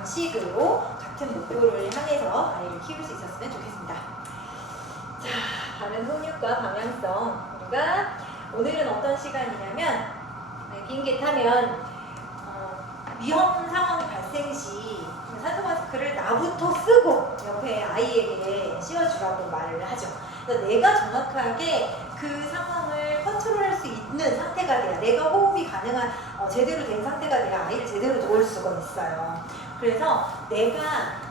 방식으로 같은 목표를 향해서 아이를 키울 수 있었으면 좋겠습니다. 자, 다른 훈육과 방향성. 우리가 오늘은 어떤 시간이냐면 비행기 타면 위험 상황 발생 시 산소 마스크를 나부터 쓰고 옆에 아이에게 씌워주라고 말을 하죠. 그래서 내가 정확하게 그 상황을 컨트롤할 수 있는 상태가 돼야, 내가 호흡이 가능한 제대로 된 상태가 돼야 아이를 제대로 도울 수가 있어요. 그래서 내가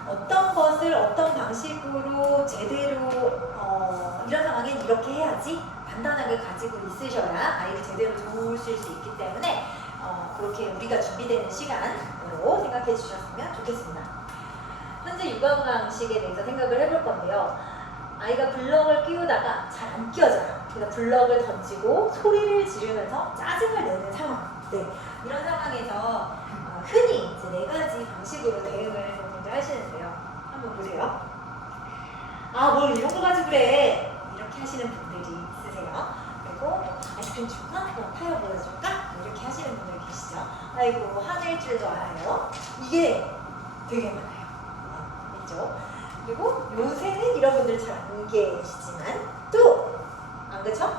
어떤 것을 어떤 방식으로 제대로 이런 상황엔 이렇게 해야지 판단하게 가지고 있으셔야 아이를 제대로 도우실 수 있기 때문에 그렇게 우리가 준비되는 시간으로 생각해 주셨으면 좋겠습니다. 현재 육아 방식에 대해서 생각을 해볼 건데요. 아이가 블럭을 끼우다가 잘 안 끼워져요. 그래서 블럭을 던지고 소리를 지르면서 짜증을 내는 상황. 네, 이런 상황에서 흔히 이제 4가지 방식으로 대응을 먼저 하시는데요. 한번 보세요. 아, 뭘 이런 거 가지고 그래. 이렇게 하시는 분들이 있으세요. 그리고 아이스크림 줄까? 타요 보여줄까? 이렇게 하시는 분들 계시죠. 아이고, 화낼 줄도 알아요. 이게 되게 많아요. 있죠? 그리고 요새는 이런 분들 잘 안 계시지만 또 안 그쵸?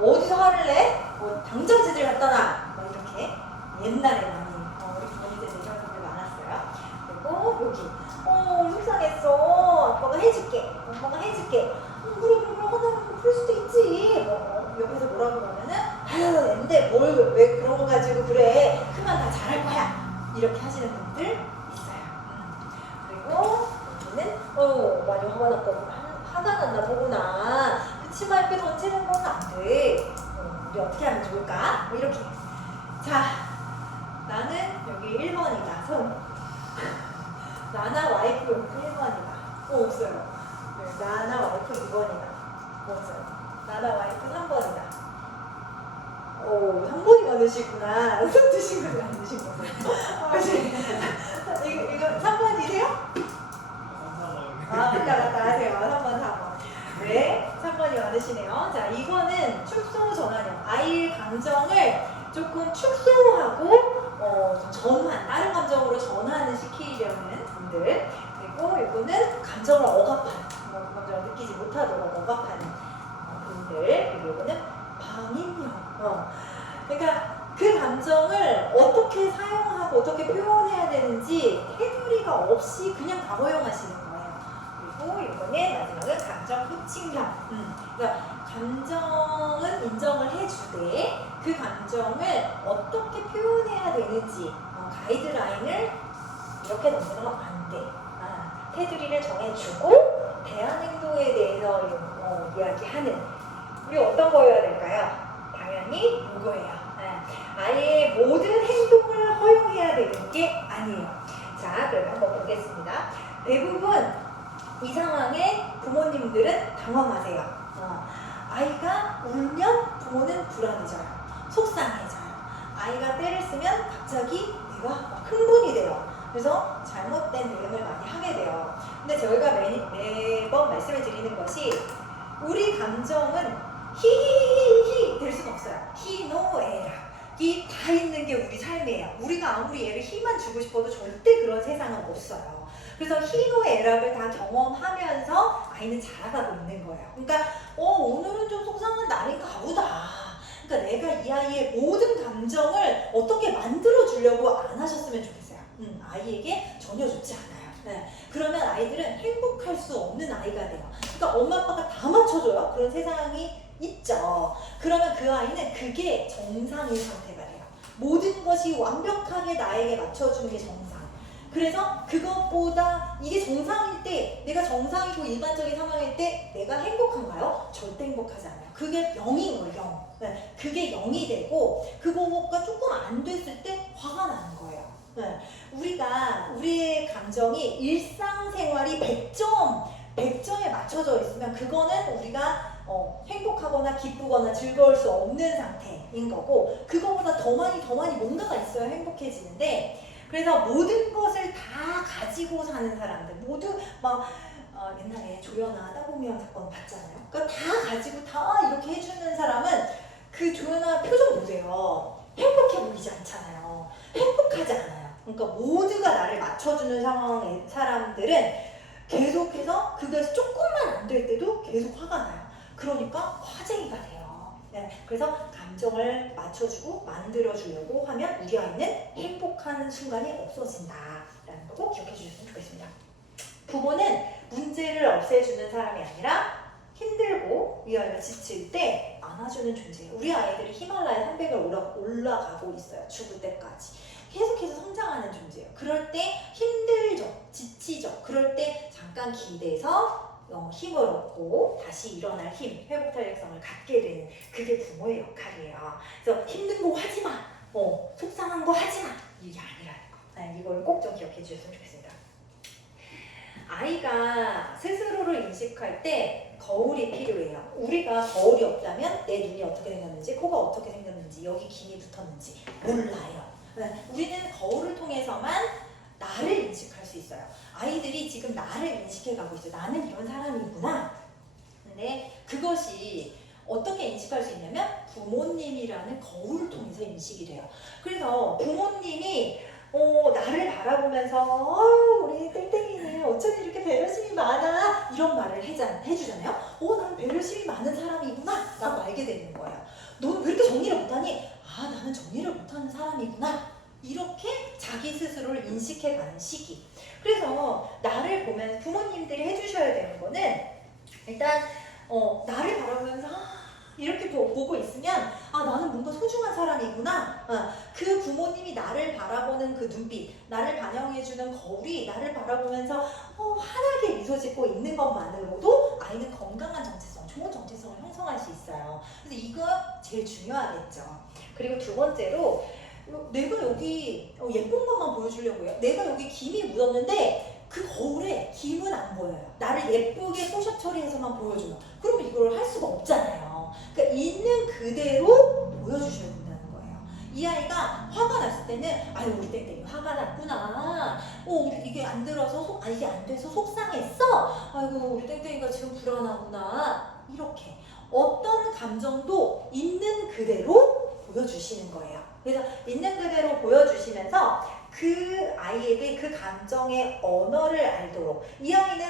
어디서 화를 내? 당장 집을 갖다 놔! 이렇게 옛날에 많이 우리 부모님들 이런 분들 많았어요. 그리고 여기 속상했어. 아빠가 해줄게. 엄마가 해줄게. 그래 하나는 그럴 수도 있지. 옆에서 뭐라고 그러면은 아유 근데 뭘 왜 그런 거 가지고 그래. 크면 다 잘할 거야. 이렇게 하시는 분들 있어요. 그리고 여기는 많이 화가 났다고 화가 났나 보구나. 치마 이렇게 던지는 건 안 돼. 우리 어떻게 하면 좋을까? 이렇게. 자, 나는 여기 1번이다. 손. 나나 와이프 여기 1번이다. 없어요. 네, 나나 와이프 2번이다. 없어요. 나나 와이프 3번이다. 3번이 많으시구나. 손 드신 거 많으신 거세요. 이거 3번이세요? 갔다 하세요. 3번, 4번. 네, 3번이 많으시네요. 자, 이거는 축소 전환형. 아이의 감정을 조금 축소하고 전환, 다른 감정으로 전환을 시키려는 분들. 그리고 이거는 감정을 억압하는, 감정을 느끼지 못하도록 억압하는 분들. 그리고 이거는 방임형. 그러니까 그 감정을 어떻게 사용하고 어떻게 표현해야 되는지 테두리가 없이 그냥 다 허용하시는 거예요. 그리고 이번에 마지막은 감정 호칭형. 그러니까 감정은 인정을 해주되 그 감정을 어떻게 표현해야 되는지 가이드라인을 이렇게 넘기는 건 안 돼. 테두리를 정해주고 대안 행동에 대해서 이야기하는. 우리 어떤 거여야 될까요? 당연히 이거예요. 아예 모든 행동을 허용해야 되는 게 아니에요. 자, 그럼 한번 보겠습니다. 대부분 이 상황에 부모님들은 당황하세요. 아이가 울면 부모는 불안해져요. 속상해져요. 아이가 때를 쓰면 갑자기 내가 흥분이 돼요. 그래서 잘못된 대응을 많이 하게 돼요. 근데 저희가 매번 말씀을 드리는 것이 우리 감정은 히히히히 될 수는 없어요. 히노에라. 이 다 있는 게 우리 삶이에요. 우리가 아무리 얘를 힘만 주고 싶어도 절대 그런 세상은 없어요. 그래서 희노애락을 다 경험하면서 아이는 자라가고 있는 거예요. 그러니까 오늘은 좀 속상한 날인가 보다. 그러니까 내가 이 아이의 모든 감정을 어떻게 만들어 주려고 안 하셨으면 좋겠어요. 아이에게 전혀 좋지 않아요. 네. 그러면 아이들은 행복할 수 없는 아이가 돼요. 그러니까 엄마 아빠가 다 맞춰줘요. 그런 세상이 있죠. 그러면 그 아이는 그게 정상인 상태가 돼요. 모든 것이 완벽하게 나에게 맞춰주는 게 정상. 그래서 그것보다 이게 정상일 때, 내가 정상이고 일반적인 상황일 때 내가 행복한가요? 절대 행복하지 않아요. 그게 0인 거예요. 0. 네. 그게 0이 되고 그거가 조금 안 됐을 때 화가 나는 거예요. 네. 우리의 감정이 일상생활이 100점에 맞춰져 있으면 그거는 우리가 행복하거나 기쁘거나 즐거울 수 없는 상태인 거고, 그거보다 더 많이 뭔가가 있어야 행복해지는데, 그래서 모든 것을 다 가지고 사는 사람들, 모두 막 옛날에 조연아 따보면 사건 봤잖아요. 그러니까 다 가지고 다 이렇게 해주는 사람은 그 조연아 표정 보세요. 행복해 보이지 않잖아요. 행복하지 않아요. 그러니까 모두가 나를 맞춰주는 상황의 사람들은 계속해서 그것이 조금만 안 될 때도 계속 화가 나요. 그러니까 화쟁이가 돼요. 네, 그래서 감정을 맞춰주고 만들어주려고 하면 우리 아이는 행복한 순간이 없어진다라는 거 꼭 기억해 주셨으면 좋겠습니다. 부모는 문제를 없애주는 사람이 아니라 힘들고 우리 아이가 지칠 때 안아주는 존재예요. 우리 아이들이 히말라야 산맥을 올라가고 있어요. 죽을 때까지. 계속해서 성장하는 존재예요. 그럴 때 힘들죠. 지치죠. 그럴 때 잠깐 기대서 힘을 얻고 다시 일어날 힘, 회복 탄력성을 갖게 되는 그게 부모의 역할이에요. 그래서 힘든 거 하지 마. 속상한 거 하지 마. 이게 아니라는 거. 네, 이걸 꼭 좀 기억해 주셨으면 좋겠습니다. 아이가 스스로를 인식할 때 거울이 필요해요. 우리가 거울이 없다면 내 눈이 어떻게 생겼는지, 코가 어떻게 생겼는지, 여기 김이 붙었는지 몰라요. 네, 우리는 거울을 통해서만 나를 인식할 수 있어요. 아이들이 지금 나를 인식해가고 있어요. 나는 이런 사람이구나. 근데 그것이 어떻게 인식할 수 있냐면 부모님이라는 거울을 통해서 인식이 돼요. 그래서 부모님이 나를 바라보면서 우리 땡땡이는 어쩐지 이렇게 배려심이 많아 이런 말을 해주잖아요. 나는 배려심이 많은 사람이구나 라고 알게 되는 거예요. 너 왜 이렇게 정리를 못하니? 나는 정리를 못하는 사람이구나. 이렇게 자기 스스로를 인식해가는 시기. 그래서 나를 보면 부모님들이 해주셔야 되는 거는 일단 나를 바라보면서 이렇게 보고 있으면 나는 뭔가 소중한 사람이구나. 그 부모님이 나를 바라보는 그 눈빛, 나를 반영해주는 거울이 나를 바라보면서 환하게 미소 짓고 있는 것만으로도 아이는 건강한 정체성, 좋은 정체성을 형성할 수 있어요. 그래서 이거 제일 중요하겠죠. 그리고 두 번째로 내가 여기 예쁜 것만 보여주려고 해요. 내가 여기 김이 묻었는데 그 거울에 김은 안 보여요. 나를 예쁘게 포샵 처리해서만 보여줘요. 그러면 이걸 할 수가 없잖아요. 그러니까 있는 그대로 보여주셔야 된다는 거예요. 이 아이가 화가 났을 때는 우리 땡땡이 화가 났구나. 우리 이게 안 들어서 이게 안 돼서 속상했어. 아이고 우리 땡땡이가 지금 불안하구나. 이렇게 어떤 감정도 있는 그대로 보여주시는 거예요. 그래서 있는 그대로 보여주시면서 그 아이에게 그 감정의 언어를 알도록, 이 아이는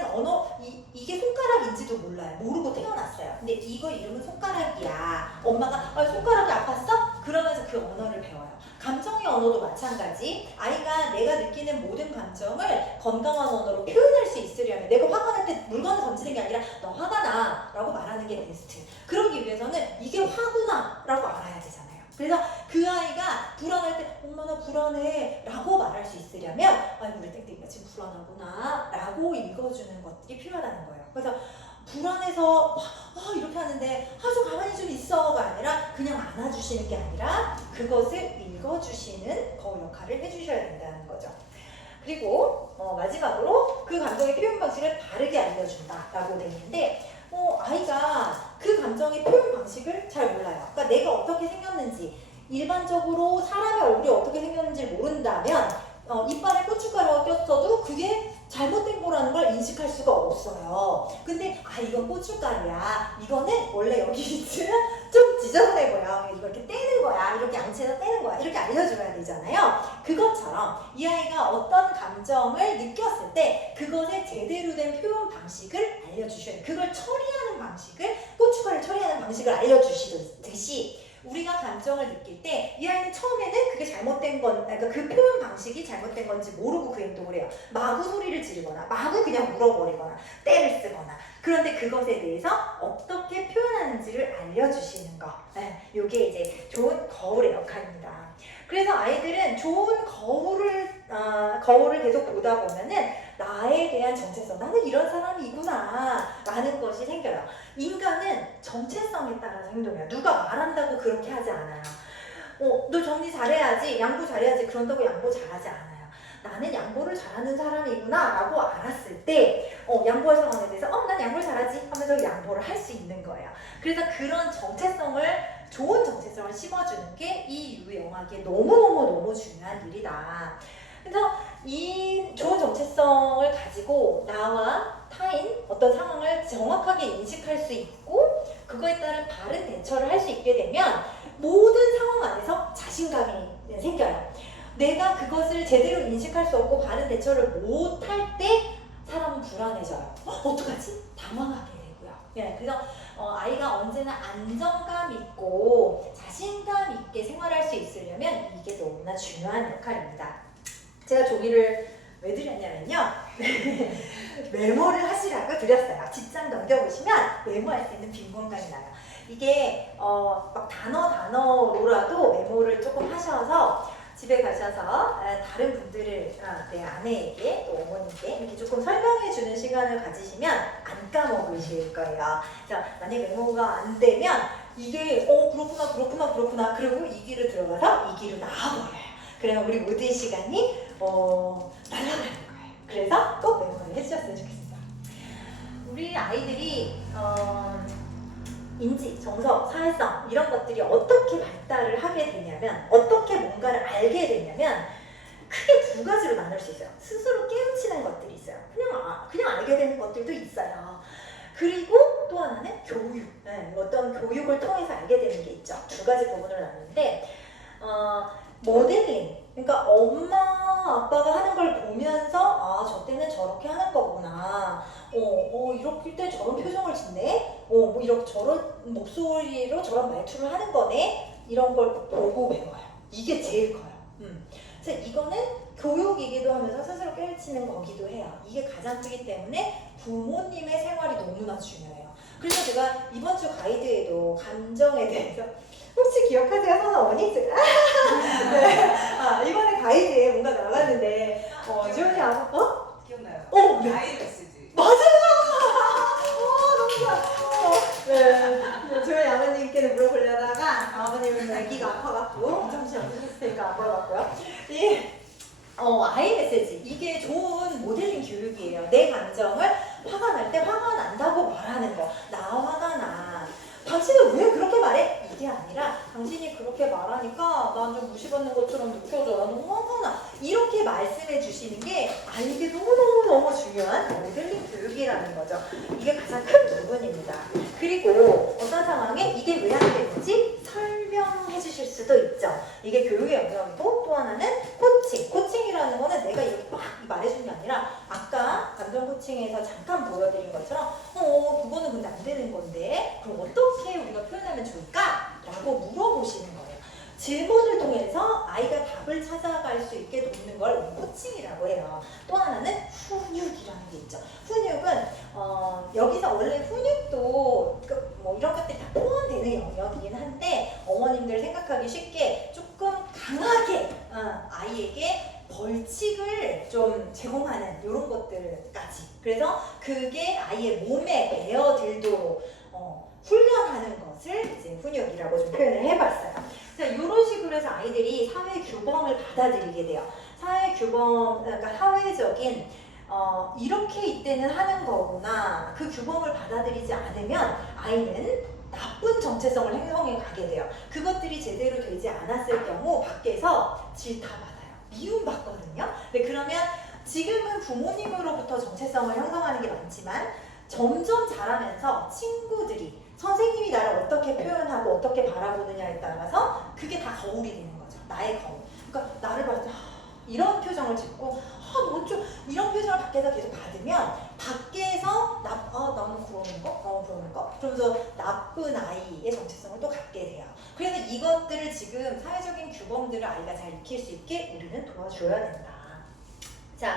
이게 손가락인지도 몰라요. 모르고 태어났어요. 근데 이거 이름은 손가락이야. 엄마가 손가락이 아팠어? 그러면서 그 언어를 배워요. 감정의 언어도 마찬가지. 아이가 내가 느끼는 모든 감정을 건강한 언어로 표현할 수 있으려면, 내가 화가 날 때 물건을 던지는 게 아니라 너 화가 나 라고 말하는 게 베스트. 그러기 위해서는 이게 화구나 라고 알아야 되잖아요. 그래서 그 아이가 불안할 때 엄마 나 불안해 라고 말할 수 있으려면 우리 땡땡이가 지금 불안하구나 라고 읽어주는 것들이 필요하다는 거예요. 그래서 불안해서 이렇게 하는데 좀 가만히 좀 있어가 아니라 그냥 안아주시는 게 아니라 그것을 읽어주시는 거울 역할을 해주셔야 된다는 거죠. 그리고 마지막으로 그 감정의 표현 방식을 바르게 알려준다라고 되어 있는데 아이가 그 감정의 표현 방식을 잘 몰라요. 그러니까 내가 어떻게 생겼는지, 일반적으로 사람의 얼굴이 어떻게 생겼는지 모른다면 이빨에 고춧가루가 꼈어도 그게 잘못된 거라는 걸 인식할 수가 없어요. 근데 이건 고춧가루야. 이거는 원래 여기 있으면 좀 지저분해 보여. 이거 이렇게 떼는 거야. 이렇게 양치해서 떼는 거야. 이렇게 알려줘야 되잖아요. 그것처럼 이 아이가 어떤 감정을 느꼈을 때 그것의 제대로 된 표현 방식을 알려주셔야 돼요. 그걸 처리하는 방식을, 고춧가루를 처리하는 방식을 알려주시듯이 우리가 감정을 느낄 때 이 아이는 처음에는 그게 잘못된 건, 그러니까 그 표현 방식이 잘못된 건지 모르고 그 행동을 해요. 마구 소리를 지르거나 마구 그냥 물어버리거나 때를 쓰거나. 그런데 그것에 대해서 어떻게 표현하는지를 알려주시는 거. 이게 이제 좋은 거울의 역할입니다. 그래서 아이들은 좋은 거울을 계속 보다 보면은 나에 대한 정체성, 나는 이런 사람이구나 라는 것이 생겨요. 인간은 정체성에 따라서 행동해요. 누가 말한다고 그렇게 하지 않아요. 너 정리 잘해야지, 양보 잘해야지 그런다고 양보 잘하지 않아요. 나는 양보를 잘하는 사람이구나 라고 알았을 때 양보할 상황에 대해서 난 양보를 잘하지 하면서 양보를 할 수 있는 거예요. 그래서 그런 정체성을, 좋은 정체성을 심어주는 게 이 유영학의 너무너무 중요한 일이다. 그래서 이 좋은 정체성을 가지고 나와 타인 어떤 상황을 정확하게 인식할 수 있고 그거에 따른 바른 대처를 할 수 있게 되면 모든 상황 안에서 자신감이 생겨요. 내가 그것을 제대로 인식할 수 없고 바른 대처를 못할 때 사람은 불안해져요. 어떡하지? 당황하게 되고요. 예, 그래서 아이가 언제나 안정감 있고 자신감 있게 생활할 수 있으려면 이게 너무나 중요한 역할입니다. 제가 종이를 왜 드렸냐면요. 메모를 하시라고 드렸어요. 뒷장 넘겨보시면 메모할 수 있는 빈 공간이 나요. 이게 막 단어로라도 메모를 조금 하셔서 집에 가셔서 다른 분들을 내 아내에게 또 어머니께 이렇게 조금 설명해 주는 시간을 가지시면 안 까먹으실 거예요. 자, 만약 메모가 안 되면 이게 그렇구나 그리고 이 귀로 들어가서 이 귀로 나와버려요. 그러면 우리 모두의 시간이 날아가는 거예요. 그래서 꼭 메모를 해주셨으면 좋겠습니다. 우리 아이들이 인지, 정서, 사회성 이런 것들이 어떻게 발달을 하게 되냐면 어떻게 뭔가를 알게 되냐면 크게 두 가지로 나눌 수 있어요. 스스로 깨우치는 것들이 있어요. 그냥 알게 되는 것들도 있어요. 그리고 또 하나는 교육, 어떤 교육을 통해서 알게 되는 게 있죠. 두 가지 부분으로 나누는데 모델링, 그러니까 엄마 아빠가 하는 걸 보면서 저 때는 저렇게 하는 거구나. 이렇게 때 저런 표정을 짓네. 뭐 이렇게 저런 목소리로 저런 말투를 하는 거네. 이런 걸 보고 배워요. 이게 제일 커요. 그래서 이거는 교육이기도 하면서 스스로 깨우치는 거기도 해요. 이게 가장 크기 때문에 부모님의 생활이 너무나 중요해요. 그래서 제가 이번 주 가이드에도 감정에 대해서 혹시 기억하세요? 선아 어머니? 네. 이번에 가이드에 뭔가 나갔는데 지원이 기억나요? 네. 아이 메시지. 맞아요! 너무 좋아. 네. 저희 아버님께는 물어보려다가 아버님은 아기가 아파갖고 잠시 없으셨으니까 안 물어봤고요. 아이 메시지. 이게 좋은 모델링 교육이에요. 내 감정을 화가 날 때 화가 난다고 말하는 거. 나 화가 나. 당신은 왜 그렇게 말해? 이게 아니라 당신이 그렇게 말하니까 난 좀 무시받는 것처럼 느껴져. 나 너무 화가 나. 이렇게 말씀해 주시는 게 아이에게 너무너무 중요한 모델링 교육이라는 거죠. 이게 가장 큰 부분입니다. 그리고 어떤 상황에 이게 왜 안 되는지 설명해 주실 수도 있죠. 이게 교육의 영역이고 또 하나는 코칭. 코칭이라는 거는 내가 이렇게 막 말해주는 게 아니라 아까 감정 코칭에서 잠깐 보여드린 것처럼 그거는 근데 안 되는 건데 그럼 어떻게 우리가 표현하면 좋을까? 라고 물어보시는 거예요. 질문을 통해서 아이가 답을 찾아갈 수 있게 돕는 걸 코칭이라고 해요. 또 하나는 훈육이라는 게 있죠. 훈육은 여기서 원래 훈육도 뭐 이런 것들이 다 포함되는 영역이긴 한데 어머님들 생각하기 쉽게 조금 강하게 아이에게 벌칙을 좀 제공하는 이런 것들까지. 그래서 그게 아이의 몸에 배어들도록 훈련하는 것을 이제 훈육이라고 좀 표현을 해봤어요. 자, 이런 식으로 해서 아이들이 사회 규범을 받아들이게 돼요. 사회 규범, 그러니까 사회적인 이렇게 이때는 하는 거구나. 그 규범을 받아들이지 않으면 아이는 나쁜 정체성을 형성해 가게 돼요. 그것들이 제대로 되지 않았을 경우 밖에서 질타받아요. 미움받거든요. 네, 그러면 지금은 부모님으로부터 정체성을 형성하는 게 많지만 점점 자라면서 친구들이 선생님이 나를 어떻게 표현하고 어떻게 바라보느냐에 따라서 그게 다 거울이 되는 거죠. 나의 거울. 그러니까 나를 봤을 때 이런 표정을 짓고 좀 이런 표정을 밖에서 계속 받으면 밖에서 나는 그러는 거 그러면서 나쁜 아이의 정체성을 또 갖게 돼요. 그래서 이것들을 지금 사회적인 규범들을 아이가 잘 익힐 수 있게 우리는 도와줘야 된다. 자,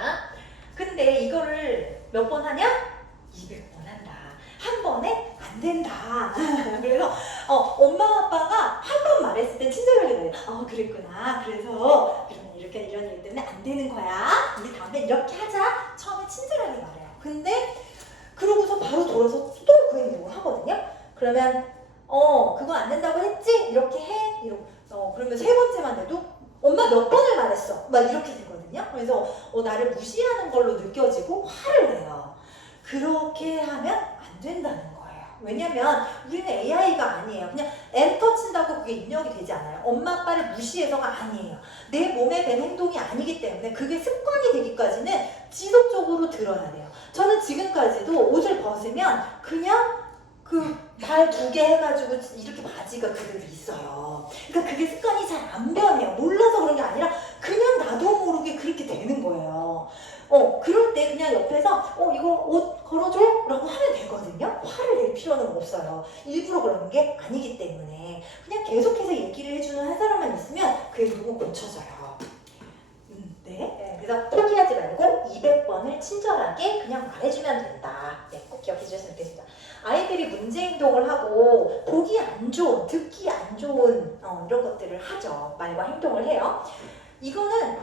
근데 이거를 몇 번 하냐? 200번 한다. 한 번에 안 된다. 그래서 엄마 아빠가 한 번 말했을 때 친절하게 말해요. 그랬구나. 그래서 그러면 이런 일 때문에 안 되는 거야. 우리 다음에 이렇게 하자. 처음에 친절하게 말해요. 근데 그러고서 바로 돌아서 또 그 행동을 하거든요. 그러면 그거 안 된다고 했지? 이렇게 해. 그러면 세 번째만 돼도 엄마 몇 번을 말했어. 막 이렇게 되거든요. 그래서 나를 무시하는 걸로 느껴지고 화를 내요. 그렇게 하면 안 된다는 거예요. 왜냐면 우리는 AI가 아니에요. 그냥 엔터 친다고 그게 입력이 되지 않아요. 엄마 아빠를 무시해서가 아니에요. 내 몸에 밴 행동이 아니기 때문에 그게 습관이 되기까지는 지속적으로 들어야 돼요. 저는 지금까지도 옷을 벗으면 그냥 그 발 2개 해가지고 이렇게 바지가 그대로 있어요. 그러니까 그게 습관이 잘 안 변해요. 몰라서 그런 게 아니라 그냥 나도 모르게 그렇게 되는 거예요. 그럴 때 그냥 옆에서 이거 옷 걸어줘? 라고 하면 되거든요. 화를 낼 필요는 없어요. 일부러 그러는 게 아니기 때문에 그냥 계속해서 얘기를 해주는 한 사람만 있으면 그 행동은 고쳐져요. 네. 그래서 포기하지 말고 200번을 친절하게 그냥 말해주면 된다. 네, 꼭 기억해 주셨으면 좋겠습니다. 아이들이 문제 행동을 하고 보기 안 좋은, 듣기 안 좋은 이런 것들을 하죠. 말과 행동을 해요. 이거는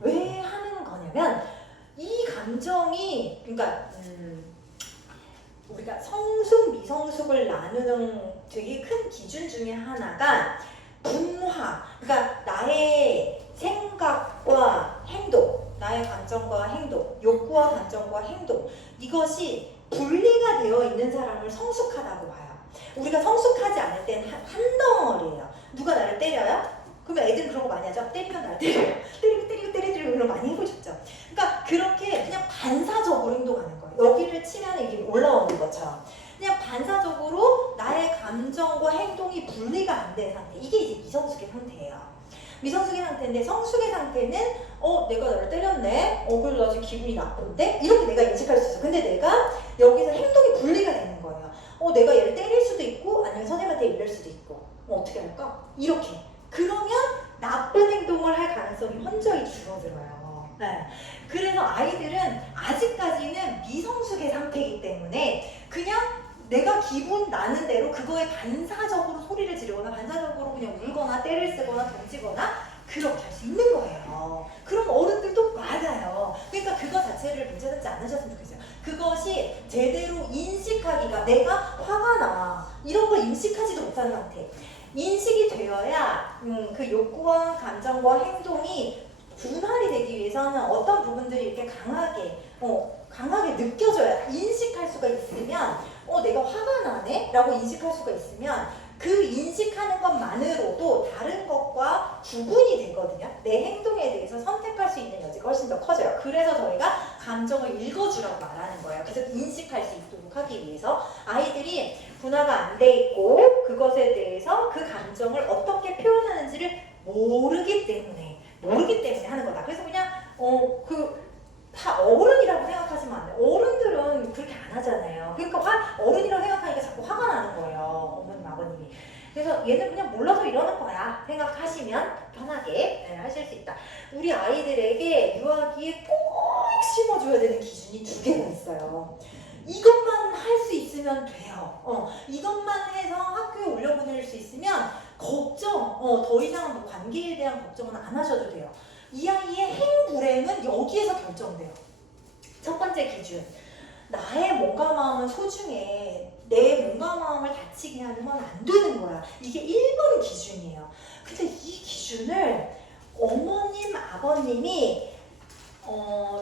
왜 하는 거냐면 이 감정이 그러니까 우리가 성숙, 미성숙을 나누는 되게 큰 기준 중에 하나가 분화, 그러니까 나의 생각과 행동, 나의 감정과 행동, 욕구와 감정과 행동, 이것이 분리가 되어 있는 사람을 성숙하다고 봐요. 우리가 성숙하지 않을 때는 한 덩어리예요. 누가 나를 때려요? 그러면 애들은 그런 거 많이 하죠. 때리면 나를 때려요. 때리고 그런 거 많이 해보셨죠. 그러니까 그렇게 그냥 반사적으로 행동하는 거예요. 여기를 치면 이게 올라오는 것처럼. 그냥 반사적으로 나의 감정과 행동이 분리가 안 된 상태. 이게 이제 미성숙의 상태예요. 미성숙의 상태인데 성숙의 상태는 내가 너를 때렸네. 그래서 나 지금 기분이 나쁜데? 이렇게 내가 인식할 수 있어. 근데 내가 여기서 행동이 분리가 되는 거예요. 내가 얘를 때릴 수도 있고 아니면 선생님한테 이럴 수도 있고 어떻게 할까? 이렇게. 그러면 나쁜 행동을 할 가능성이 현저히 줄어들어요. 네. 그래서 아이들은 아직까지는 미성숙의 상태이기 때문에 그냥 내가 기분 나는 대로 그거에 반사적으로 소리를 지르거나 반사적으로 그냥 울거나 때를 쓰거나 던지거나 그렇게 할 수 있는 거예요. 그런 어른들도 많아요. 그러니까 그거 자체를 문제되지 않으셨으면 좋겠어요. 그것이 제대로 인식하기가 내가 화가 나 이런 걸 인식하지도 못하는 상태. 인식이 되어야 그 욕구와 감정과 행동이 분할이 되기 위해서는 어떤 부분들이 이렇게 강하게 느껴져야 인식할 수가 있으면 내가 화가 나네? 라고 인식할 수가 있으면 그 인식하는 것만으로도 다른 것과 구분이 되거든요. 내 행동에 대해서 선택할 수 있는 여지가 훨씬 더 커져요. 그래서 저희가 감정을 읽어주라고 말하는 거예요. 그래서 인식할 수 있도록 하기 위해서 아이들이 분화가 안 돼 있고 그것에 대해서 그 감정을 어떻게 표현하는지를 모르기 때문에 하는 거다. 그래서 그냥 다 어른이라고 생각하시면 안 돼요. 어른들은 그렇게 안 하잖아요. 그러니까 어른이라고 생각하니까 자꾸 화가 나는 거예요. 어머님, 아버님이. 그래서 얘는 그냥 몰라서 이러는 거야 생각하시면 편하게 하실 수 있다. 우리 아이들에게 유아기에 꼭 심어줘야 되는 기준이 2개가 있어요. 이것만 할 수 있으면 돼요. 이것만 해서 학교에 올려보낼 수 있으면 더 이상 뭐 관계에 대한 걱정은 안 하셔도 돼요. 이 아이의 행불행은 여기에서 결정돼요. 첫 번째 기준. 나의 몸과 마음은 소중해. 내 몸과 마음을 다치게 하는 건 안 되는 거야. 이게 1번 기준이에요. 근데 이 기준을 어머님, 아버님이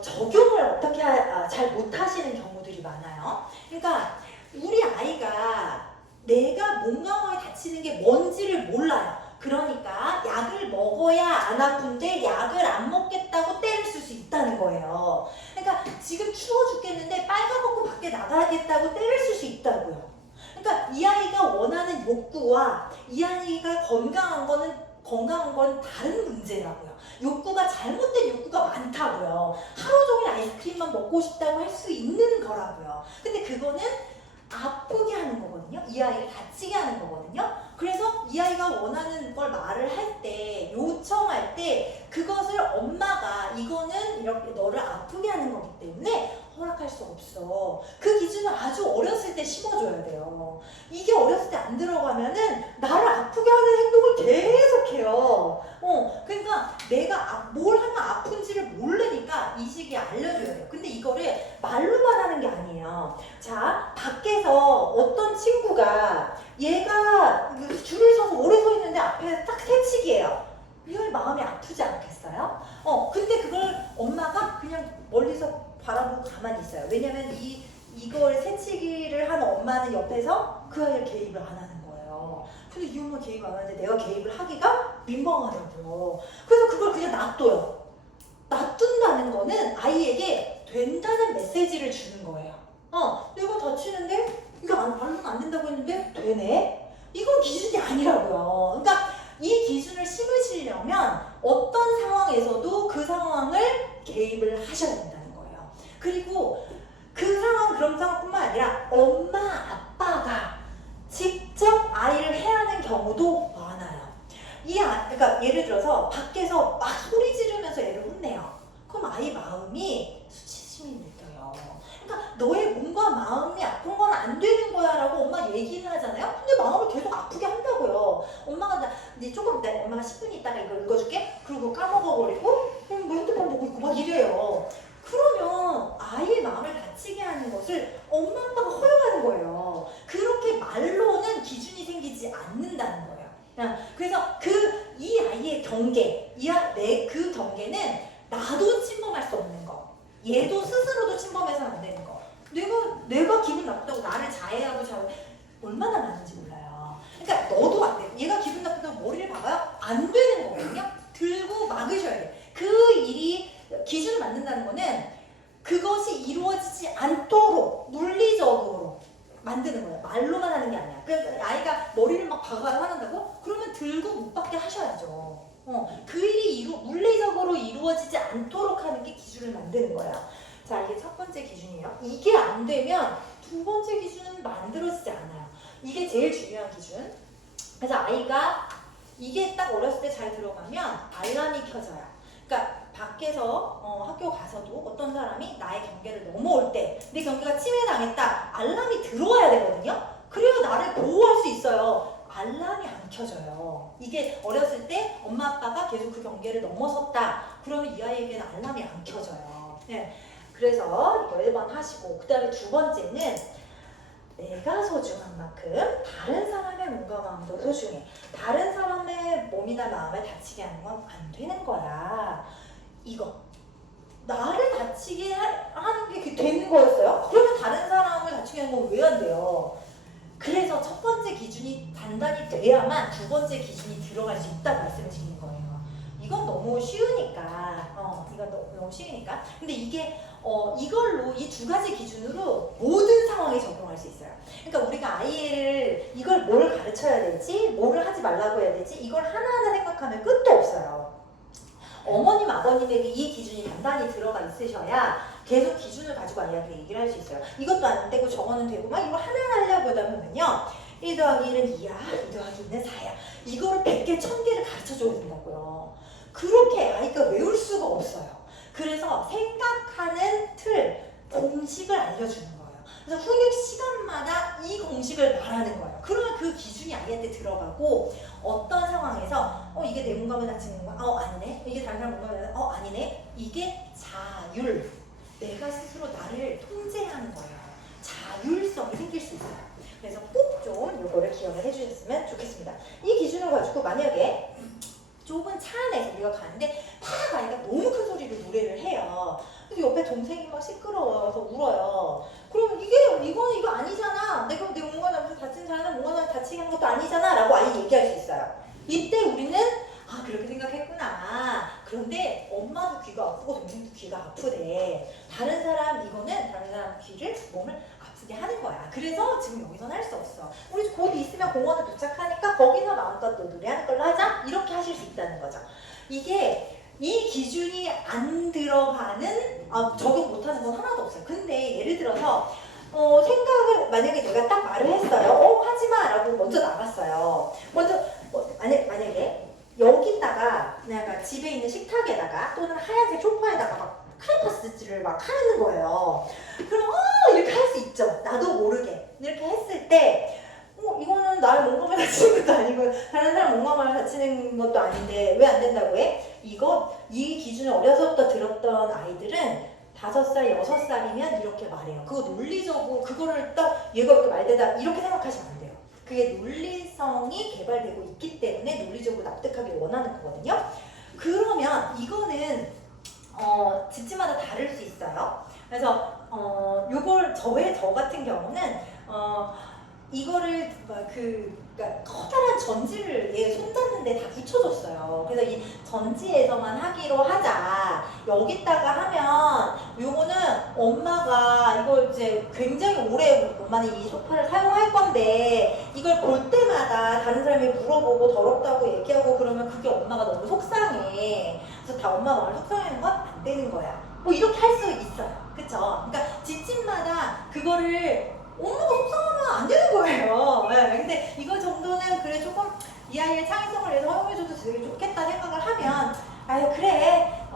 적용을 어떻게 잘 못하시는 경우들이 많아요. 그러니까 우리 아이가 내가 몸과 마음이 다치는 게 뭔지를 몰라요. 그러니까 약을 먹어야 안 아픈데 약을 안 먹겠다고 때를 쓸 수 있다는 거예요. 그러니까 지금 추워 죽겠는데 빨가벗고 밖에 나가겠다고 때를 쓸 수 있다고요. 그러니까 이 아이가 원하는 욕구와 이 아이가 건강한 건 다른 문제라고요. 욕구가 잘못된 욕구가 많다고요. 하루 종일 아이스크림만 먹고 싶다고 할 수 있는 거라고요. 근데 그거는 아프게 하는 거거든요. 이 아이를 다치게 하는 거거든요. 그래서 이 아이가 원하는 걸 말을 할 때, 요청할 때 그것을 엄마가 이거는 이렇게 너를 아프게 하는 거기 때문에 허락할 수 없어. 그 기준을 아주 어렸을 때 심어줘야 돼요. 이게 어렸을 때 안 들어가면은 나를 아프게 하는 행동을 계속해요. 그러니까 내가 뭘 하면 아픈지를 모르니까 이 시기에 알려줘야 돼요. 근데 이거를 말로만 하는 게 아니에요. 자, 밖에서 어떤 친구가 얘가 줄을 서서 오래 서 있는데 앞에 딱 새치기예요. 이걸 마음이 아프지 않겠어요? 근데 그걸 엄마가 그냥 멀리서 바라보고 가만히 있어요. 왜냐면 이걸 새치기를 한 엄마는 옆에서 그 아이를 개입을 안 하는 거예요. 근데 이 엄마 개입 안 하는데 내가 개입을 하기가 민망하다고요. 그래서 그걸 그냥 놔둬요. 놔둔다는 거는 아이에게 된다는 메시지를 주는 거예요. 내가 다치는데 이거 말로는 안 된다고 했는데 되네? 이건 기준이 아니라고요. 그러니까 이 기준을 심으시려면 어떤 상황에서도 그 상황을 개입을 하셔야 된다는 거예요. 그리고 그 상황, 그런 상황뿐만 아니라 엄마, 아빠가 직접 아이를 해야 하는 경우도 많아요. 그러니까 예를 들어서 밖에서 막 소리 지르면서 애를 혼내요. 그럼 아이 마음이 수치심이 느껴요. 그러니까 너의 몸과 마음이 아픈 건 안 되는 거야 라고 엄마 얘기는 하잖아요. 근데 마음을 계속 아프게 한다고요. 엄마가 이제 조금 이따 엄마가 10분 있다가 이거 읽어줄게. 그리고 까먹어버리고 뭐 핸드폰 보고 있고 막 이래요. 그러면 아이의 마음을 다치게 하는 것을 엄마 아빠가 허용하는 거예요. 그렇게 말로는 기준이 생기지 않는다는 거예요. 그래서 이 아이의 경계, 그 경계는 나도 침범할 수 없는 거, 얘도 스스로도 침범해서는 안 되는 거. 내가 기분 나쁘다고 나를 자해하고 얼마나 많은지 몰라요. 그러니까 너도 안 돼. 얘가 기분 나쁘다고 머리를 박아요? 안 되는 거거든요. 들고 막으셔야 돼. 그 일이 기준을 만든다는 거는 그것이 이루어지지 않도록 물리적으로 만드는 거예요. 말로만 하는 게 아니야. 그러니까 아이가 머리를 막 박아야 화난다고? 그러면 들고 못 박게 하셔야죠. 그 일이 물리적으로 이루어지지 않도록 하는 게 기준을 만드는 거야. 자, 이게 첫 번째 기준이에요. 이게 안 되면 두 번째 기준은 만들어지지 않아요. 이게 제일 중요한 기준. 그래서 아이가 이게 딱 어렸을 때 잘 들어가면 알람이 켜져요. 그러니까 밖에서 학교 가서도 어떤 사람이 나의 경계를 넘어올 때 내 경계가 침해당했다. 알람이 들어와야 되거든요. 그래야 나를 보호할 수 있어요. 알람이 안 켜져요. 이게 어렸을 때 엄마 아빠가 계속 그 경계를 넘어섰다. 그러면 이 아이에게는 알람이 안 켜져요. 네. 그래서 이거 1번 하시고, 그 다음에 두 번째는 내가 소중한 만큼 다른 사람의 몸과 마음도 소중해. 다른 사람의 몸이나 마음을 다치게 하는 건 안 되는 거야. 이거 나를 다치게 하는 게 되는 거였어요? 그러면 다른 사람을 다치게 하는 건 왜 안 돼요? 그래서 첫 번째 기준이 단단히 돼야만 두 번째 기준이 들어갈 수 있다고 말씀드리는 거예요. 이건 너무 쉬우니까, 이건 너무 쉬우니까. 근데 이게 이걸로 이 두 가지 기준으로 모든 상황에 적용할 수 있어요. 그러니까 우리가 아이를 이걸 뭘 가르쳐야 될지, 뭐를 하지 말라고 해야 될지 이걸 하나하나 생각하면 끝도 없어요. 어머님, 아버님에게 이 기준이 단단히 들어가 있으셔야 계속 기준을 가지고 아이한테 얘기를 할 수 있어요. 이것도 안 되고 저거는 되고 막 이거 하나하나 하려고 하다 보면요. 1 더하기 1은 2야, 2 더하기 2는 4야. 이거를 100개, 1000개를 가르쳐줘야 된다고요. 그렇게 아이가 외울 수가 없어요. 그래서 생각하는 틀, 공식을 알려주는 거예요. 그래서 훈육 시간마다 이 공식을 말하는 거예요. 그러면 그 기준이 아이한테 들어가고 어떤 상황에서 이게 내 몸과만 다치는 건가? 아니네. 이게 다른 사람 몸과만 아니네. 이게 자율. 내가 스스로 나를 통제하는 거예요. 자율성이 생길 수 있어요. 그래서 꼭 좀 요거를 기억을 해주셨으면 좋겠습니다. 이 기준을 가지고 만약에 좁은 차 안에서 우리가 가는데 막 아이가 너무 큰 소리로 노래를 해요. 그래서 옆에 동생이 막 시끄러워서 울어요. 그러면 이거 아니잖아. 내가 내 몸과 나면서 다친 사람은 몸과 나면서 다치게 하는 것도 아니잖아 라고 아이 얘기할 수 있어요. 이때 우리는 그렇게 생각했구나. 그런데 엄마도 귀가 아프고 동생도 귀가 아프대. 다른 사람 귀를, 몸을 아프게 하는 거야. 그래서 지금 여기서는 할 수 없어. 우리 곧 있으면 공원에 도착하니까 거기서 마음껏 또 노래하는 걸로 하자. 이렇게 하실 수 있다는 거죠. 이게 이 기준이 안 들어가는, 적용 못하는 건 하나도 없어요. 근데 예를 들어서 생각을 만약에 내가 딱 말을 했어요. 하지마 라고 먼저 나갔어요. 만약에 여기다가 내가 집에 있는 식탁에다가 또는 하얀색 소파에다가 막 크레파스를 막 하는 거예요. 그럼 이렇게 할 수 있죠. 나도 모르게 이렇게 했을 때 이거는 나를 몸감을 다치는 것도 아니고 다른 사람 몸감을 다치는 것도 아닌데 왜 안 된다고 해? 이 기준을 어려서부터 들었던 아이들은 5살, 6살이면 이렇게 말해요. 그거 논리적으로 그거를 딱 얘가 이렇게 말대다 이렇게 생각하시면 안 돼요. 그게 논리성이 개발되고 있기 때문에 논리적으로 납득하기 원하는 거거든요. 그러면 이거는 집집마다 다를 수 있어요. 그래서 요걸 저 같은 경우는 이거를 그러니까 커다란 전지를 얘 손잡는데 다 붙여줬어요. 그래서 이 전지에서만 하기로 하자. 여기다가 하면 요거는 엄마가 이걸 이제 굉장히 오래 엄마는 이 소파를 사용할 건데 이걸 볼 때마다 다른 사람이 물어보고 더럽다고 얘기하고 그러면 그게 엄마가 너무 속상해. 그래서 다 엄마 마음을 속상해하는 건 안 되는 거야. 뭐 이렇게 할 수 있어요. 그쵸? 그러니까 집집마다 그거를 엄마가 속상하면 안 되는 거예요. 네, 근데 이거 정도는 그래 조금 이 아이의 창의성을 위해서 허용해줘도 되게 좋겠다 생각을 하면 아유 그래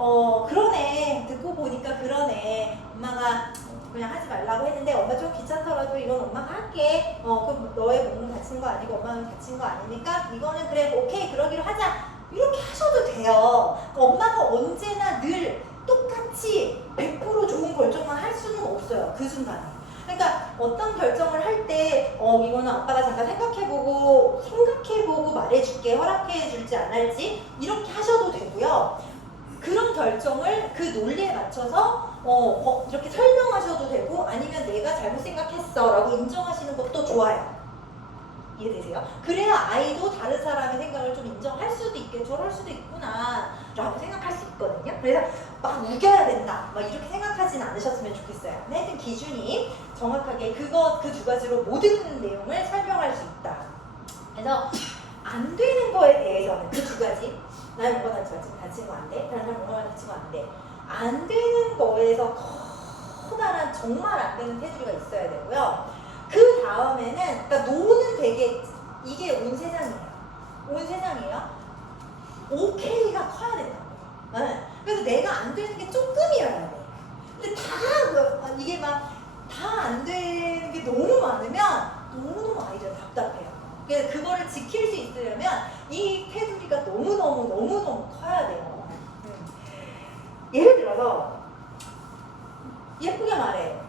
그러네 듣고 보니까 그러네 엄마가 그냥 하지 말라고 했는데 엄마 좀 귀찮더라도 이건 엄마가 할게 그럼 너의 몸은 다친 거 아니고 엄마는 다친 거 아니니까 이거는 그래 오케이 그러기로 하자 이렇게 하셔도 돼요. 그러니까 엄마가 언제나 늘 똑같이 100% 좋은 결정만 할 수는 없어요. 그 순간에. 그러니까 어떤 결정을 할 때 이거는 아빠가 잠깐 생각해보고 말해줄게 허락해줄지 안 할지 이렇게 하셔도 되고요. 그런 결정을 그 논리에 맞춰서 이렇게 설명하셔도 되고 아니면 내가 잘못 생각했어 라고 인정하시는 것도 좋아요. 이해되세요? 그래야 아이도 다른 사람의 생각을 좀 인정할 수도 있게 저럴 수도 있구나 라고 생각할 수 있거든요. 그래서 막 우겨야 된다 막 이렇게 생각하진 않으셨으면 좋겠어요. 근데 하여튼 기준이 정확하게 그 두 가지로 모든 내용을 설명할 수 있다. 그래서 안 되는 거에 대해서는 그 두 가지 나는 뭔가 다친 거 안 돼? 다른 사람 뭔가 다친 거 안 돼? 안 되는 거에서 커다란 정말 안 되는 테두리가 있어야 되고요. 그 다음에는 그러니까 노는 되게 이게 온 세상이에요. 온 세상이에요. 오케이가 커야 된다고. 네. 그래서 내가 안 되는 게 조금이어야 돼. 근데 이게 막 다 안 되는 게 너무 많으면 너무너무 아이들 답답해요. 그래서 그거를 지킬 수 있으려면 이 테두리가 너무너무 커야 돼요. 예를 들어서 예쁘게 말해.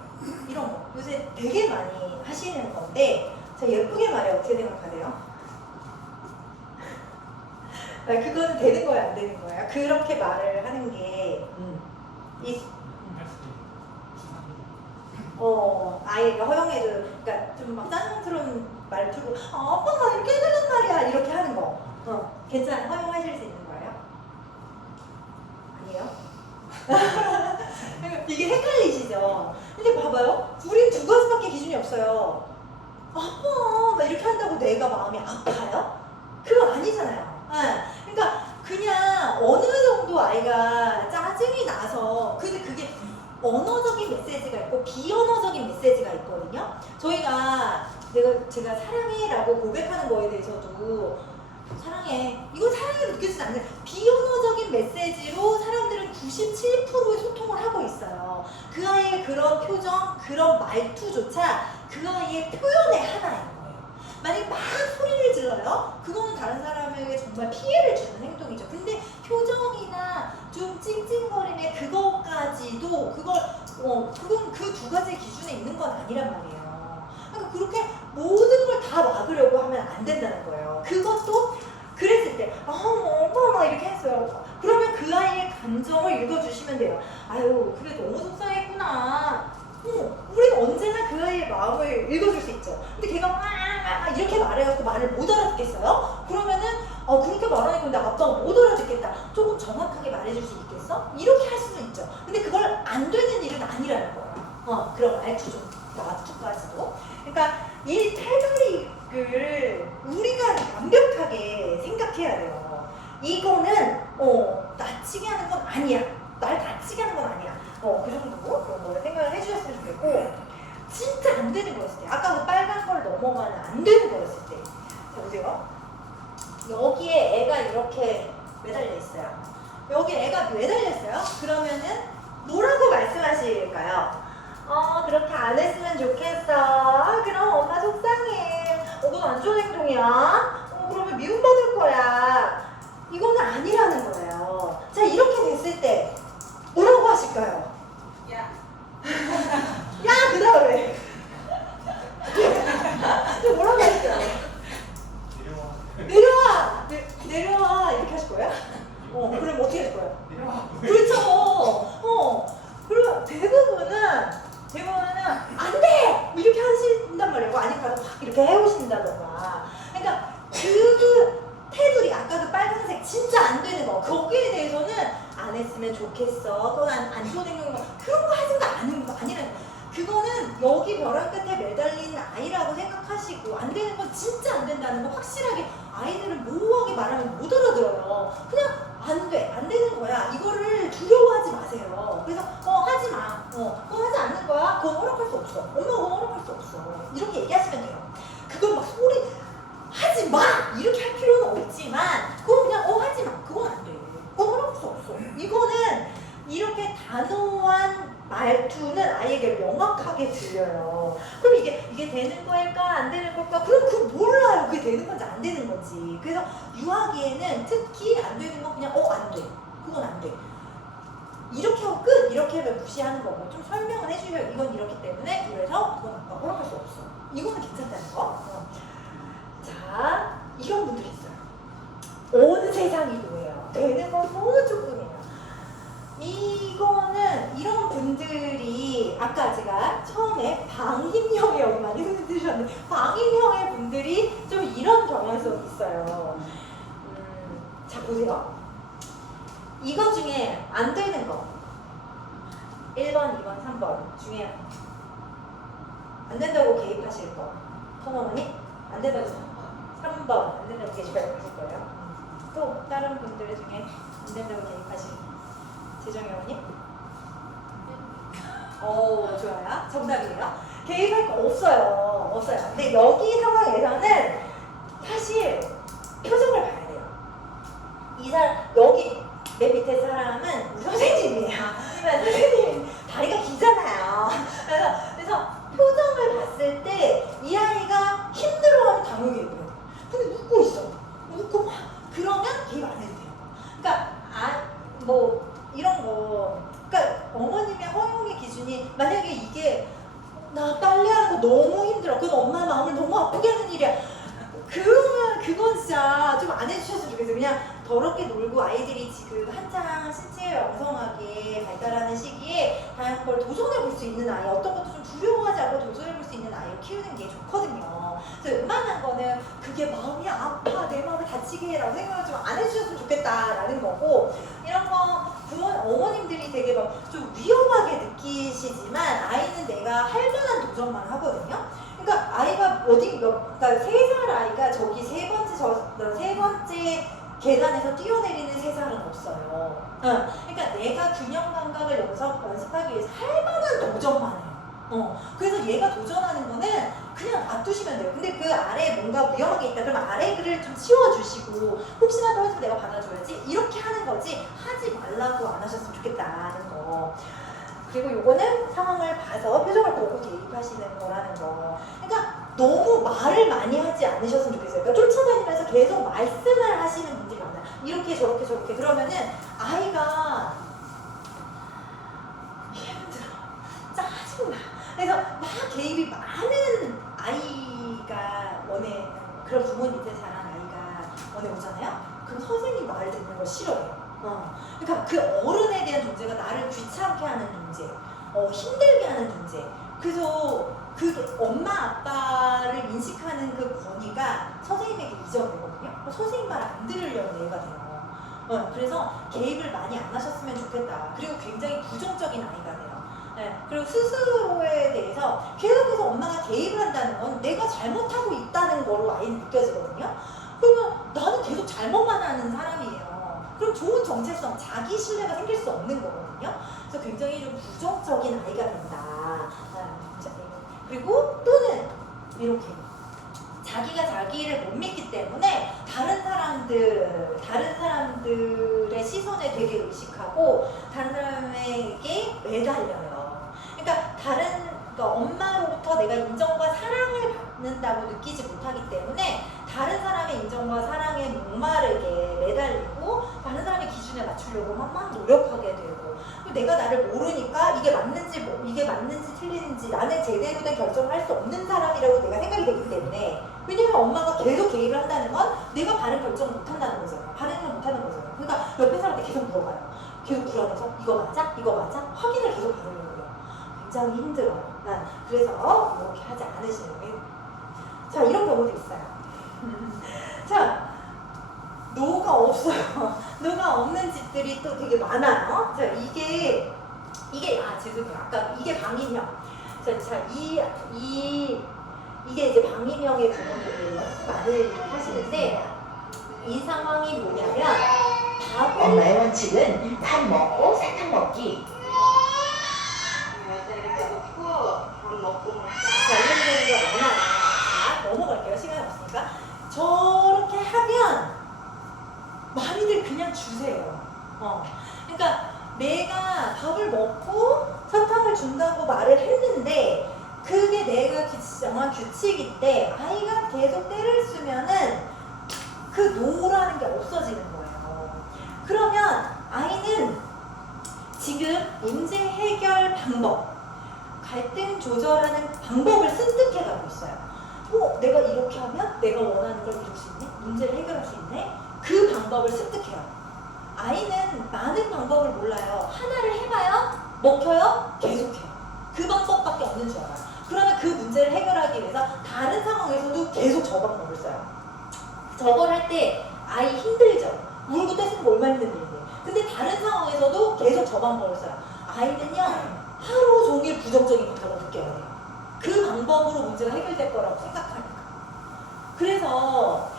이런 거 요새 되게 많이 하시는 건데 자 예쁘게 말해 어떻게 생각하세요? 그거는 되는 거예요 안 되는 거예요? 그렇게 말을 하는 게 아이가 허용해도 그러니까 좀 막 짜증스러운 말투로 아빠가 이렇게 해달란 말이야 이렇게 하는 거 괜찮아요? 허용하실 수 있는 거예요? 아니에요? 이게 헷갈리시죠? 근데 봐봐요. 우린 두 가지밖에 기준이 없어요. 아빠 막 이렇게 한다고 내가 마음이 아파요? 그건 아니잖아요. 네. 그러니까 그냥 어느 정도 아이가 짜증이 나서 근데 그게 언어적인 메시지가 있고 비언어적인 메시지가 있거든요. 제가 사랑해라고 고백하는 거에 대해서도 사랑해. 이건 사랑이 느껴지지 않는 비언어적인 메시지로 사람들은 97%의 소통을 하고 있어요. 그 아이의 그런 표정, 그런 말투조차 그 아이의 표현의 하나인 거예요. 만약에 막 소리를 질러요? 그거는 다른 사람에게 정말 피해를 주는 행동이죠. 근데 표정이나 좀 찡찡거리는 그것까지도 그건 그 두 가지 기준에 있는 건 아니란 말이에요. 그러니까 그렇게 모든 걸 다 막으려고 하면 안 된다는 거예요. 그것도 그랬을 때 엄마 이렇게 했어요. 그러면 그 아이의 감정을 읽어주시면 돼요. 아유 그래 너무 속상했구나. 우리는 언제나 그 아이의 마음을 읽어줄 수 있죠. 근데 걔가 막 이렇게 말해갖고 말을 못 알아듣겠어요? 그러면은 그렇게 말하니까 근데 아빠가 못 알아듣겠다. 조금 정확하게 말해줄 수 있겠어? 이렇게 할 수도 있죠. 근데 그걸 안 되는 일은 아니라는 거예요. 그런 말투까지도. 그러니까 이 테두리를 우리가 완벽하게 생각해야 돼요. 이거는 다치게 하는 건 아니야. 날 다치게 하는 건 아니야. 그 정도로 그런 걸 생각을 해주셨으면 좋겠고 진짜 안 되는 거였을 때 아까 그 빨간 걸 넘어가는 안 되는 거였을 때 자 보세요. 여기에 애가 이렇게 매달려 있어요. 여기 애가 매달려 있어요. 그러면은 뭐라고 말씀하실까요? 그렇게 안 했으면 좋겠어. 그럼 엄마 속상해. 그건 안 좋은 행동이야. 그러면 미움받을 거야. 이거는 아니라는 거예요. 자 이렇게 됐을 때 뭐라고 하실까요? 야. 야! 그 다음에 뭐라고 하실까요? 내려와! 내려와! 이렇게 하실 거예요? 그럼 어떻게 하실 거예요? 내려와. 그렇죠! 그리고 대부분은 안 돼! 이렇게 하신단 말이에요. 아니면 가서 막 이렇게 해오신다던가. 그러니까 아이라고 생각하시고 안 되는 건 진짜 안 된다는 거 확실하게 아이들은 모호하게 말하면 못 알아들어요. 그냥 안 돼, 안 되는 거야. 이거를 두려워하지 마세요. 그래서 하지 마. 그거 하지 않는 거야. 그건 허락할 수 없어. 엄마 그거 허락할 수 없어. 이렇게 얘기하시면 돼요. 그건 막 소리 하지 마 이렇게 할 필요는 없지만 그건 그냥 하지 마. 그건 안 돼. 그건 허락할 수 없어. 이거는 이렇게 단호한 말투는 아이에게 명확하게 들려요. 그럼 이게 되는 거일까 안 되는 걸까? 그럼 그거 몰라요. 그게 되는 건지 안 되는 건지. 그래서 유아기에는 특히 안 되는 건 그냥 안 돼. 그건 안 돼. 이렇게 하고 끝. 이렇게 하면 무시하는 거고 좀 설명을 해주면 이건 이렇기 때문에 그래서 그건 아빠 허락할 수 없어. 이거는 괜찮다는 거. 자, 이런 분들이 있어요. 온 세상이 뭐예요? 되는 건 너무 조금이에요. 이거는 이런 분들이 아까 제가 처음에 방임형의 여기 많이 흔들으셨는데 방임형의 분들이 좀 이런 경향성이 있어요. 자 보세요. 이거 중에 안 되는 거 1번, 2번, 3번 중에 안 된다고 개입하실 거 성어머니? 안 된다고 3번 안 된다고 개입하실 거예요. 또 다른 분들 중에 안 된다고 개입하실 재정이 어머니? 좋아요. 정답이에요. 개입할 거 없어요. 없어요. 근데 여기 상황에서는 사실 표정을 봐야 돼요. 이 사람, 여기 맨 밑에 사람은 우리 선생님이에요. 선생님 다리가 기잖아요. 그래서 표정을 봤을 때 이 아이가 힘들어하는 당연히 예뻐요. 근데 웃고 있어. 웃고 막 그러면 개입 안 해도 돼요. 그러니까 이런 거, 그러니까 어머님의 허용의 기준이 만약에 이게 나 빨래하는 거 너무 힘들어. 그건 엄마 마음을 너무 아프게 하는 일이야. 그러면 그건 진짜 좀 안 해주셨으면 좋겠어요. 그냥 더럽게 놀고 아이들이 지금 한창 신체 왕성하게 발달하는 시기에 다양한 걸 도전해볼 수 있는 아이, 어떤 것도 좀 두려워하지 않고 도전해볼 수 있는 아이를 키우는 게 좋거든요. 그래서 웬만한 거는 그게 마음이 아파, 내 마음을 다치게 해라고 생각을 좀 안 해주셨으면 좋겠다라는 거고, 이런 거 어머님들이 되게 막 좀 위험하게 느끼시지만 아이는 내가 할 만한 도전만 하거든요. 그러니까 아이가 그러니까 3살 아이가 저기 세 번째 계단에서 뛰어내리는 3살은 없어요. 그러니까 내가 균형 감각을 연습하기 위해서 할 만한 도전만 해요. 그래서 얘가 도전하는 거는 그냥 놔두시면 돼요. 근데 그 아래에 뭔가 위험하게 있다 그러면 아래 글을 좀 치워주시고 혹시나 떨어지면 내가 받아줘야지 이렇게 하는 거지 하지 말라고 안 하셨으면 좋겠다는 거. 그리고 요거는 상황을 봐서 표정을 보고 개입하시는 거라는 거. 그러니까 너무 말을 많이 하지 않으셨으면 좋겠어요. 그러니까 쫓아다니면서 계속 말씀을 하시는 분들이 많아요. 이렇게 저렇게 저렇게 그러면은 아이가 힘들어, 짜증나. 그래서 막 개입이 많은 아이가 그런 부모 밑에 자란 아이가 오잖아요. 그럼 선생님 말 듣는 걸 싫어해요. 그러니까 그 어른에 대한 존재가 나를 귀찮게 하는 존재, 힘들게 하는 존재. 그래서 그 엄마 아빠를 인식하는 그 권위가 선생님에게 이전되거든요. 선생님 말 안 들으려는 애가 돼요. 그래서 개입을 많이 안 하셨으면 좋겠다. 그리고 굉장히 부정적인 아이가 돼요. 그리고 스스로에 대해서 계속해서 엄마가 개입을 한다는 건 내가 잘못하고 있다는 거로 아이는 느껴지거든요. 그러면 나는 계속 잘못만 하는 사람이에요. 그럼 좋은 정체성, 자기 신뢰가 생길 수 없는 거거든요. 그래서 굉장히 좀 부정적인 아이가 된다. 그리고 또는 이렇게 자기가 자기를 못 믿기 때문에 다른 사람들의 시선에 되게 의식하고 다른 사람에게 매달려요. 그러니까 엄마로부터 내가 인정과 사랑을 받는다고 느끼지 못하기 때문에 다른 사람의 인정과 사랑에 목마르게 매달리고 다른 사람의 기준에 맞추려고 막 노력하게 되고, 내가 나를 모르니까 이게 맞는지 틀리는지 나는 제대로 된 결정을 할 수 없는 사람이라고 내가 생각이 되기 때문에, 왜냐면 엄마가 계속 개입을 한다는 건 내가 바른 결정을 못한다는 거잖아요. 바른 못하는 거잖아요. 그러니까 옆에 사람한테 계속 물어봐요. 계속 불안해서 이거 맞아? 이거 맞아? 확인을 계속 하려고 해요. 굉장히 힘들어요. 난 그래서 이렇게 하지 않으시는 게. 자, 이런 경우도 있어요. 자, 노가 없어요. 노가 없는 집들이 또 되게 많아요. 자, 이게 죄송해요. 아까 이게 방임형. 자, 이게 이제 방위명의 부모님이 말을 하시는데 이 상황이 뭐냐면 밥을 엄마의 원칙은 밥 먹고 사탕 먹기. 이렇게 놓고 밥 먹고 자, 이런 거 많아요. 자, 넘어갈게요. 시간이 없으니까. 저렇게 하면 많이들 그냥 주세요. 그러니까 내가 밥을 먹고 사탕을 준다고 말을 했는데 그게 내가 정한 규칙인데 아이가 계속 때를 쓰면은 그 노라는 게 없어지는 거예요. 그러면 아이는 지금 문제 해결 방법, 갈등 조절하는 방법을 습득해 가고 있어요. 내가 이렇게 하면 내가 원하는 걸 이룰 수 있네? 문제를 해결할 수 있네? 그 방법을 습득해요. 아이는 많은 방법을 몰라요. 하나를 해봐요? 먹혀요? 계속해요. 그 방법밖에 없는 줄 알아요. 그러면 그 문제를 해결하기 위해서 다른 상황에서도 계속 저 방법을 써요. 저걸 할 때 아이 힘들죠? 물고 떼쓰는 거 얼마나 힘든 일인데. 근데 다른 상황에서도 계속 저 방법을 써요. 아이는요, 하루 종일 부정적인 것처럼 느껴야 돼요. 그 방법으로 문제가 해결될 거라고 생각하니까. 그래서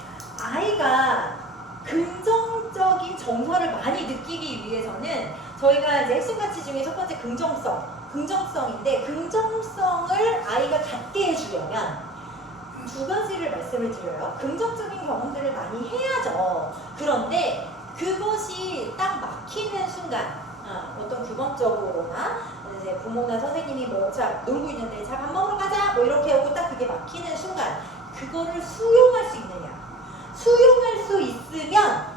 아이가 긍정적인 정서를 많이 느끼기 위해서는 저희가 이제 핵심 가치 중에 첫 번째 긍정성인데 긍정성을 아이가 갖게 해주려면 두 가지를 말씀을 드려요. 긍정적인 경험들을 많이 해야죠. 그런데 그것이 딱 막히는 순간, 어떤 규범적으로나 이제 부모나 선생님이 자 놀고 있는데 자 밥 먹으러 가자 뭐 이렇게 하고 딱 그게 막히는 순간 그거를 수용할 수 있느냐? 수용할 수 있으면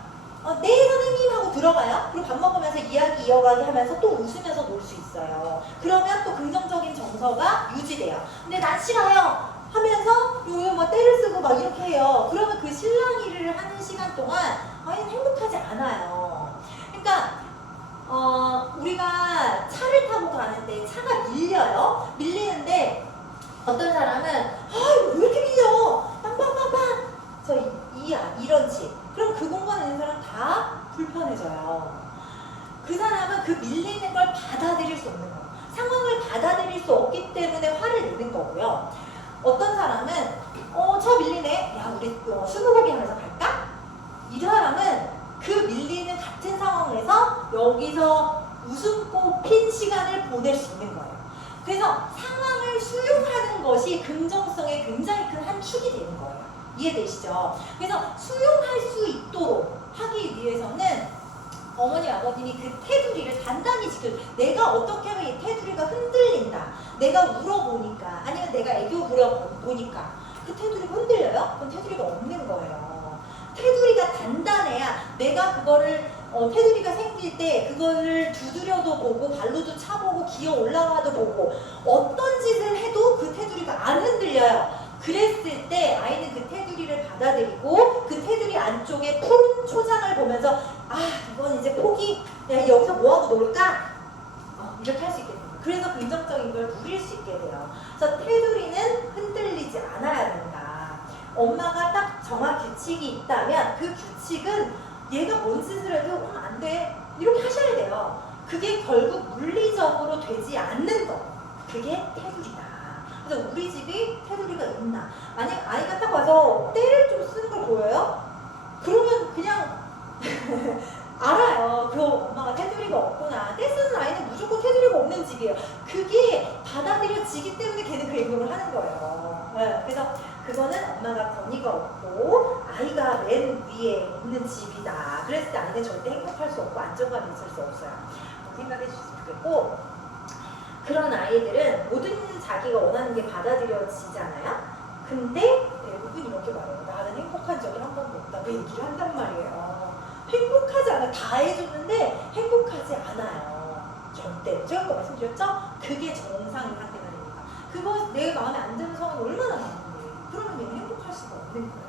네 선생님 하고 들어가요. 그리고 밥 먹으면서 이야기 이어가기 하면서 또 웃으면서 놀 수 있어요. 그러면 또 긍정적인 정서가 유지돼요. 근데 난 싫어요 하면서 뭐 때를 쓰고 막 이렇게 해요. 그러면 그 실랑이를 하는 시간 동안 아이는 행복하지 않아요. 그러니까 우리가 차를 타고 가는데 차가 밀려요. 밀리는데 어떤 사람은 왜 이렇게 밀려? 빵빵빵빵 이런 집. 그럼 그 공간에 있는 사람 다 불편해져요. 그 사람은 그 밀리는 걸 받아들일 수 없는 거예요. 상황을 받아들일 수 없기 때문에 화를 내는 거고요. 어떤 사람은 차 밀리네. 야 우리 스무고개 하면서 갈까? 이 사람은 그 밀리는 같은 상황에서 여기서 웃음꽃 핀 시간을 보낼 수 있는 거예요. 그래서 상황을 수용하는 것이 긍정성의 굉장히 큰 한 축이 되는 거예요. 이해되시죠? 그래서 수용할 수 있도록 하기 위해서는 어머니 아버님이 그 테두리를 단단히 내가 어떻게 하면 이 테두리가 흔들린다. 내가 울어보니까 아니면 내가 애교 부려보니까 그 테두리가 흔들려요? 그건 테두리가 없는 거예요. 테두리가 단단해야 내가 그거를 테두리가 생길 때 그거를 두드려도 보고 발로도 차보고 기어 올라가도 보고 어떤 짓을 해도 그 테두리가 안 흔들려요. 그랬을 때 아이는 그 테두리를 받아들이고 그 테두리 안쪽에 푸른 초장을 보면서 이건 이제 포기. 야, 여기서 뭐하고 놀까? 이렇게 할 수 있게 됩니다. 그래서 긍정적인 걸 누릴 수 있게 돼요. 그래서 테두리는 흔들리지 않아야 된다. 엄마가 딱 정한 규칙이 있다면 그 규칙은 얘가 뭔 짓을 해도 안 돼. 이렇게 하셔야 돼요. 그게 결국 물리적으로 되지 않는 거. 그게 테두리다. 그래서 우리 집이 테두리가 있나? 만약 아이가 딱 와서 때를 좀 쓰는 걸 보여요? 그러면 그냥 알아요. 그 엄마가 테두리가 없구나. 때 쓰는 아이는 무조건 테두리가 없는 집이에요. 그게 받아들여지기 때문에 걔는 그 행동을 하는 거예요. 네, 그래서 그거는 엄마가 권위가 없고 아이가 맨 위에 있는 집이다. 그랬을 때 아이는 절대 행복할 수 없고 안정감이 있을 수 없어요. 생각해 주셨으면 좋겠고, 그런 아이들은 뭐든 자기가 원하는 게 받아들여지잖아요. 근데 대부분 이렇게 말해요. 나는 행복한 적이 한 번도 없다고 얘기를 한단 말이에요. 행복하지 않아. 다 해줬는데 행복하지 않아요. 절대. 제가 아까 말씀드렸죠? 그게 정상인 상태가 됩니다. 그거 내 마음에 안 드는 상황이 얼마나 많은데 그러면 얘는 행복할 수가 없는 거예요.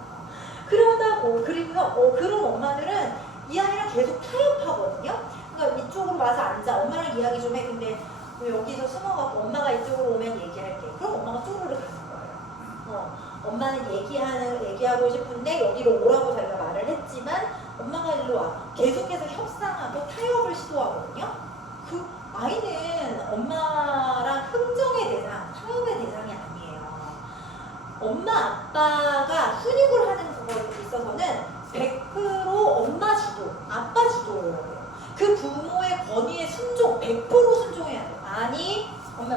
그러다고 그리고 그런 엄마들은 이 아이랑 계속 타협하거든요. 그러니까 이쪽으로 와서 앉아. 엄마랑 이야기 좀 해. 근데 여기서 숨어갖고 엄마가 이쪽으로 오면 얘기할게. 그럼 엄마가 쪼르르 가는 거예요. 엄마는 얘기하고 싶은데 여기로 오라고 자기가 말을 했지만 엄마가 일로 와. 계속해서 협상하고 타협을 시도하거든요. 그 아이는 엄마랑 흥정의 대상, 타협의 대상이 아니에요.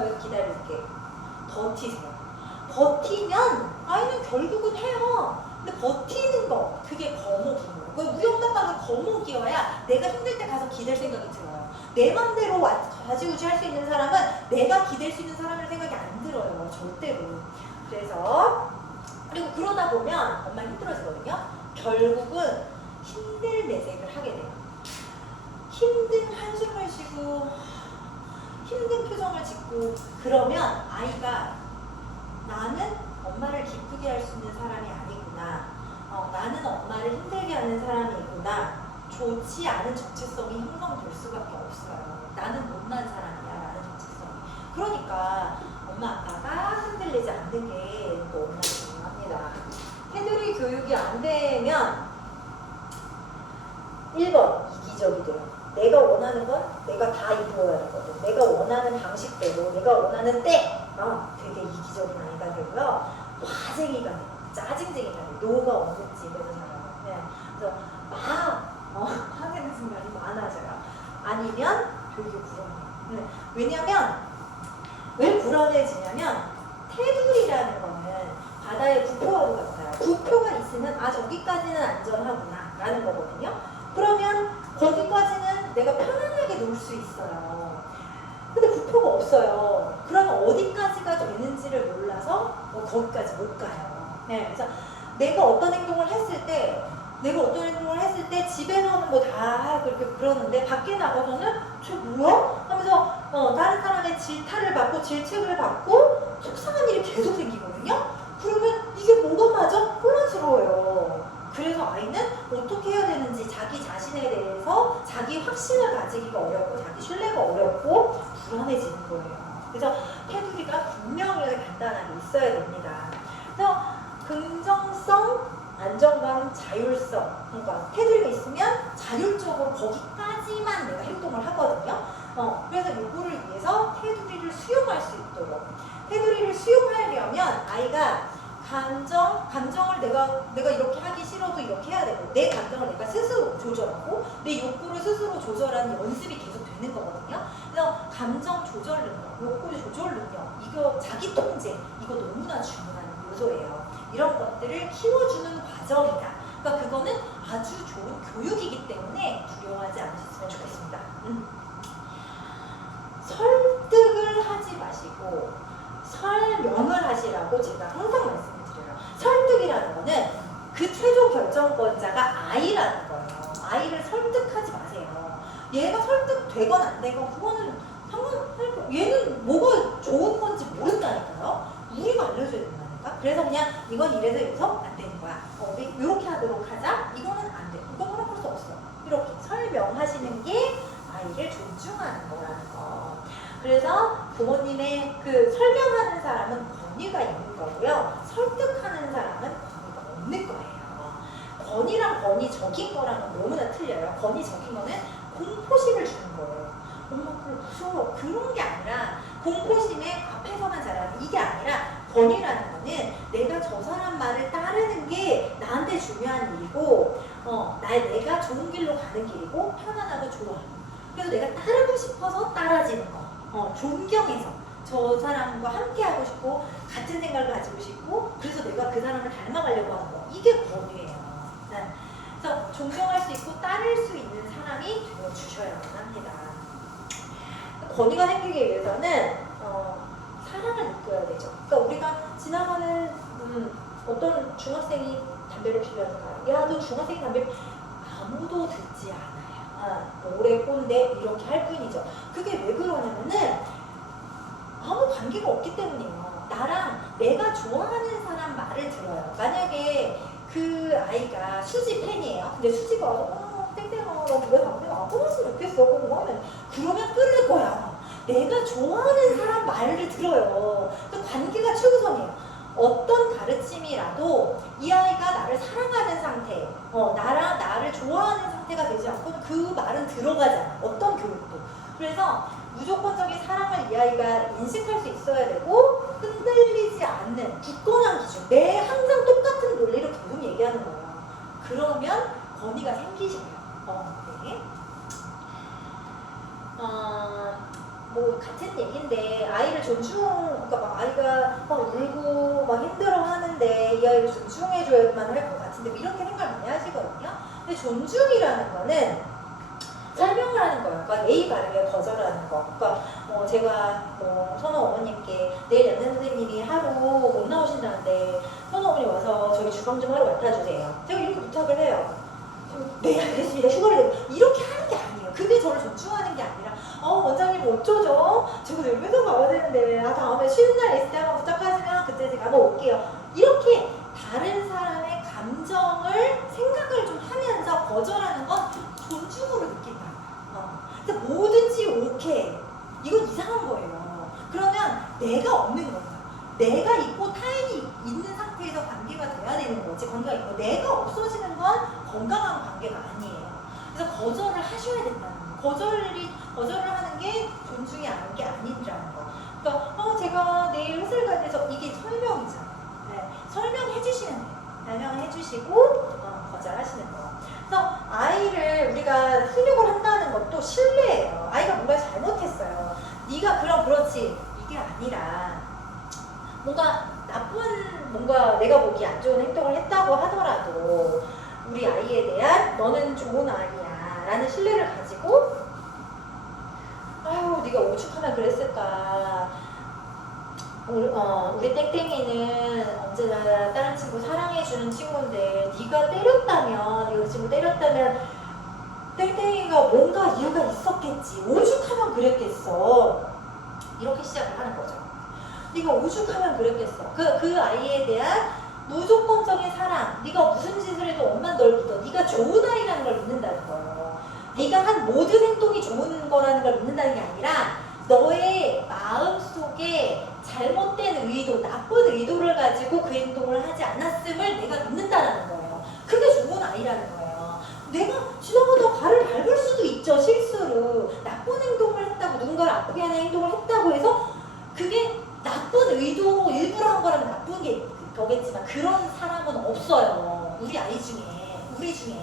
거예요? 기다릴게. 버티세요. 버티면 아이는 결국은 해요. 근데 버티는 거, 그게 거목이에요. 그 우영답답한 거목이어야 내가 힘들 때 가서 기댈 생각이 들어요. 내 맘대로 좌지우지 할 수 있는 사람은 내가 기댈 수 있는 사람일 생각이 안 들어요. 절대로. 그래서 그리고 그러다 보면 엄마 힘들어지거든요. 결국은 힘들 내색을 하게 돼요. 힘든 한숨을 쉬고 힘든 표정을 짓고 그러면 아이가 나는 엄마를 기쁘게 할 수 있는 사람이 아니구나. 나는 엄마를 힘들게 하는 사람이구나. 좋지 않은 정체성이 형성될 수밖에 없어요. 나는 못난 사람이야. 라는 정체성이. 그러니까 엄마 아빠가 흔들리지 않는 게 너무나 중요합니다. 테두리 교육이 안 되면 1번 이기적이 돼요. 내가 원하는 건 내가 다 이루어야 되거든. 내가 원하는 방식대로, 내가 원하는 때 되게 이기적인 아이가 되고요. 화쟁이가 돼요. 짜증쟁이가 돼요. 노가 없는 집에서 자라요. 네. 그래서 화내는 순간이 많아져요. 아니면 되게 불안해요. 네. 왜냐면 왜 불안해지냐면 테두리라는 거는 바다의 부표하고 같아요. 부표가 있으면 저기까지는 안전하구나 라는 거거든요. 그러면 거기까지는 내가 편안하게 놀 수 있어요. 근데 부표가 없어요. 그러면 어디까지가 되는지를 몰라서 거기까지 못 가요. 네, 그래서 내가 어떤 행동을 했을 때 집에서는 뭐 다 하고 이렇게 그러는데 밖에 나가서는 저 뭐야? 하면서 다른 사람의 질타를 받고 질책을 받고 속상한 일이 계속 생기거든요. 그러면 이게 뭐가 맞아? 혼란스러워요. 그래서 아이는 어떻게 해야 되는지 자기 자신에 대해서 자기 확신을 가지기가 어렵고 자기 신뢰가 어렵고 불안해지는 거예요. 그래서 테두리가 분명하게 간단하게 있어야 됩니다. 그래서 긍정성, 안정감, 자율성. 그러니까 테두리가 있으면 자율적으로 거기까지만 내가 행동을 하거든요. 그래서 요거를 위해서 테두리를 수용할 수 있도록. 테두리를 수용하려면 아이가 감정을 내가 이렇게 하기 싫어도 이렇게 해야 되고 내 감정을 내가 스스로 조절하고 내 욕구를 스스로 조절하는 연습이 계속 되는 거거든요. 그래서 감정 조절 능력, 욕구 조절 능력, 이거 자기 통제, 이거 너무나 중요한 요소예요. 이런 것들을 키워주는 과정이다. 그러니까 그거는 아주 좋은 교육이기 때문에 두려워하지 않으셨으면 좋겠습니다. 설득을 하지 마시고 설명을 하시라고 제가 항상 말씀드려요. 설득이라는 거는 그 최종 결정권자가 아이라는 거예요. 아이를 설득하지 마세요. 얘가 설득되건 안 되건 그거는 얘는 뭐가 좋은 건지 모른다니까요. 우리가 알려줘야 된다니까. 그래서 그냥 이건 이래서 여기서 안 되는 거야. 우리 이렇게 하도록 하자. 이거는 안 돼. 이거 허락할 수 없어. 이렇게 설명하시는 게 아이를 존중하는 거라는 거. 그래서 부모님의 그 설명하는 사람은 권위가 있는 거고요. 설득하는 사람은 권위가 없는 거예요. 권위랑 권위적인 거랑은 너무나 틀려요. 권위적인 거는 공포심을 주는 거예요. 엄마 그거 무서워. 그런 게 아니라 공포심에 앞에서만 잘하는 이게 아니라 권위라는 거는 내가 저 사람 말을 따르는 게 나한테 중요한 일이고 내가 좋은 길로 가는 길이고 편안하고 좋아. 그래서 내가 따르고 싶어서 따라지는 거. 존경해서 저 사람과 함께 하고 싶고 같은 생각을 가지고 싶고 그래서 내가 그 사람을 닮아가려고 하는 거. 이게 권위예요. 네. 그래서 존경할 수 있고 따를 수 있는 사람이 되어주셔야만 합니다. 권위가 생기기 위해서는 사랑을 느껴야 되죠. 그러니까 우리가 지나가는 어떤 중학생이 담배를 피우는가요? 야, 너 중학생이 담배 아무도 듣지 않아요. 노래 꼰대 이렇게 할 뿐이죠. 그게 왜 그러냐면은 아무 관계가 없기 때문이에요. 나랑 내가 좋아하는 사람 말을 들어요. 만약에 그 아이가 수지 팬이에요. 근데 수지가 와서 땡땡아 나 집에 담배 안 끊었으면 좋겠어. 그러면 끊을 거야. 내가 좋아하는 사람 말을 들어요. 그 관계가 최우선이에요. 어떤 가르침이라도 이 아이가 나를 사랑하는 상태, 나를 좋아하는 상태가 되지 않고는 그 말은 들어가잖아. 어떤 교육도. 그래서 무조건적인 사랑을 이 아이가 인식할 수 있어야 되고 흔들리지 않는 굳건한 기준. 내 항상 똑같은 논리를 계속 얘기하는 거예요. 그러면 권위가 생기셔요. 네. 뭐 같은 얘기인데 아이를 그러니까 막 아이가 막 울고 막 힘들어하는데 이 아이를 존중해줘야만 할 것 같은데 뭐 이렇게 생각 많이 하시거든요. 근데 존중이라는 거는 설명을 하는 거예요. 그러니까 예의 바르게 거절하는 거. 그러니까 제가 선호 어머님께 내일 연애 선생님이 하루 못 나오신다는데 선호 어머니 와서 저기 주방 좀 하러 맡아주세요. 제가 이렇게 부탁을 해요. 네 알겠습니다. 휴가를 내고 이렇게 하는 게 아니에요. 그게 저를 존중하는 게 아니라 원장님 어쩌죠? 제가 내일 회사 가야 되는데 다음에 쉬는 날 있을 때 한번 부탁하시면 그때 제가 한번 올게요. 이렇게 다른 사람의 감정을 생각을 좀 하면서 거절하는 건 존중으로 느낀다. 근데 뭐든지 오케이. 이건 이상한 거예요. 그러면 내가 없는 거야. 내가 있고 타인이 있는 상태에서 관계가 돼야 되는 거지. 관계가 있고 내가 없어지는 건 건강한 관계가 아니에요. 그래서 거절을 하셔야 된다는 거. 거절을 하는 게 존중이 아닌 게 아니라는 거. 그러니까 제가 내일 회사를 가야 돼서 이게 설명이잖아요. 네. 설명해 주시면 돼요. 설명해 주시고 거절하시는 거. 그래서 아이를 우리가 훈육을 한다는 것도 신뢰예요. 아이가 뭔가 잘못했어요. 네가 그렇지 이게 아니라 뭔가 내가 보기 안 좋은 행동을 했다고 하더라도 우리 아이에 대한 너는 좋은 아이야 라는 신뢰를 가지고 아유 네가 오죽하면 그랬을까. 우리 땡땡이는 언제나 다른 친구 사랑해주는 친구인데 네가 때렸다면 그 친구 때렸다면 땡땡이가 뭔가 이유가 있었겠지. 오죽하면 그랬겠어. 이렇게 시작을 하는 거죠. 네가 오죽하면 그랬겠어. 그 아이에 대한 무조건적인 사랑. 네가 무슨 짓을 해도 엄마는 널 믿어. 네가 좋은 아이라는 걸 믿는다는 거예요. 네가 한 모든 행동이 좋은 거라는 걸 믿는다는 게 아니라 너의 마음속에 잘못된 의도, 나쁜 의도를 가지고 그 행동을 하지 않았음을 내가 믿는다는 거예요. 그게 좋은 아이라는 거예요. 내가 지나가다 발을 밟을 수도 있죠. 실수로. 나쁜 행동을 했다고, 누군가를 아프게 하는 행동을 했다고 해서 그게 나쁜 의도로 일부러 한 거라면 나쁜 게 거겠지만 그런 사람은 없어요. 우리 아이 중에, 우리 중에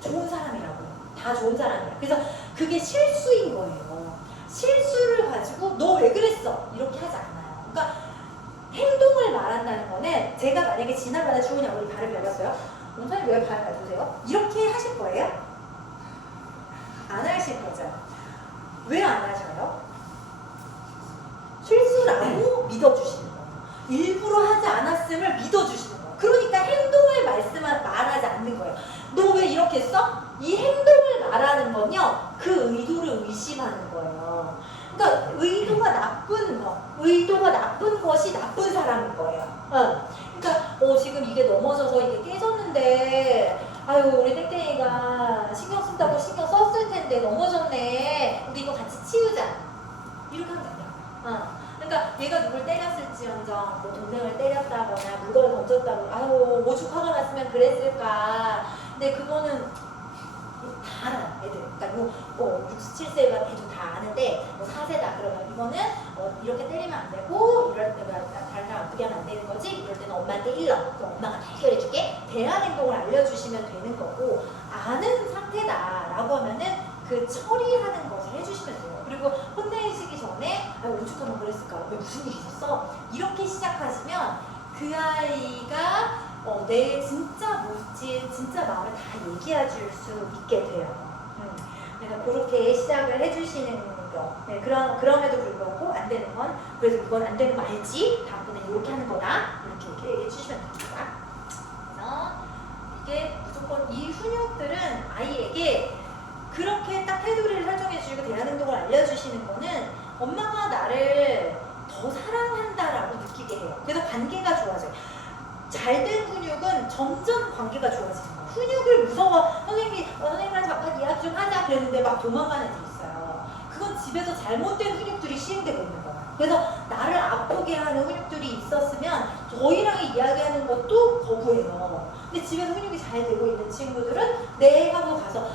좋은 사람이라고요. 다 좋은 사람이야. 그래서 그게 실수인 거예요. 실수를 가지고 너 왜 그랬어? 이렇게 하지 않아요. 그러니까 행동을 말한다는 거는 제가 만약에 지나가다 주은이 어머니 발을 밟았어요. 원장님 왜 발을 밟으세요? 이렇게 하실 거예요? 안 하실 거죠. 왜 안 하셔요? 실수라고 믿어주시는 거예요. 일부러 하지 않았음을 믿어주시는 거예요. 그러니까 행동을 말하지 않는 거예요. 너 왜 이렇게 했어? 이 행동을 말하는 건요, 그 의도를 의심하는 거예요. 그러니까 의도가 나쁜 것이 나쁜 사람인 거예요. 그러니까 지금 이게 넘어져서 이게 깨졌는데 아유 우리 땡땡이가 신경 쓴다고 신경 썼을 텐데 넘어졌네. 우리 이거 같이 치우자. 이렇게 하면 돼요. 그러니까 얘가 누굴 때렸을지언정 뭐 동생을 때렸다거나 물건을 던졌다거나 아유 오죽 화가 났으면 그랬을까. 근데 그거는 다 알아요, 애들. 그러니까 6, 7세가 돼도 다 아는데 4세다 그러면 이거는 이렇게 때리면 안 되고 이럴 때 다른 사람 아프게 하면 안 되는 거지. 이럴 때는 엄마한테 일러. 그럼 엄마가 다 해결해줄게. 대안 행동을 알려주시면 되는 거고 아는 상태다라고 하면은 그 처리하는 것을 해주시면 돼요. 그리고 혼내시기 전에 오죽하면 그랬을까? 왜 무슨 일이 있었어? 이렇게 시작하시면 그 아이가 내 진짜 모습, 진짜 마음을 다 얘기해 줄 수 있게 돼요. 그래서 그렇게 시작을 해주시는 거. 네, 그럼에도 불구하고 안 되는 건, 그래서 그건 안 되는 거 알지? 다음번에 이렇게 하는 거다. 이렇게 얘기해 주시면 됩니다. 그래서 이게 무조건 이 훈육들은 아이에게 그렇게 딱 테두리를 설정해 주시고 대안 행동을 알려주시는 거는 엄마가 나를 더 사랑한다라고 느끼게 해요. 그래서 관계가 좋아져요. 잘된 훈육은 점점 관계가 좋아지는 거예요. 훈육을 무서워. 선생님한테 바깥 이야기 좀 하자 그랬는데 막 도망가는 애들이 있어요. 그건 집에서 잘못된 훈육들이 시행되고 있는 거예요. 그래서 나를 아프게 하는 훈육들이 있었으면 저희랑 이야기하는 것도 거부해요. 근데 집에서 훈육이 잘 되고 있는 친구들은 네 하고 가서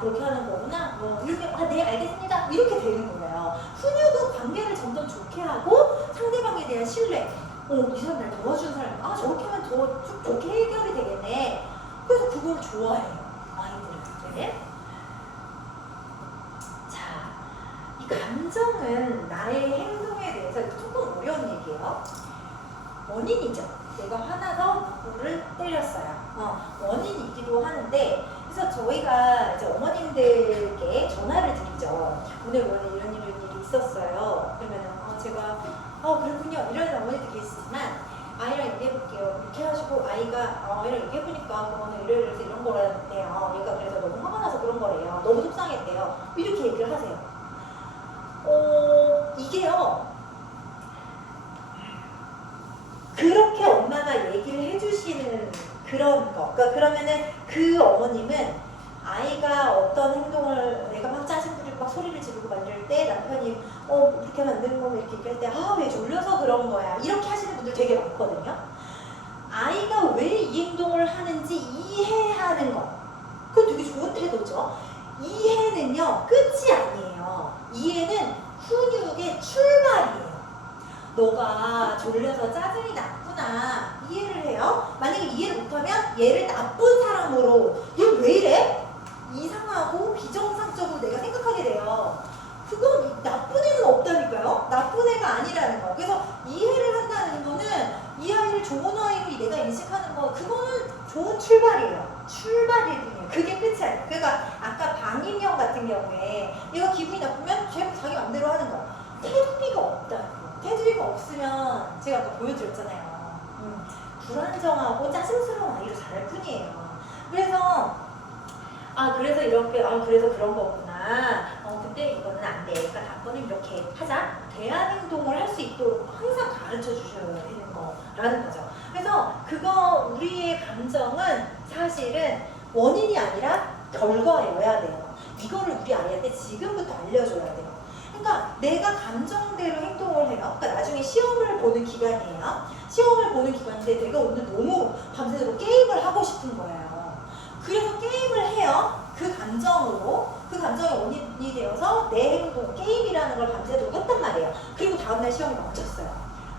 그렇게 하는 거구나. 이렇게 네 알겠습니다. 이렇게 되는 거예요. 훈육은 관계를 점점 좋게 하고 상대방에 대한 신뢰. 이 사람 날 도와주는 사람이 저렇게 하면 더 좀 좋게 해결이 되겠네. 그래서 그걸 좋아해요. 아이들은. 네. 자, 이 감정 감정은 나의 행동에 대해서 조금 어려운 얘기예요. 원인이죠. 내가 화나서 누구를 때렸어요. 원인이기도 하는데, 그래서 저희가 이제 어머님들께 전화를 드리죠. 오늘 이런 일이 있었어요. 그러면은 제가 그렇군요. 이런 어머니도 계시지만 아이랑 얘기해볼게요. 이렇게 하시고 아이가 아이랑 얘기해보니까 그거는 이래서 이런 거라네요. 얘가 그래서 너무 화가 나서 그런 거래요. 너무 속상했대요. 이렇게 얘기를 하세요. 이게요. 그렇게 엄마가 얘기를 해주시는 그런 거. 그러니까 그러면은 그 어머님은 아이가 어떤 행동을 내가 막 짜증 부리고 막 소리를 지르고 막 이럴 때 남편이 그렇게 하면 안 되는 거면 이렇게 얘기할 때 왜 졸려서 그런 거야. 이렇게 하시는 분들 되게 많거든요. 아이가 왜 이 행동을 하는지 이해하는 것. 그거 되게 좋은 태도죠. 이해는요, 끝이 아니에요. 이해는 훈육의 출발이에요. 너가 졸려서 짜증이 났구나. 이해를 해요. 만약에 이해를 못하면 얘를 나쁜 사람으로 얘 왜 이래? 이상하고 비정상적으로 내가 생각하게 돼요. 그건 나쁜 애는 없다니까요. 나쁜 애가 아니라는 거. 그래서 이해를 한다는 거는 이 아이를 좋은 아이로 내가 인식하는 거, 그거는 좋은 출발이에요. 출발일 뿐이에요. 그게 끝이 아니에요. 그러니까 아까 방임형 같은 경우에 얘가 기분이 나쁘면 자기 맘대로 하는 거. 테두리가 없다. 테두리가 없으면 제가 아까 보여드렸잖아요. 불안정하고 짜증스러운 아이로 자랄 뿐이에요. 그래서 그래서 이렇게 그래서 그런 거구나. 근데 이거는 안 돼. 그러니까 다음번은 이렇게 하자. 대안 행동을 할 수 있도록 항상 가르쳐 주셔야 되는 거라는 거죠. 그래서 우리의 감정은 사실은 원인이 아니라 결과여야 돼요. 이거를 우리 아이한테 지금부터 알려줘야 돼요. 그러니까 내가 감정대로 행동을 해요. 그러니까 나중에 시험을 보는 기간이에요. 시험을 보는 기간인데 내가 오늘 너무 밤새도록 게임을 하고 싶은 거예요. 그래서 게임을 해요. 그 감정이 원인이 되어서 내 행동, 게임이라는 걸 밤새도록 했단 말이에요. 그리고 다음날 시험이 망쳤어요.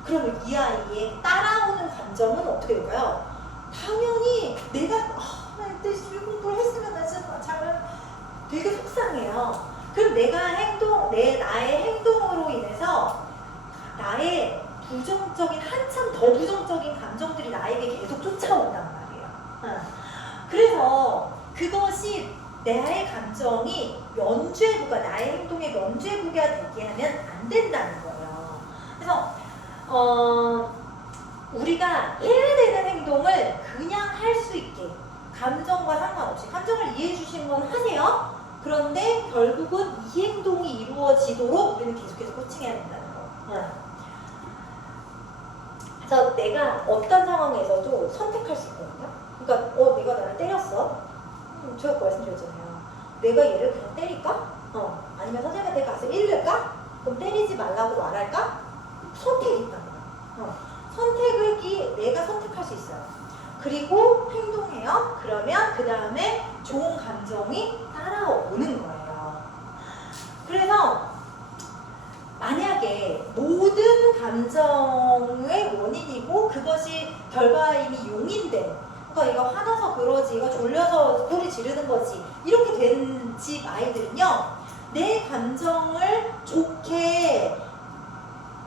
그러면 이 아이의 따라오는 감정은 어떻게 될까요? 당연히 내가 이때 공부를 했으면 나 진짜 잘 되게 속상해요. 그럼 나의 행동으로 인해서 나의 부정적인, 한참 더 부정적인 감정들이 나에게 계속 쫓아온단 말이에요. 그래서 그것이 나의 감정이 나의 행동의 면죄부가 되게 하면 안 된다는 거예요. 그래서 우리가 해야 되는 행동을 그냥 할 수 있게, 감정과 상관없이 감정을 이해해 주시는 건 하세요. 그런데 결국은 이 행동이 이루어지도록 우리는 계속해서 코칭해야 된다는 거. 그래서 내가 어떤 상황에서도 선택할 수 있거든요. 그러니까 내가 나를 때렸어. 제가 아까 말씀드렸잖아요. 내가 얘를 그냥 때릴까? 아니면 선생님한테 가서 일를까? 그럼 때리지 말라고 말할까? 선택이 있다는 거야. 내가 선택할 수 있어요. 그리고 행동해요. 그러면 그 다음에 좋은 감정이 따라오는 거예요. 그래서 만약에 모든 감정의 원인이고 그것이 결과에 이미 용인된, 그러니까 얘가 화나서 그러지, 얘가 졸려서 소리 지르는 거지, 이렇게 된 집 아이들은요, 내 감정을 좋게,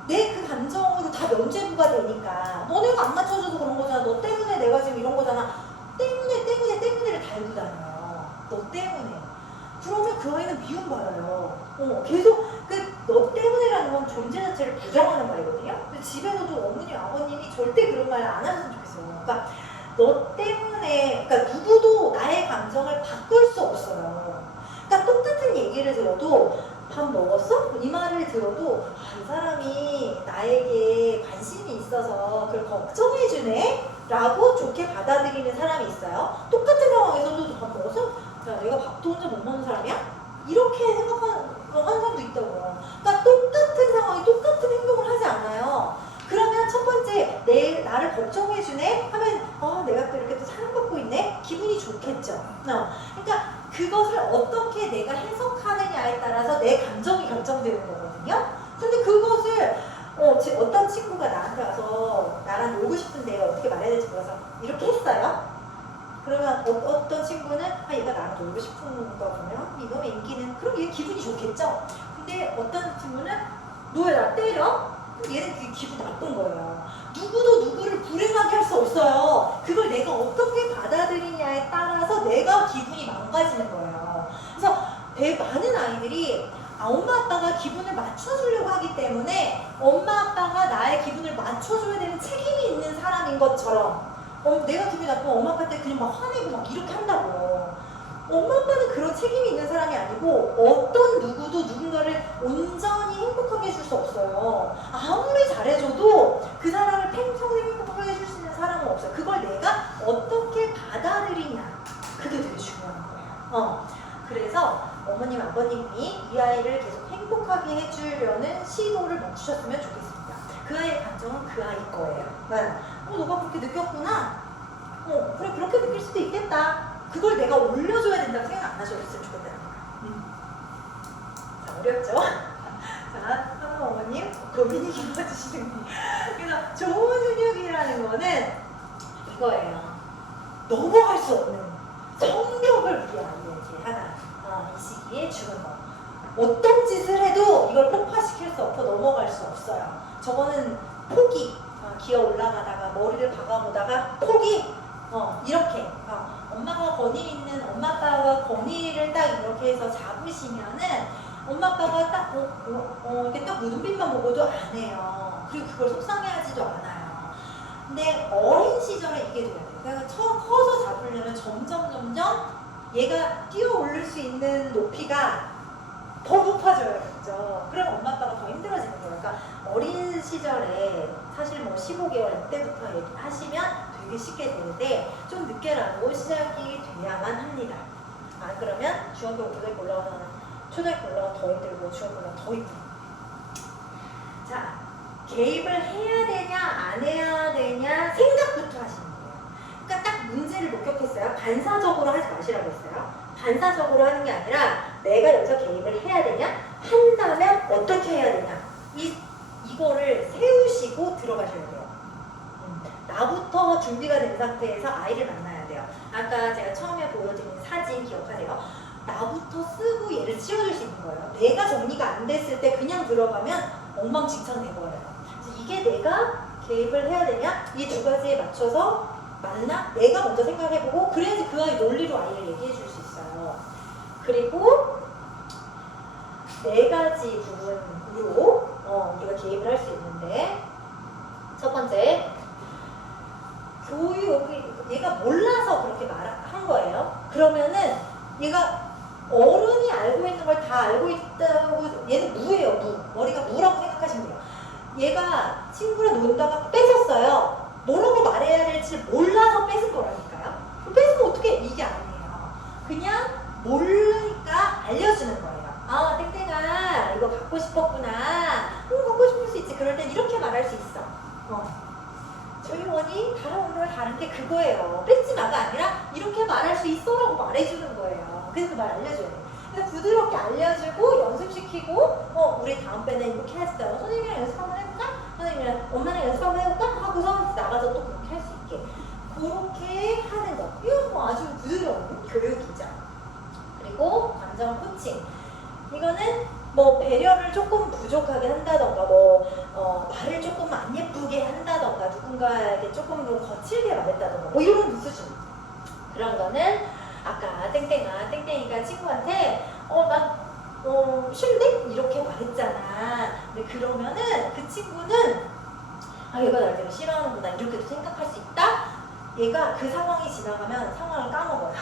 내 그 감정으로 다 면죄부가 되니까, 너네가 안 맞춰줘서 그런 거잖아, 너 때문에 내가 지금 이런 거잖아, 때문에를 달고 다녀요. 너 때문에. 그러면 그 아이는 미움받아요. 계속 너 때문에라는 건 존재 자체를 부정하는 말이거든요. 근데 집에서도 어머니, 아버님이 절대 그런 말 안 하셨으면 좋겠어요. 그러니까 너 때문에, 그러니까 누구도 나의 감정을 바꿀 수 없어요. 그러니까 똑같은 얘기를 들어도, 밥 먹었어? 이 말을 들어도 이 사람이 나에게 관심이 있어서 그걸 걱정해주네? 라고 좋게 받아들이는 사람이 있어요. 똑같은 상황에서도 밥 먹었어? 야, 내가 밥도 혼자 못 먹는 사람이야? 이렇게 생각하는 사람도 있다고요. 그러니까 똑같은 상황이 똑같은 행동을 하지 않아요. 그러면 첫 번째, 나를 걱정해주네? 하면 내가 또 이렇게 또 사랑받고 있네? 기분이 좋겠죠. 그러니까 그것을 어떻게 내가 해석하느냐에 따라서 내 감정이 결정되는 거거든요. 근데 그것을 어떤 친구가 나한테 와서 나랑 놀고 싶은데 어떻게 말해야 될지 몰라서 이렇게 했어요. 그러면 어떤 친구는 얘가 나랑 놀고 싶은 거 보면 이놈의 인기는, 그럼 얘 기분이 좋겠죠. 근데 어떤 친구는 너 왜 나 때려? 그럼 얘는 그게 기분 나쁜 거예요. 누구도 누구를 불행하게 할 수 없어요. 그걸 내가 어떻게 받아들이냐에 따라서 내가 기분이 망가지는 거예요. 그래서 많은 아이들이 엄마 아빠가 기분을 맞춰주려고 하기 때문에 엄마 아빠가 나의 기분을 맞춰줘야 되는 책임이 있는 사람인 것처럼 내가 기분이 나쁘면 엄마 아빠한테 그냥 막 화내고 막 이렇게 한다고. 엄마 아빠는 그런 책임이 있는 사람이 아니고 어떤 누구도 누군가를 온전히 행복하게 해줄 수 없어요. 아무리 잘해줘도 그 사람을 평생 행복하게 해줄 수 있는 사람은 없어요. 그걸 내가 어떻게 받아들이냐, 그게 되게 중요한 거예요. 그래서 어머님, 아버님이 이 아이를 계속 행복하게 해주려는 시도를 멈추셨으면 좋겠습니다. 그 아이의 감정은 그 아이 거예요. 너가 그렇게 느꼈구나? 그래, 그렇게 느낄 수도 있겠다. 그걸 내가 올려줘야 된다고 생각 안 하셨으면 좋겠다는 거예요. 자, 어렵죠? 자, 한번 어머님 고민이 깊어지시는 거. 그래서 좋은 훈육이라는 거는 이거예요. 넘어갈 수 없는 성격을 우리 아이에게 하나 이 시기에 주는 거. 어떤 짓을 해도 이걸 폭파시킬 수 없고 넘어갈 수 없어요. 저거는 포기. 기어 올라가다가 머리를 박아보다가 포기. 이렇게 엄마가 권위 있는 엄마 아빠가 권위를 딱 이렇게 해서 잡으시면은 엄마 아빠가 딱 이렇게 딱 눈빛만 보고도 안 해요. 그리고 그걸 속상해하지도 않아요. 근데 어린 시절에 이게 돼야 돼요. 그러니까 커서 잡으려면 점점 얘가 뛰어오를 수 있는 높이가 더 높아져야겠죠. 그럼 엄마 아빠가 더 힘들어지는 거예요. 그러니까 어린 시절에 사실 15개월 이때부터 얘기하시면 되게 쉽게 되는데 좀 늦게라도 시작이 돼야만 합니다. 그러면 중학교, 고등학교 올라가면 초등학교 올라가면 더 힘들고 중학교 올라가면 더 힘들고. 자, 개입을 해야 되냐 안 해야 되냐 생각부터 하시는 거예요. 그러니까 딱 문제를 목격했어요. 반사적으로 하지 마시라고 했어요. 반사적으로 하는 게 아니라 내가 여기서 개입을 해야 되냐? 한다면 어떻게 해야 되냐? 이거를 세우시고 들어가셔야 돼요. 나부터 준비가 된 상태에서 아이를 만나야 돼요. 아까 제가 처음에 보여드린 사진 기억하세요? 나부터 쓰고 얘를 치워줄 수 있는 거예요. 내가 정리가 안 됐을 때 그냥 들어가면 엉망진창 돼버려요. 그래서 이게 내가 개입을 해야 되냐? 이 두 가지에 맞춰서 맞나? 내가 먼저 생각해보고 그래야지 그 아이 논리로 아이를 얘기해 줄 수 있어요. 그리고 네 가지 부분으로 우리가 개입을 할 수 있는데 첫 번째, 교육이 얘가 몰라서 그렇게 말한 거예요. 그러면은 얘가 어른이 알고 있는 걸 다 알고 있다고 얘는 무예요. 머리가 무라고 생각하시면 돼요. 얘가 친구랑 놀다가 뺏었어요. 뭐라고 말해야 될지 몰라서 뺏은 거라니까요. 뺏으면 어떻게 이게 아니에요. 그냥 모르니까 알려주는 거예요. 땡땡아 이거 갖고 싶었구나. 갖고 싶을 수 있지. 그럴 땐 이렇게 말할 수 있어. 저희 원이 다른 언어가 다른 게 그거예요. 뺏지 마가 아니라 이렇게 말할 수 있어라고 말해주는 거예요. 그래서 그 말 알려줘야 돼요. 그래서 부드럽게 알려주고 연습시키고 우리 다음번에는 이렇게 했어요. 선생님이랑 연습 한번 해볼까? 선생님이랑 엄마랑 연습 한번 해볼까? 하고서 나가서 또 그렇게 할 수 있게 그렇게 하는 거. 이건 뭐 아주 부드러운 교육이죠. 그리고 감정 코칭. 이거는 뭐 배려를 조금 부족하게 한다던가 말을 조금 안 예쁘게 한다던가 누군가에게 조금 더 거칠게 말했다던가 뭐 이런 수준. 그런 거는 아까 땡땡이가 친구한테 쉴래? 이렇게 말했잖아. 근데 그러면은 그 친구는 얘가 날 되게 싫어하는구나 이렇게도 생각할 수 있다. 얘가 그 상황이 지나가면 상황을 까먹어요.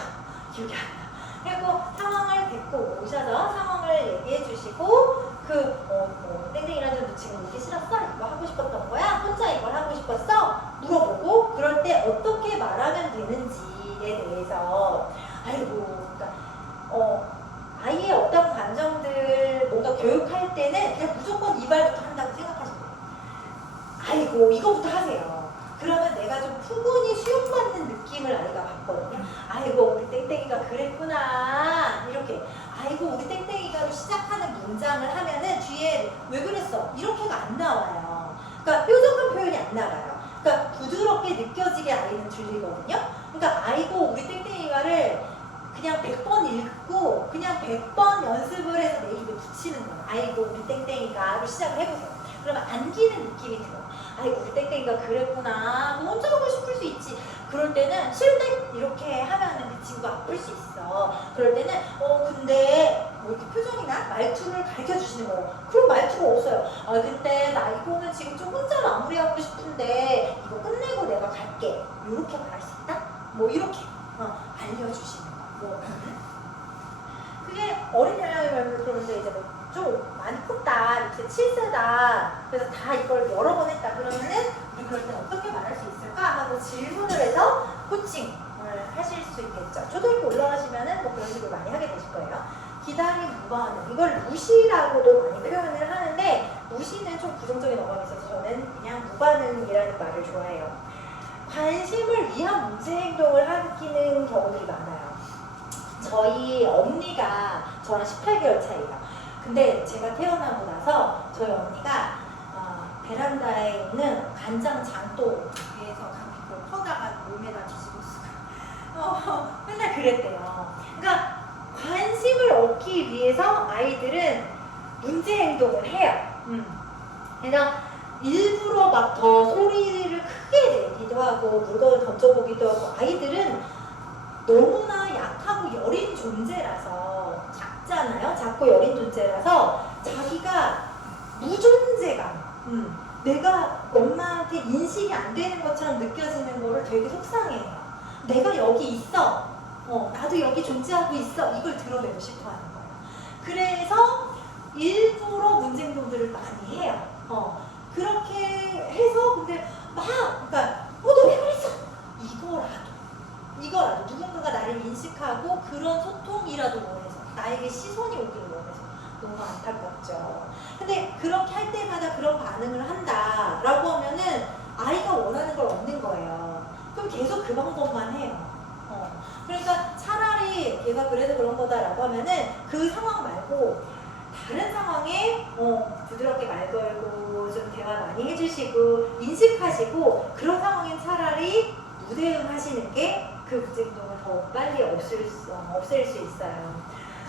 기억이 안 나. 그리고 상황을 데리고 오셔서 상황을 얘기해 주시고 땡땡이라도 지금 이게 싫었어? 이거 하고 싶었던 거야? 혼자 이걸 하고 싶었어? 물어보고 그럴 때 어떻게 말하면 되는지에 대해서 그러니까 아이의 어떤 감정들 뭔가 교육할 때는 그냥 무조건 이발부터 한다고 생각하시면 돼요. 아이고 이거부터 하세요. 그러면 내가 좀 푸근히 수용받는 느낌을 아이가 받거든요. 아이고 우리 땡땡이가 그랬구나 이렇게. 아이고 우리 땡땡이가로 시작하는 문장을 하면은 뒤에 왜 그랬어? 이렇게가 안 나와요. 그러니까 뾰족한 표현이 안 나가요. 그러니까 부드럽게 느껴지게 아이는 들리거든요. 그러니까 아이고 우리 땡땡이가를 그냥 100번 읽고 그냥 100번 연습을 해서 내 입에 붙이는 거예요. 아이고 우리 땡땡이가 로 시작을 해보세요. 그러면 안기는 느낌이 들어요. 아이고 우리 땡땡이가 그랬구나. 뭐 혼자 하고 싶을 수 있지. 그럴 때는 싫대 이렇게 하면은 그 친구가 아플 수 있어. 그럴 때는 근데 뭐 이렇게 표정이나 말투를 가르쳐 주시는 거예요. 그런 말투가 없어요. 근데 나 이거는 지금 좀 혼자 마무리하고 싶은데 이거 끝내고 내가 갈게. 이렇게 말할 수 있다? 뭐 이렇게 알려주시는 거. 뭐 그게 어린 연령이면 그러는데 이제 뭐 좀 많이 컸다, 이제 7세다, 그래서 다 이걸 여러 번 했다 그러면은 우리 그럴 때 어떻게 말할 수 있을까 하고 질문을 해서 코칭을 하실 수 있겠죠. 초등학교 올라가시면은 뭐 그런 식으로 많이 하게 되실 거예요. 기다림, 무반응, 이걸 무시라고도 많이 표현을 하는데 무시는 좀 부정적인 어감이 있어서 저는 그냥 무반응이라는 말을 좋아해요. 관심을 위한 문제 행동을 하기는 경우들이 많아요. 저희 언니가 저랑 18개월 차이에요. 근데 제가 태어나고 나서 저희 언니가 베란다에 있는 간장 장독 위에서 감기를 퍼다가 몸에다 뒤집어 쓰고 맨날 그랬대요. 그러니까 관심을 얻기 위해서 아이들은 문제 행동을 해요. 그래서 일부러 막 더 소리를 크게 내기도 하고 물건을 던져보기도 하고 아이들은 너무나 약하고 여린 존재라서 작잖아요. 작고 여린 존재라서 자기가 무존재감, 내가 엄마한테 인식이 안 되는 것처럼 느껴지는 거를 되게 속상해해요. 내가 여기 있어. 나도 여기 존재하고 있어. 이걸 드러내고 싶어 하는 거예요. 그래서 일부러 문제 행동들을 많이 해요. 그렇게 해서 근데 그러니까 너 왜 그랬어? 이거라도 누군가가 나를 인식하고 그런 소통이라도 원해서 나에게 시선이 오기를 원해서 너무 안타깝죠. 근데 그렇게 할 때마다 그런 반응을 한다라고 하면은 아이가 원하는 걸 얻는 거예요. 그럼 계속 그 방법만 해요. 그러니까 차라리 얘가 그래서 그런 거다라고 하면은 그 상황 말고 다른 상황에 부드럽게 말 걸고 좀 대화 많이 해주시고 인식하시고 그런 상황엔 차라리 무대응 하시는 게 그 문제 행동을 더 빨리 없앨 수 있어요.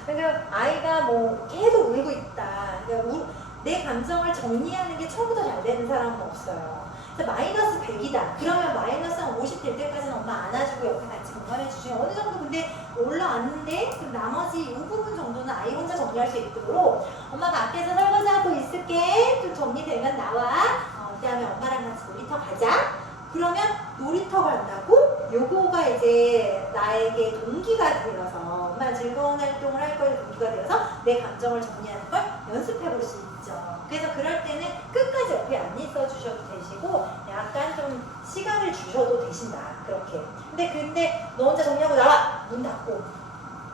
그러니까 아이가 뭐 계속 울고 있다. 그러니까 내 감정을 정리하는 게 처음부터 잘 되는 사람은 없어요. 그래서 마이너스 100이다. 그러면 마이너스 한 50 될 때까지는 엄마 안아주고 옆에 같이 공감해 주시면 어느 정도 근데 올라왔는데 그럼 나머지 이 부분 정도는 아이 혼자 정리할 수 있도록 엄마가 앞에서 설거지하고 있을게. 좀 정리되면 나와. 그다음에 엄마랑 같이 놀이터 가자. 그러면 놀이터 간다고 요거가 이제 나에게 동기가 되어서 엄마 즐거운 활동을 할 거에 동기가 되어서 내 감정을 정리하는 걸 연습해 볼 수 있죠. 그래서 그럴 때는 끝까지 옆에 안 있어 주셔도 되시고 약간 좀 시간을 주셔도 되신다. 그렇게. 근데 너 혼자 정리하고 나와! 문 닫고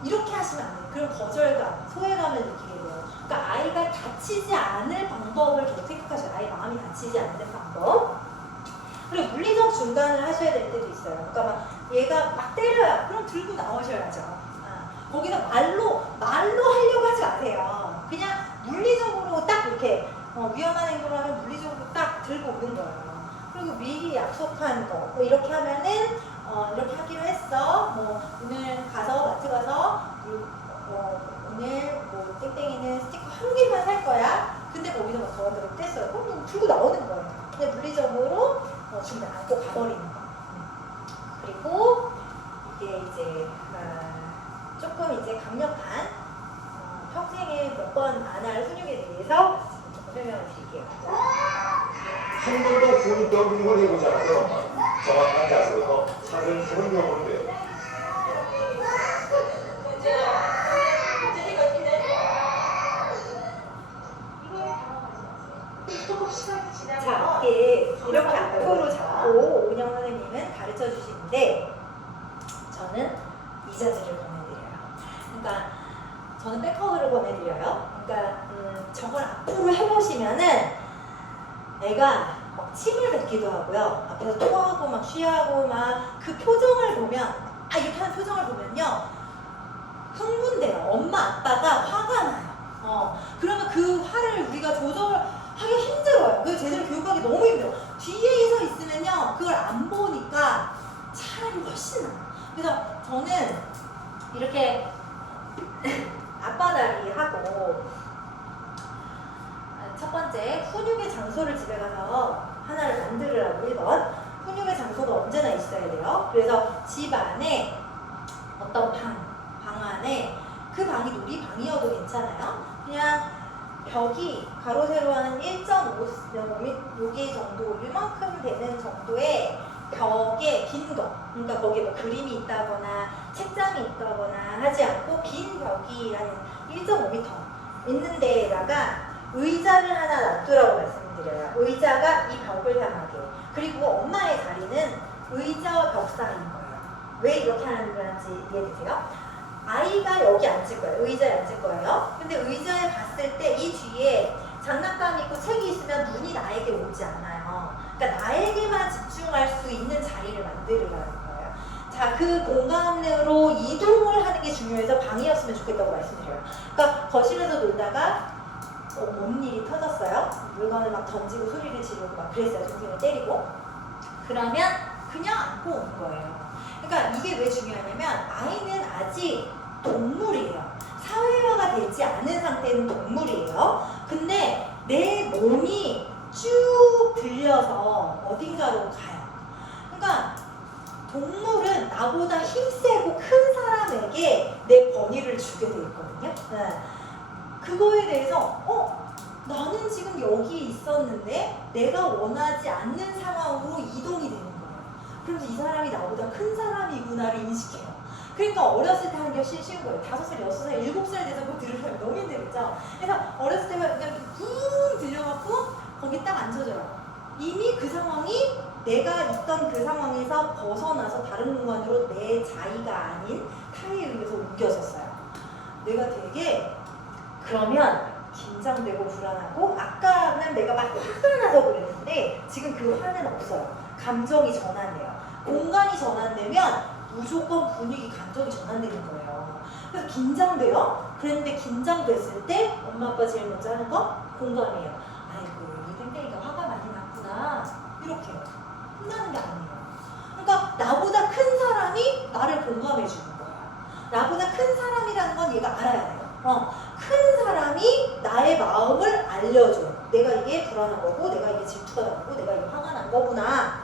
이렇게 하시면 안 돼요. 그럼 거절감, 소외감을 느끼게 돼요. 그러니까 아이가 다치지 않을 방법을 계속 생각하셔요. 아이 마음이 다치지 않는 방법. 그리고 물리적 중단을 하셔야 될 때도 있어요. 그러니까 막 얘가 막 때려요. 그럼 들고 나오셔야죠. 거기서 말로 하려고 하지 마세요. 그냥 물리적으로 딱 이렇게 위험한 행동을 하면 물리적으로 딱 들고 오는 거예요. 그리고 미리 약속한 거 뭐 이렇게 하면은 이렇게 하기로 했어. 뭐 오늘 가서 마트 가서 오늘 뭐 땡땡이는 스티커 한 개만 살 거야. 근데 거기서 막 더더욱 뗐어요. 그럼 들고 나오는 거예요. 근데 물리적으로 중간 안고 가버리는 거. 그리고 이게 이제 조금 이제 강력한 평생에 몇 번 안 할 훈육에 대해서 설명을 드릴게요. 한 번도 훈 더빙을 해보지 않고요. 정확한 자세로 차를 설명하면 돼요. 자, 이렇게 앞으로 잡고 운영 선생님은 가르쳐 주시는데 저는 이 자세를 권해드려요. 그러니까 저는 백허그를 권해드려요. 그러니까 저걸 앞으로 해보시면은 애가 막 침을 뱉기도 하고요. 앞에서 토하고 막 쉬하고 막 그 표정을 보면 이렇게 하는 표정을 보면요 흥분돼요. 엄마 아빠가 화가 나요. 그러면 그 화를 우리가 조절하기 힘들어요. 그래서 제대로 교육하기 너무 힘들어요. 뒤에 서 있으면요 그걸 안 보니까 차라리 훨씬 나아요. 그래서 저는 이렇게 앞바다리 하고 첫 번째 훈육의 장소를 집에 가서 하나를 만들으라고 1번. 훈육의 장소가 언제나 있어야 돼요. 그래서 집 안에 어떤 방 안에 그 방이 놀이 방이어도 괜찮아요. 그냥 벽이 가로 세로 한 1.5여기 정도 이만큼 되는 정도의 벽에 빈 거, 그러니까 거기에 뭐 그림이 있다거나 책장이 있다거나 하지 않고 빈 벽이 한 1.5m 있는 데에다가 의자를 하나 놔두라고 말씀드려요. 의자가 이 벽을 향하게. 그리고 엄마의 자리는 의자와 벽 사이인 거예요. 왜 이렇게 하는 건지 이해되세요? 아이가 여기 앉을 거예요. 의자에 앉을 거예요. 근데 의자에 갔을 때 이 뒤에 장난감 있고 책이 있으면 눈이 나에게 오지 않아요. 그러니까 나에게만 집중할 수 있는 자리를 만들으라는 거예요. 자, 그 공간으로 이동을 하는 게 중요해서 방이었으면 좋겠다고 말씀드려요. 그러니까 거실에서 놀다가 뭔 일이 터졌어요. 물건을 막 던지고 소리를 지르고 막 그랬어요. 동생을 때리고. 그러면 그냥 안고 오는 거예요. 그러니까 이게 왜 중요하냐면 아이는 아직 동물이에요. 사회화가 되지 않은 상태는 동물이에요. 근데 내 몸이 쭉 들려서 어딘가로 가요. 그러니까 동물은 나보다 힘세고 큰 사람에게 내 권위를 주게 돼 있거든요. 네. 그거에 대해서 나는 지금 여기 있었는데 내가 원하지 않는 상황으로 이동이 되는 거예요. 그러면서 이 사람이 나보다 큰 사람이구나를 인식해요. 그러니까 어렸을 때 하는 게 쉬운 거예요. 5살, 6살, 7살 돼서 그거 들으면 너무 힘들죠. 그래서 어렸을 때만 그냥 붕 들려갖고 거기 딱 앉혀줘요. 이미 그 상황이 내가 있던 그 상황에서 벗어나서 다른 공간으로 내 자의가 아닌 타에 의해서 옮겨졌어요. 내가 되게 그러면 긴장되고 불안하고 아까는 내가 막 화가 나서 그랬는데 지금 그 화는 없어요. 감정이 전환돼요. 공간이 전환되면 무조건 분위기, 감정이 전환되는 거예요. 그래서 긴장돼요. 그런데 긴장됐을 때 엄마 아빠 제일 먼저 하는 거 공감해요. 아이고 우리 땡땡이가 화가 많이 났구나. 이렇게 혼나는 게 아니에요. 그러니까 나보다 큰 사람이 나를 공감해 주는 거예요. 나보다 큰 사람이라는 건 얘가 알아야 돼요. 큰 사람이 나의 마음을 알려줘요. 내가 이게 불안한 거고, 내가 이게 질투가 나고, 내가 이게 화가 난 거구나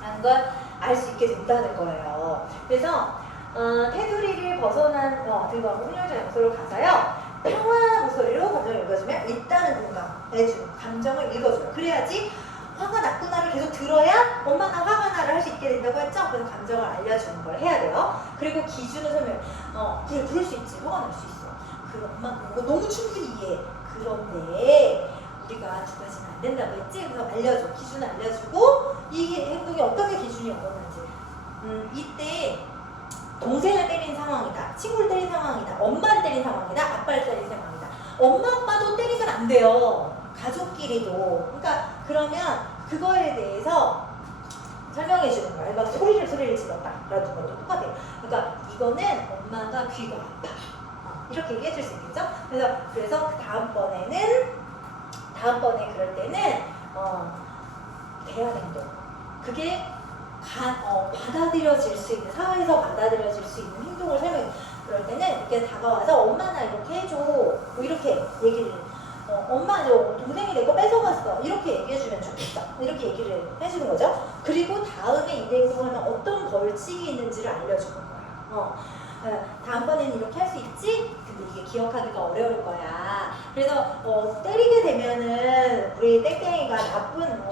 라는 걸 알 수 있게 된다는 거예요. 그래서 테두리를 벗어난 들고 훈련적 장소로 가서요. 평화 목소리로 감정을 읽어주면 일단은 공감해주고 감정을 읽어줘요. 그래야지 화가 났구나를 계속 들어야 엄마 나 화가 나를 할 수 있게 된다고 했죠? 그래서 감정을 알려주는 걸 해야 돼요. 그리고 기준을 설명. 그래 그럴 수 있지. 화가 날 수 있어. 그 엄마 그거 너무 충분히 이해해. 그런데 우리가 두 가지는 안 된다고 했지? 그래서 알려줘. 기준을 알려주고 이게 행동이 어떻게 기준이 어긋난지. 이때 동생을 때린 상황이다. 친구를 때린 상황이다. 엄마를 때린 상황이다. 아빠를 때린 상황이다. 엄마 아빠도 때리면 안 돼요. 가족끼리도. 그러니까 그러면 그거에 대해서 설명해 주는 거예요. 막 소리를 질렀다. 라는 것도 똑같아요. 그러니까 이거는 엄마가 귀가 아파. 이렇게 얘기해 줄 수 있겠죠? 그래서 다음번에 그럴 때는 대화 행동. 그게 받아들여질 수 있는, 사회에서 받아들여질 수 있는 행동을 설명해. 그럴 때는 이렇게 다가와서 엄마 나 이렇게 해줘. 뭐 이렇게 얘기를. 엄마 저 동생이 내 거 뺏어갔어. 이렇게 얘기해주면 좋겠다. 이렇게 얘기를 해주는 거죠. 그리고 다음에 이 행동을 하면 어떤 벌칙이 있는지를 알려주는 거예요. 다음번에는 이렇게 할 수 있지? 근데 이게 기억하기가 어려울 거야. 그래서 때리게 되면은 우리 땡땡이가 나쁜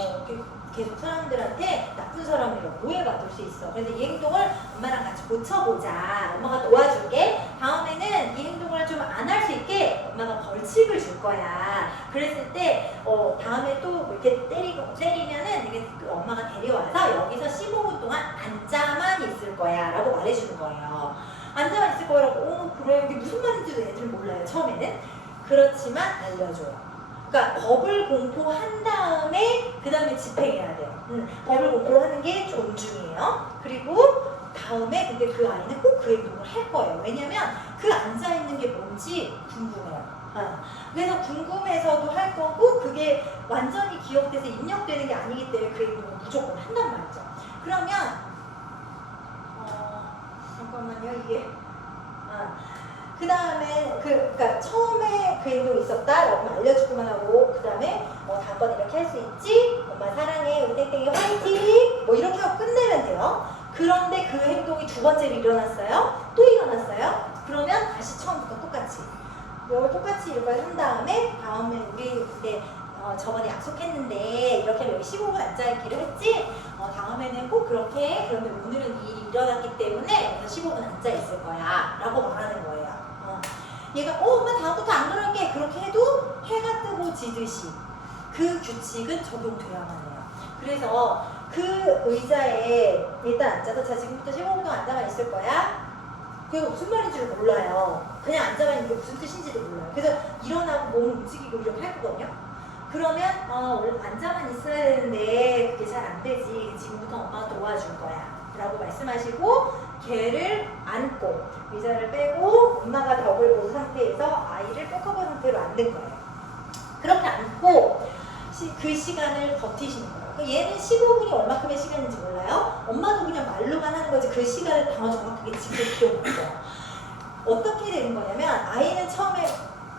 계속 사람들한테 나쁜 사람이라고 오해받을 수 있어. 그래서 이 행동을 엄마랑 같이 고쳐보자. 엄마가 도와줄게. 다음에는 이 행동을 좀 안 할 수 있게 엄마가 벌칙을 줄 거야. 그랬을 때 다음에 또 이렇게 때리면은 이게 엄마가 데려와서 여기서 15분 동안 앉아만 있을 거야 라고 말해주는 거예요. 앉아만 있을 거라고 그래 이게 무슨 말인지도 애들 몰라요 처음에는. 그렇지만 알려줘요. 그러니까 법을 공포한 다음에 그 다음에 집행해야 돼요. 법을 공포하는 게 존중이에요. 그리고 다음에 근데 그 아이는 꼭 그 행동을 할 거예요. 왜냐면 그 앉아있는 게 뭔지 궁금해요. 그래서 궁금해서도 할 거고 그게 완전히 기억돼서 입력되는 게 아니기 때문에 그 행동을 무조건 한단 말이죠. 그러면 잠깐만요. 이게 그 다음에 그러니까 처음에 그 행동이 있었다. 엄마 알려주기만 하고 그 다음에 다음번 이렇게 할 수 있지. 엄마 사랑해. 우리 땡땡이 화이팅. 뭐 이렇게 하고 끝내면 돼요. 그런데 그 행동이 두 번째로 일어났어요. 또 일어났어요. 그러면 다시 처음부터 똑같이 이걸 똑같이 이걸 한 다음에 우리 그때 저번에 약속했는데 이렇게 여기 15분 앉아있기로 했지? 다음에는 꼭 그렇게. 그런데 오늘은 일이 일어났기 때문에 여기서 15분 앉아있을 거야 라고 말하는 거예요. 얘가 엄마 다음부터 안 그럴게 그렇게 해도 해가 뜨고 지듯이 그 규칙은 적용돼야만 해요. 그래서 그 의자에 일단 앉아서 자 지금부터 15분 동안 앉아만 있을 거야. 그게 무슨 말인 줄 몰라요. 그냥 앉아만 있는 게 무슨 뜻인지도 몰라요. 그래서 일어나고 몸을 움직이고 이렇게 할 거거든요. 그러면 원래 앉아만 있어야 되는데 그게 잘 안 되지. 지금부터 엄마가 도와줄 거야 라고 말씀하시고 걔를 안고 의자를 빼고 엄마가 벽을 본 상태에서 아이를 백커버 상태로 앉는 거예요. 그렇게 안고 그 시간을 버티시는 거예요. 그러니까 얘는 15분이 얼마큼의 시간인지 몰라요. 엄마도 그냥 말로만 하는 거지 그 시간을 정확하게 지킬 필요가 없어요. 어떻게 되는 거냐면 아이는 처음에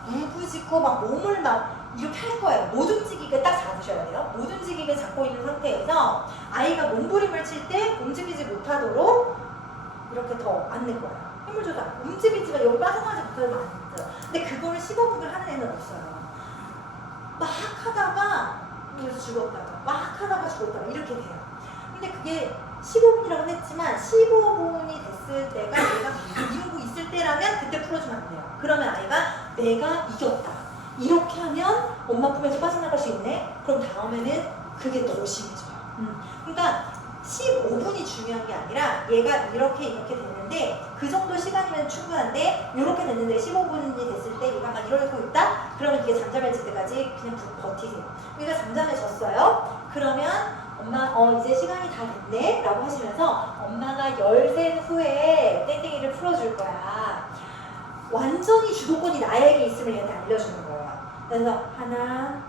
울부짖고 막 몸을 막 이렇게 할 거예요. 못 움직이게 딱 잡으셔야 돼요. 못 움직이게 잡고 있는 상태에서 아이가 몸부림을 칠 때 움직이지 못하도록 이렇게 더 앉는 거예요. 힘을 줘도 움직이지만 여기 빠져나가지 못하면 안 돼요. 근데 그거를 15분을 하는 애는 없어요. 막 하다가 그래서 죽었다가 막 하다가 죽었다가 이렇게 돼요. 근데 그게 15분이라고 했지만 15분이 됐을 때가 내가 이러고 있을 때라면 그때 풀어주면 안 돼요. 그러면 아이가 내가 이겼다. 이렇게 하면 엄마 품에서 빠져나갈 수 있네? 그럼 다음에는 그게 더 심해져요. 그러니까 15분이 중요한 게 아니라 얘가 이렇게 됐는데 그 정도 시간이면 충분한데 이렇게 됐는데 15분이 됐을 때 얘가 막 이러고 있다? 그러면 이게 잠잠해질 때까지 그냥 버티세요. 얘가 잠잠해졌어요? 그러면 엄마 이제 시간이 다 됐네? 라고 하시면서 엄마가 열센 후에 땡땡이를 풀어줄 거야. 완전히 주도권이 나에게 있음을 얘한테 알려주는 거예요. 그래서 하나,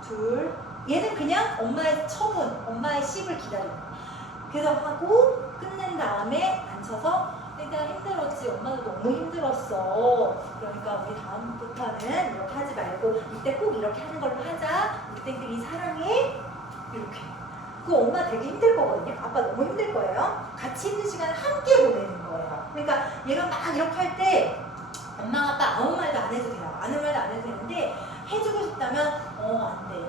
둘, 얘는 그냥 엄마의 처분, 엄마의 씹을 기다리는 거예요. 그래서 하고 끝낸 다음에 앉혀서 일단 힘들었지, 엄마도 너무 힘들었어. 그러니까 우리 다음부터는 이렇게 하지 말고 이때 꼭 이렇게 하는 걸로 하자. 우리 땡땡이 사랑해. 이렇게. 그 엄마 되게 힘들 거거든요. 아빠 너무 힘들 거예요. 같이 있는 시간을 함께 보내는 거예요. 그러니까 얘가 막 이렇게 할 때 엄마 아빠 아무 말도 안 해도 돼요. 아무 말도 안 해도 되는데 해주고 싶다면 안 돼.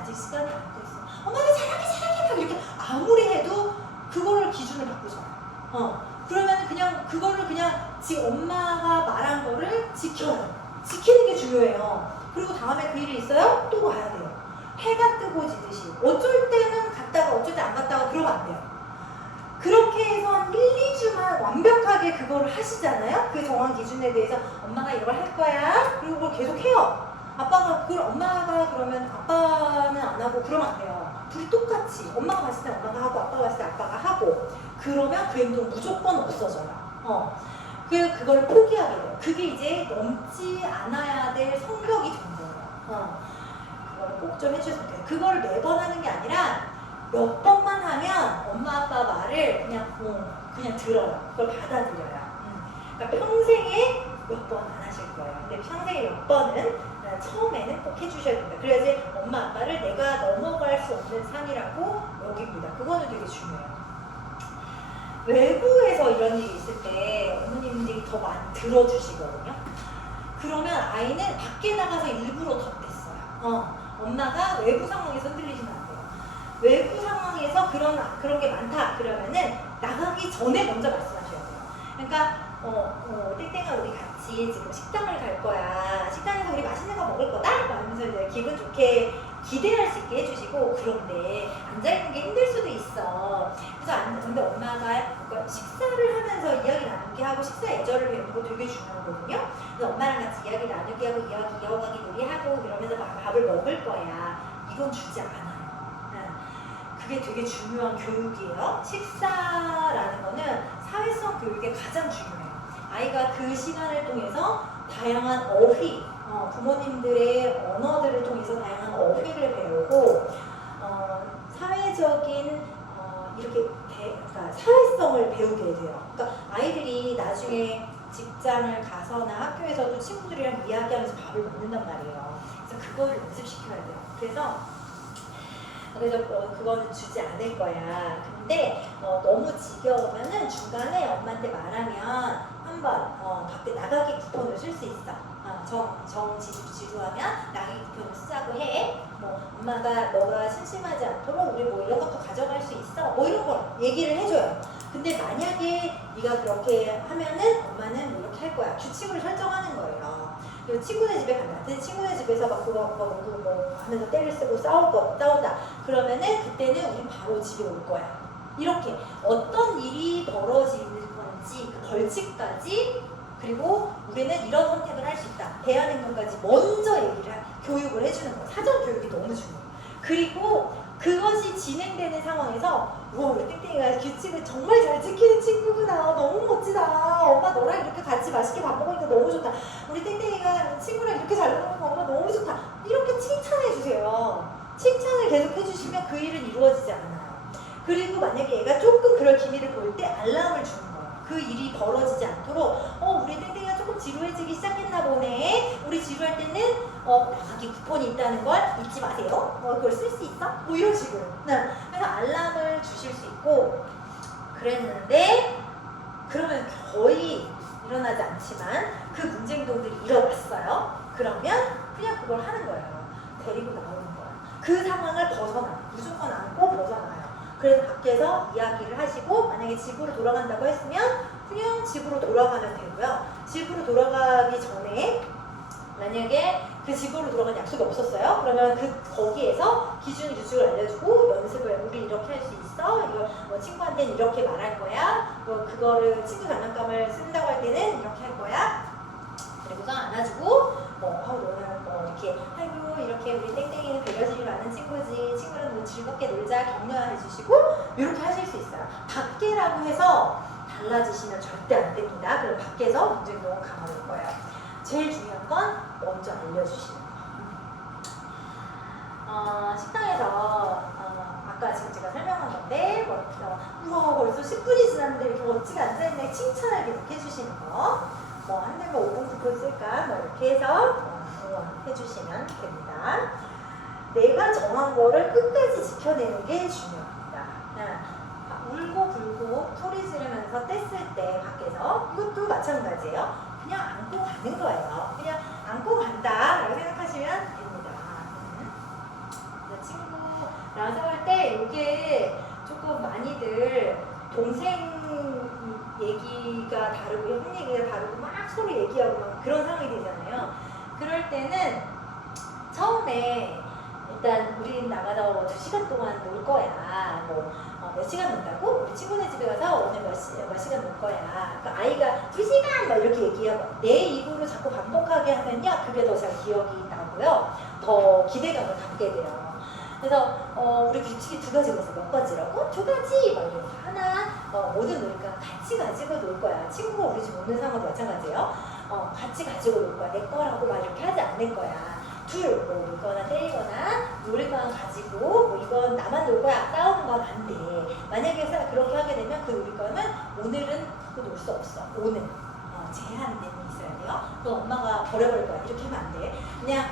아직 시간이 안 됐어. 엄마가 사랑해 이렇게 아무리 해도 그거를 기준을 바꾸잖아요. 그러면 그거를 그냥 지금 엄마가 말한 거를 지켜요. 지키는 게 중요해요. 그리고 다음에 그 일이 있어요? 또 와야 돼요. 해가 뜨고 지듯이. 어쩔 때는 갔다가 어쩔 때 안 갔다가 그러면 안 돼요. 그렇게 해서 한 1, 2주만 완벽하게 그거를 하시잖아요. 그 정한 기준에 대해서 엄마가 이걸 할 거야. 그리고 그걸 계속 해요. 엄마가 그러면 아빠는 안 하고 그러면 안 돼요. 둘이 똑같이 엄마가 봤을 때 엄마가 하고 아빠가 봤을 때 아빠가 하고 그러면 그 행동 무조건 없어져요. 그걸 포기하게 돼요. 그게 이제 넘지 않아야 될 성격이 된 거예요. 그걸 꼭 좀 해주셨으면 돼요. 그걸 매번 하는 게 아니라 몇 번만 하면 엄마 아빠 말을 그냥 들어요. 그걸 받아들여요. 그러니까 평생에 몇 번 안 하실 거예요. 근데 평생에 몇 번은 처음에는 꼭 해주셔야 됩니다. 그래야지 엄마 아빠를 내가 넘어갈 수 없는 상이라고 여깁니다. 그거는 되게 중요해요. 외부에서 이런 일이 있을 때 어머님들이 더 많이 들어주시거든요. 그러면 아이는 밖에 나가서 일부러 덧댔어요. 엄마가 외부 상황에서 흔들리시면 안 돼요. 외부 상황에서 그런 게 많다 그러면은 나가기 전에 먼저 말씀하셔야 돼요. 그러니까 땡땡아 우리 같이 지금 식당을 갈 거야. 식당에서 우리 맛있는 거 먹을 거다? 하면서 이제 기분 좋게 기대할 수 있게 해주시고 그런데 앉아있는 게 힘들 수도 있어. 그래서 근데 엄마가 식사를 하면서 이야기 나누게 하고 식사 예절을 배우는 거 되게 중요하거든요. 그래서 엄마랑 같이 이야기 나누게 하고 이야기 이어가기 놀이하고 이러면서 밥을 먹을 거야. 이건 주지 않아요. 그게 되게 중요한 교육이에요. 식사라는 거는 사회성 교육에 가장 중요해요. 아이가 그 시간을 통해서 다양한 어휘, 부모님들의 언어들을 통해서 다양한 어휘를 배우고 사회적인 이렇게 그러니까 사회성을 배우게 돼요. 그러니까 아이들이 나중에 직장을 가서나 학교에서도 친구들이랑 이야기하면서 밥을 먹는단 말이에요. 그래서 그거를 연습시켜야 돼요. 그래서 그거는 주지 않을 거야. 근데 너무 지겨우면은 중간에 엄마한테 말하면 한번 밖에 나가기 쿠폰을 쓸 수 있어. 지루하면 나가기 쿠폰을 쓰자고 해. 뭐 엄마가 너가 심심하지 않도록 우리 뭐 이런 것도 가져갈 수 있어. 뭐 이런 거 얘기를 해줘요. 근데 만약에 네가 그렇게 하면은 엄마는 뭐 이렇게 할 거야. 규칙을 설정하는 거예요. 그리고 친구네 집에 간다. 근데 친구네 집에서 막 그거 뭐 하면서 때를 쓰고 싸운다. 그러면은 그때는 우리 바로 집에 올 거야. 이렇게 어떤 일이 벌어질 건지 그 벌칙까지 그리고 우리는 이런 선택을 할 수 있다. 대안행동까지 먼저 교육을 해주는 거야. 사전 교육이 너무 중요해. 그리고 그것이 진행되는 상황에서 우와 우리 땡땡이가 규칙을 정말 잘 지키는 친구구나. 너무 멋지다. 엄마 너랑 이렇게 같이 맛있게 밥 먹으니까 너무 좋다. 우리 땡땡이가 친구랑 이렇게 잘 놀니까 엄마 너무 좋다. 이렇게 칭찬해 주세요. 칭찬을 계속 해주시면 그 일은 이루어지지 않아요. 그리고 만약에 얘가 조금 그럴 기미를 보일 때 알람을 주는 거예요. 그 일이 벌어지지 않도록 우리 땡땡이가 조금 지루해지기 시작했나 보네. 우리 지루할 때는 나가기 쿠폰이 있다는 걸 잊지 마세요. 그걸 쓸 수 있어? 뭐 이런 식으로. 그래서 알람을 주실 수 있고 그랬는데 그러면 거의 일어나지 않지만 그 문제 행동들이 일어났어요. 그러면 그냥 그걸 하는 거예요. 데리고 나오는 거예요. 그 상황을 벗어나. 무조건 안고 벗어나요. 그래서 밖에서 이야기를 하시고 만약에 집으로 돌아간다고 했으면 그냥 집으로 돌아가면 되고요. 집으로 돌아가기 전에 만약에 그 집으로 돌아간 약속이 없었어요. 그러면 거기에서 기준 규칙을 알려주고 연습을 우리 이렇게 할 수 있어. 이거 친구한테는 이렇게 말할 거야. 그거를 친구 장난감을 쓴다고 할 때는 이렇게 할 거야. 그리고서 안아주고 너는 이렇게 아이고 이렇게 우리 땡땡이는 배려심이 많은 친구지. 친구랑 뭐 즐겁게 놀자 격려해 주시고 이렇게 하실 수 있어요. 밖에라고 해서 달라지시면 절대 안 됩니다. 그럼 밖에서 문제행동은 강화될 거예요. 제일 중요한 건 먼저 알려주시는 거. 식당에서 아까 지금 제가 설명한 건데 우와 벌써 10분이 지났는데 이렇게 멋지게 앉아있네 칭찬을 계속 해주시는 거. 한 대면 5분 쿠폰 쓸까? 이렇게 해서 해주시면 됩니다. 내가 정한 거를 끝까지 지켜내는 게 중요합니다. 울고 불고 소리 지르면서 뗐을 때 밖에서 이것도 마찬가지예요. 그냥 안고 가는 거예요. 그냥 안고 간다 라고 생각하시면 됩니다. 친구랑 싸울 때 이게 조금 많이들 동생 얘기가 다르고 형 얘기가 다르고 막 서로 얘기하고 막 그런 상황이 되잖아요. 그럴 때는 처음에 일단 우린 나가서 2시간 동안 놀 거야. 몇 시간 논다고? 우리 친구네 집에 가서 오늘 몇 시간 놀 거야. 그러니까 아이가 2시간 막 이렇게 얘기하고 내 입으로 자꾸 반복하게 하면요. 그게 더 잘 기억이 나고요. 더 기대감을 갖게 돼요. 그래서 우리 규칙이 2가지가 있어요. 몇 가지라고? 2가지! 막 이렇게 하나 모든 놀니까 같이 가지고 놀 거야. 친구가 우리 집 오는 상황도 마찬가지예요. 같이 가지고 놀 거야. 내 거라고 막 이렇게 하지 않을 거야. 둘, 울거나 때리거나 놀 건 가지고 이건 나만 놀 거야. 싸우는 건 안 돼. 만약에 그렇게 하게 되면 그 놀 거는 오늘은 놀 수 없어. 오늘 제한됨이 있어야 돼요. 그럼 엄마가 버려버릴 거야. 이렇게 하면 안 돼. 그냥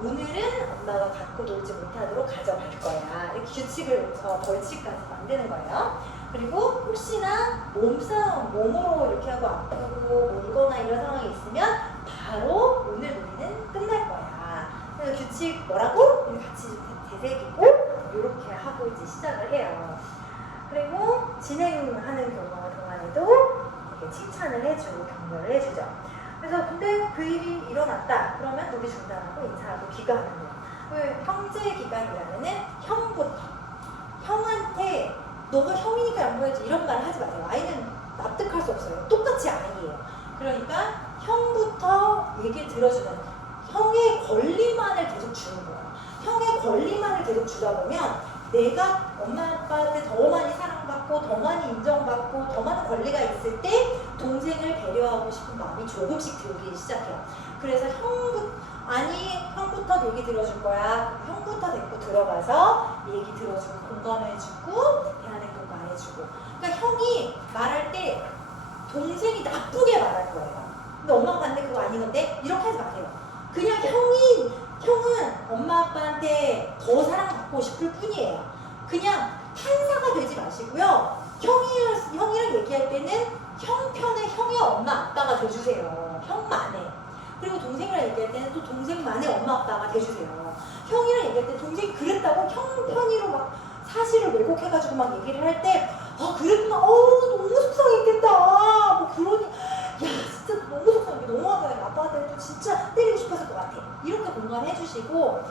오늘은 엄마가 갖고 놀지 못하도록 가져갈 거야. 이렇게 규칙을 벌칙까지 만드는 거예요. 그리고 혹시나 몸으로 이렇게 하고 아프고 울거나 이런 상황이 있으면 바로 오늘 놀이는 끝날 거야. 그래서 규칙 뭐라고? 같이 되새기고 이렇게 하고 이제 시작을 해요. 그리고 진행하는 동안에도 이렇게 칭찬을 해주고 격려를 해주죠. 그래서 근데 그 일이 일어났다. 그러면 놀이 중단하고 인사하고 귀가하는 거예요. 형제 기간이라면은 형한테 너가 형이니까 양보해야지 이런 말 하지 마세요. 아이는 납득할 수 없어요. 똑같이 아이예요. 그러니까 형부터 얘기를 들어주는 형의 권리만을 계속 주는 거예요. 형의 권리만을 계속 주다 보면 내가 엄마 아빠한테 더 많이 사랑받고 더 많이 인정받고 더 많은 권리가 있을 때 동생을 배려하고 싶은 마음이 조금씩 들기 시작해요. 그래서 형부터 얘기 들어줄 거야. 형부터 데리고 들어가서 얘기 들어주고 공감해주고 대안행동 말해주고. 그러니까 형이 말할 때 동생이 나쁘게 말할 거예요. 근데 엄마가 봤는데 그거 아닌 건데 이렇게 하지 마세요. 그냥 형은 엄마 아빠한테 더 사랑받고 싶을 뿐이에요. 그냥 판사가 되지 마시고요. 형이랑 얘기할 때는 형 편의 형의 엄마 아빠가 돼주세요. 형만의. 그리고 동생이랑 얘기할 때는 또 동생만의 엄마 아빠가 돼주세요. 형이랑 얘기할 때 동생이 그랬다고 형 편의로 막 사실을 왜곡해가지고 막 얘기를 할 때 아 그랬구나 너무 속상했겠다 뭐 그러니 야 진짜 너무 속상해 너무하다 아빠한테 진짜 때리고 싶었을 것 같아 이렇게 공감해 주시고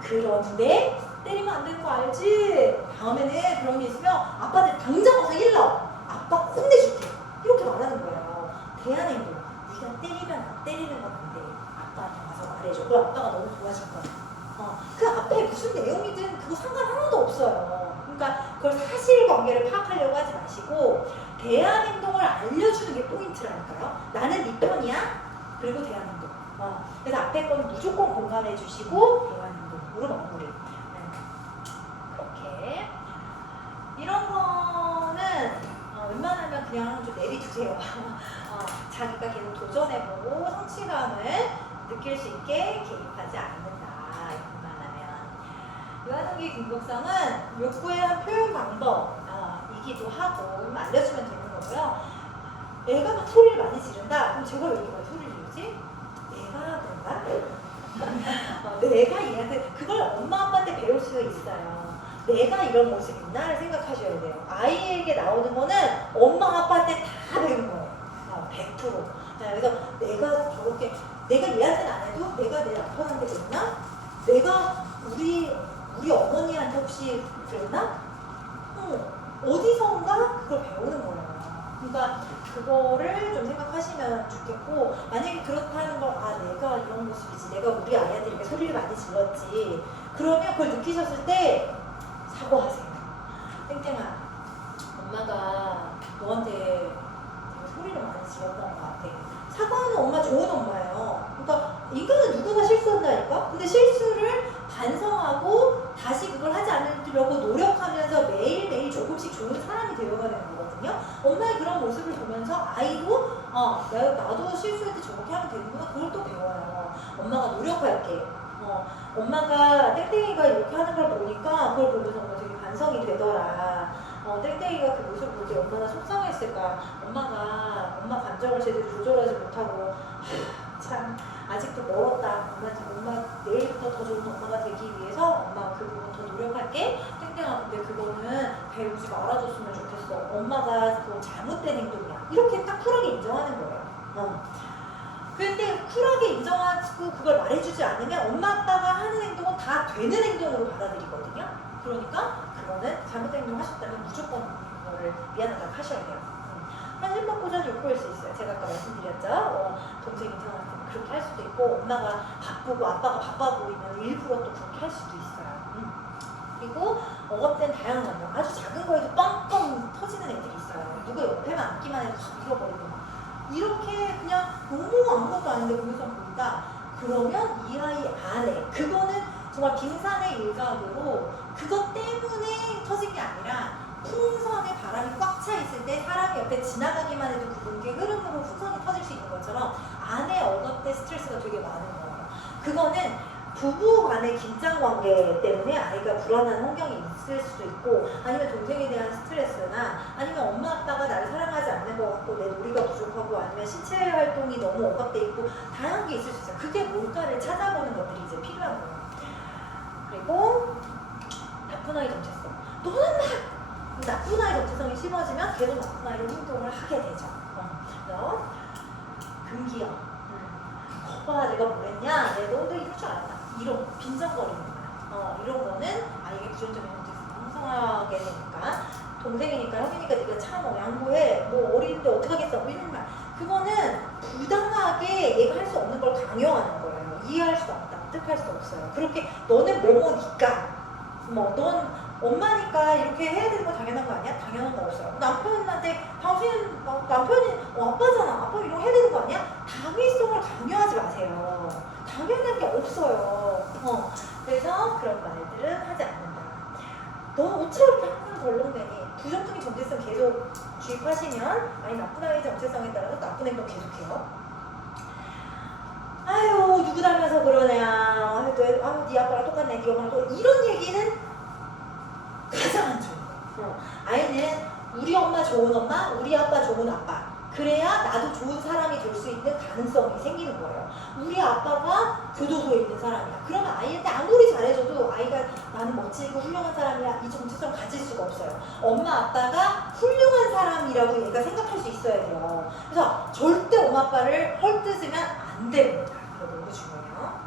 그런데 때리면 안 되는 거 알지? 다음에는 그런 게 있으면 아빠한테 당장 와서 일러 아빠 혼내줄게 이렇게 말하는 거예요. 대안의 행동 네가 때리면 안 때리는 건 안 돼 아빠한테 와서 말해줘 그럼 아빠가 너무 도와줄 거야. 그 앞에 무슨 내용이든 그거 상관 하나도 없어요. 그러니까 그걸 사실관계를 파악하려고 하지 마시고 대안 행동을 알려주는 게 포인트라니까요. 나는 네 편이야. 그리고 대안 행동. 그래서 앞에 건 무조건 공감해 주시고 대안 행동으로 마무리. 그렇게 이런 거는 웬만하면 그냥 좀 내비두세요. 자기가 계속 도전해보고 성취감을 느낄 수 있게 개입하지 않는다. 유아동기 중독성은 욕구의 한 표현 방법이기도 하고 알려주면 되는 거고요. 애가 막 소리를 많이 지른다? 그럼 제가 왜 이렇게 많이 소리를 지르지? 내가 그런가? 내가 얘한테 그걸 엄마 아빠한테 배울 수 있어요. 내가 이런 모습이 있나를 생각하셔야 돼요. 아이에게 나오는 거는 엄마 아빠한테 다 배운 거예요. 100%. 그래서 내가 저렇게 내가 얘한테는 안 해도 내가 내 남편한테 그랬나? 내가 우리 어머니한테 혹시 그랬나? 어디선가 그걸 배우는 거예요. 그러니까 그거를 좀 생각하시면 좋겠고 만약에 그렇다는 걸 내가 이런 모습이지 내가 우리 아이한테 이렇게 소리를 많이 질렀지 그러면 그걸 느끼셨을 때 사과하세요. 땡땡아 엄마가 너한테 되게 소리를 많이 질렀던 것 같아. 사과하는 엄마 좋은 엄마예요. 그러니까 인간은 누구나 실수한다니까? 근데 실수를 반성하고 다시 그걸 하지 않으려고 노력하면서 매일매일 조금씩 좋은 사람이 되어가는 거거든요. 엄마의 그런 모습을 보면서 아이도 나도 실수할 때 저렇게 하면 되는구나 그걸 또 배워요. 엄마가 노력할게. 엄마가 땡땡이가 이렇게 하는 걸 보니까 그걸 보면서 엄마 되게 반성이 되더라. 땡땡이가 그 모습을 볼 때 얼마나 속상했을까. 엄마 감정을 제대로 조절하지 못하고 참 아직도 멀었다. 엄마 내일부터 더 좋은 엄마가 되기 위해서 엄마 그 부분 더 노력할게. 땡땡아 근데 그거는 배우지 말아줬으면 좋겠어. 엄마가 그건 잘못된 행동이야. 이렇게 딱 쿨하게 인정하는 거예요. 근데 쿨하게 인정하고 그걸 말해주지 않으면 엄마 아빠가 하는 행동은 다 되는 행동으로 받아들이거든요. 그러니까 그거는 잘못된 행동 하셨다면 무조건 그거를 미안하다고 하셔야 돼요. 현실만고전 욕구일 수 있어요. 제가 아까 말씀드렸죠. 동생이 태어났을 때 그렇게 할 수도 있고 엄마가 바쁘고 아빠가 바빠 보이면 일부러 또 그렇게 할 수도 있어요. 그리고 억압된 다양한 감정 아주 작은 거에도 뻥뻥 터지는 애들이 있어요. 누가 옆에만 앉기만 해도 확 밀어버리고 이렇게 그냥 너무 아무것도 아닌데 보면서 보인다. 그러면 이 아이 안에 그거는 정말 빙산의 일각으로 그것 때문에 터진 게 아니라 풍선에 바람이 꽉 차 있을 때 사람이 옆에 지나가기만 해도 그 공기 흐름으로 풍선이 터질 수 있는 것처럼 안에 억압된 스트레스가 되게 많은 거예요. 그거는 부부 간의 긴장 관계 때문에 아이가 불안한 환경이 있을 수도 있고 아니면 동생에 대한 스트레스나 아니면 엄마 아빠가 나를 사랑하지 않는 것 같고 내 놀이가 부족하고 아니면 신체 활동이 너무 억압돼 있고 다양한 게 있을 수 있어요. 그게 뭘까를 찾아보는 것들이 이제 필요한 거예요. 그리고 나쁜 아이 정체성. 너는 막 나쁜 아이 정체성이 심어지면 계속 나쁜 아이로 행동을 하게 되죠. 그래서 금기어. 거봐 내가 뭐 했냐? 너도 이럴 줄 알았다. 이런 빈정거리는 거야. 이런 거는 아이에게 부정적인 정체성을 형성하게 되니까 동생이니까 형이니까 네가 참 양보해. 뭐 어린데 어떡하겠어. 뭐 이런 말. 그거는 부당하게 얘가 할 수 없는 걸 강요하는 거예요. 이해할 수 없다. 납득할 수 없어요. 그렇게 너는 뭐뭐니까 넌 엄마니까 이렇게 해야 되는 거 당연한 거 아니야? 당연한 거 없어요. 남편한테 당신은 남편이 아빠잖아. 아빠 이런 거 해야 되는 거 아니야? 당위성을 강요하지 마세요. 당연한 게 없어요. 그래서 그런 말들은 하지 않는다. 너 어찌 이렇게 항상 덜렁대니? 부정적인 정체성 계속 주입하시면 아이 나쁜 아이 정체성에 따라서 나쁜 행동 계속해요. 아유 누구 닮아서 그러냐. 아유 네 아빠랑 똑같네. 네 엄마랑 똑같네. 이런 얘기는 가장 안 좋은 거예요. 아이는 우리 엄마 좋은 엄마, 우리 아빠 좋은 아빠. 그래야 나도 좋은 사람이 될 수 있는 가능성이 생기는 거예요. 우리 아빠가 교도소에 있는 사람이야. 그러면 아이한테 아무리 잘해줘도 아이가 나는 멋지고 훌륭한 사람이야 이 정체성을 가질 수가 없어요. 엄마 아빠가 훌륭한 사람이라고 얘가 생각할 수 있어야 돼요. 그래서 절대 엄마 아빠를 헐뜯으면 안 됩니다. 이거 너무 중요해요.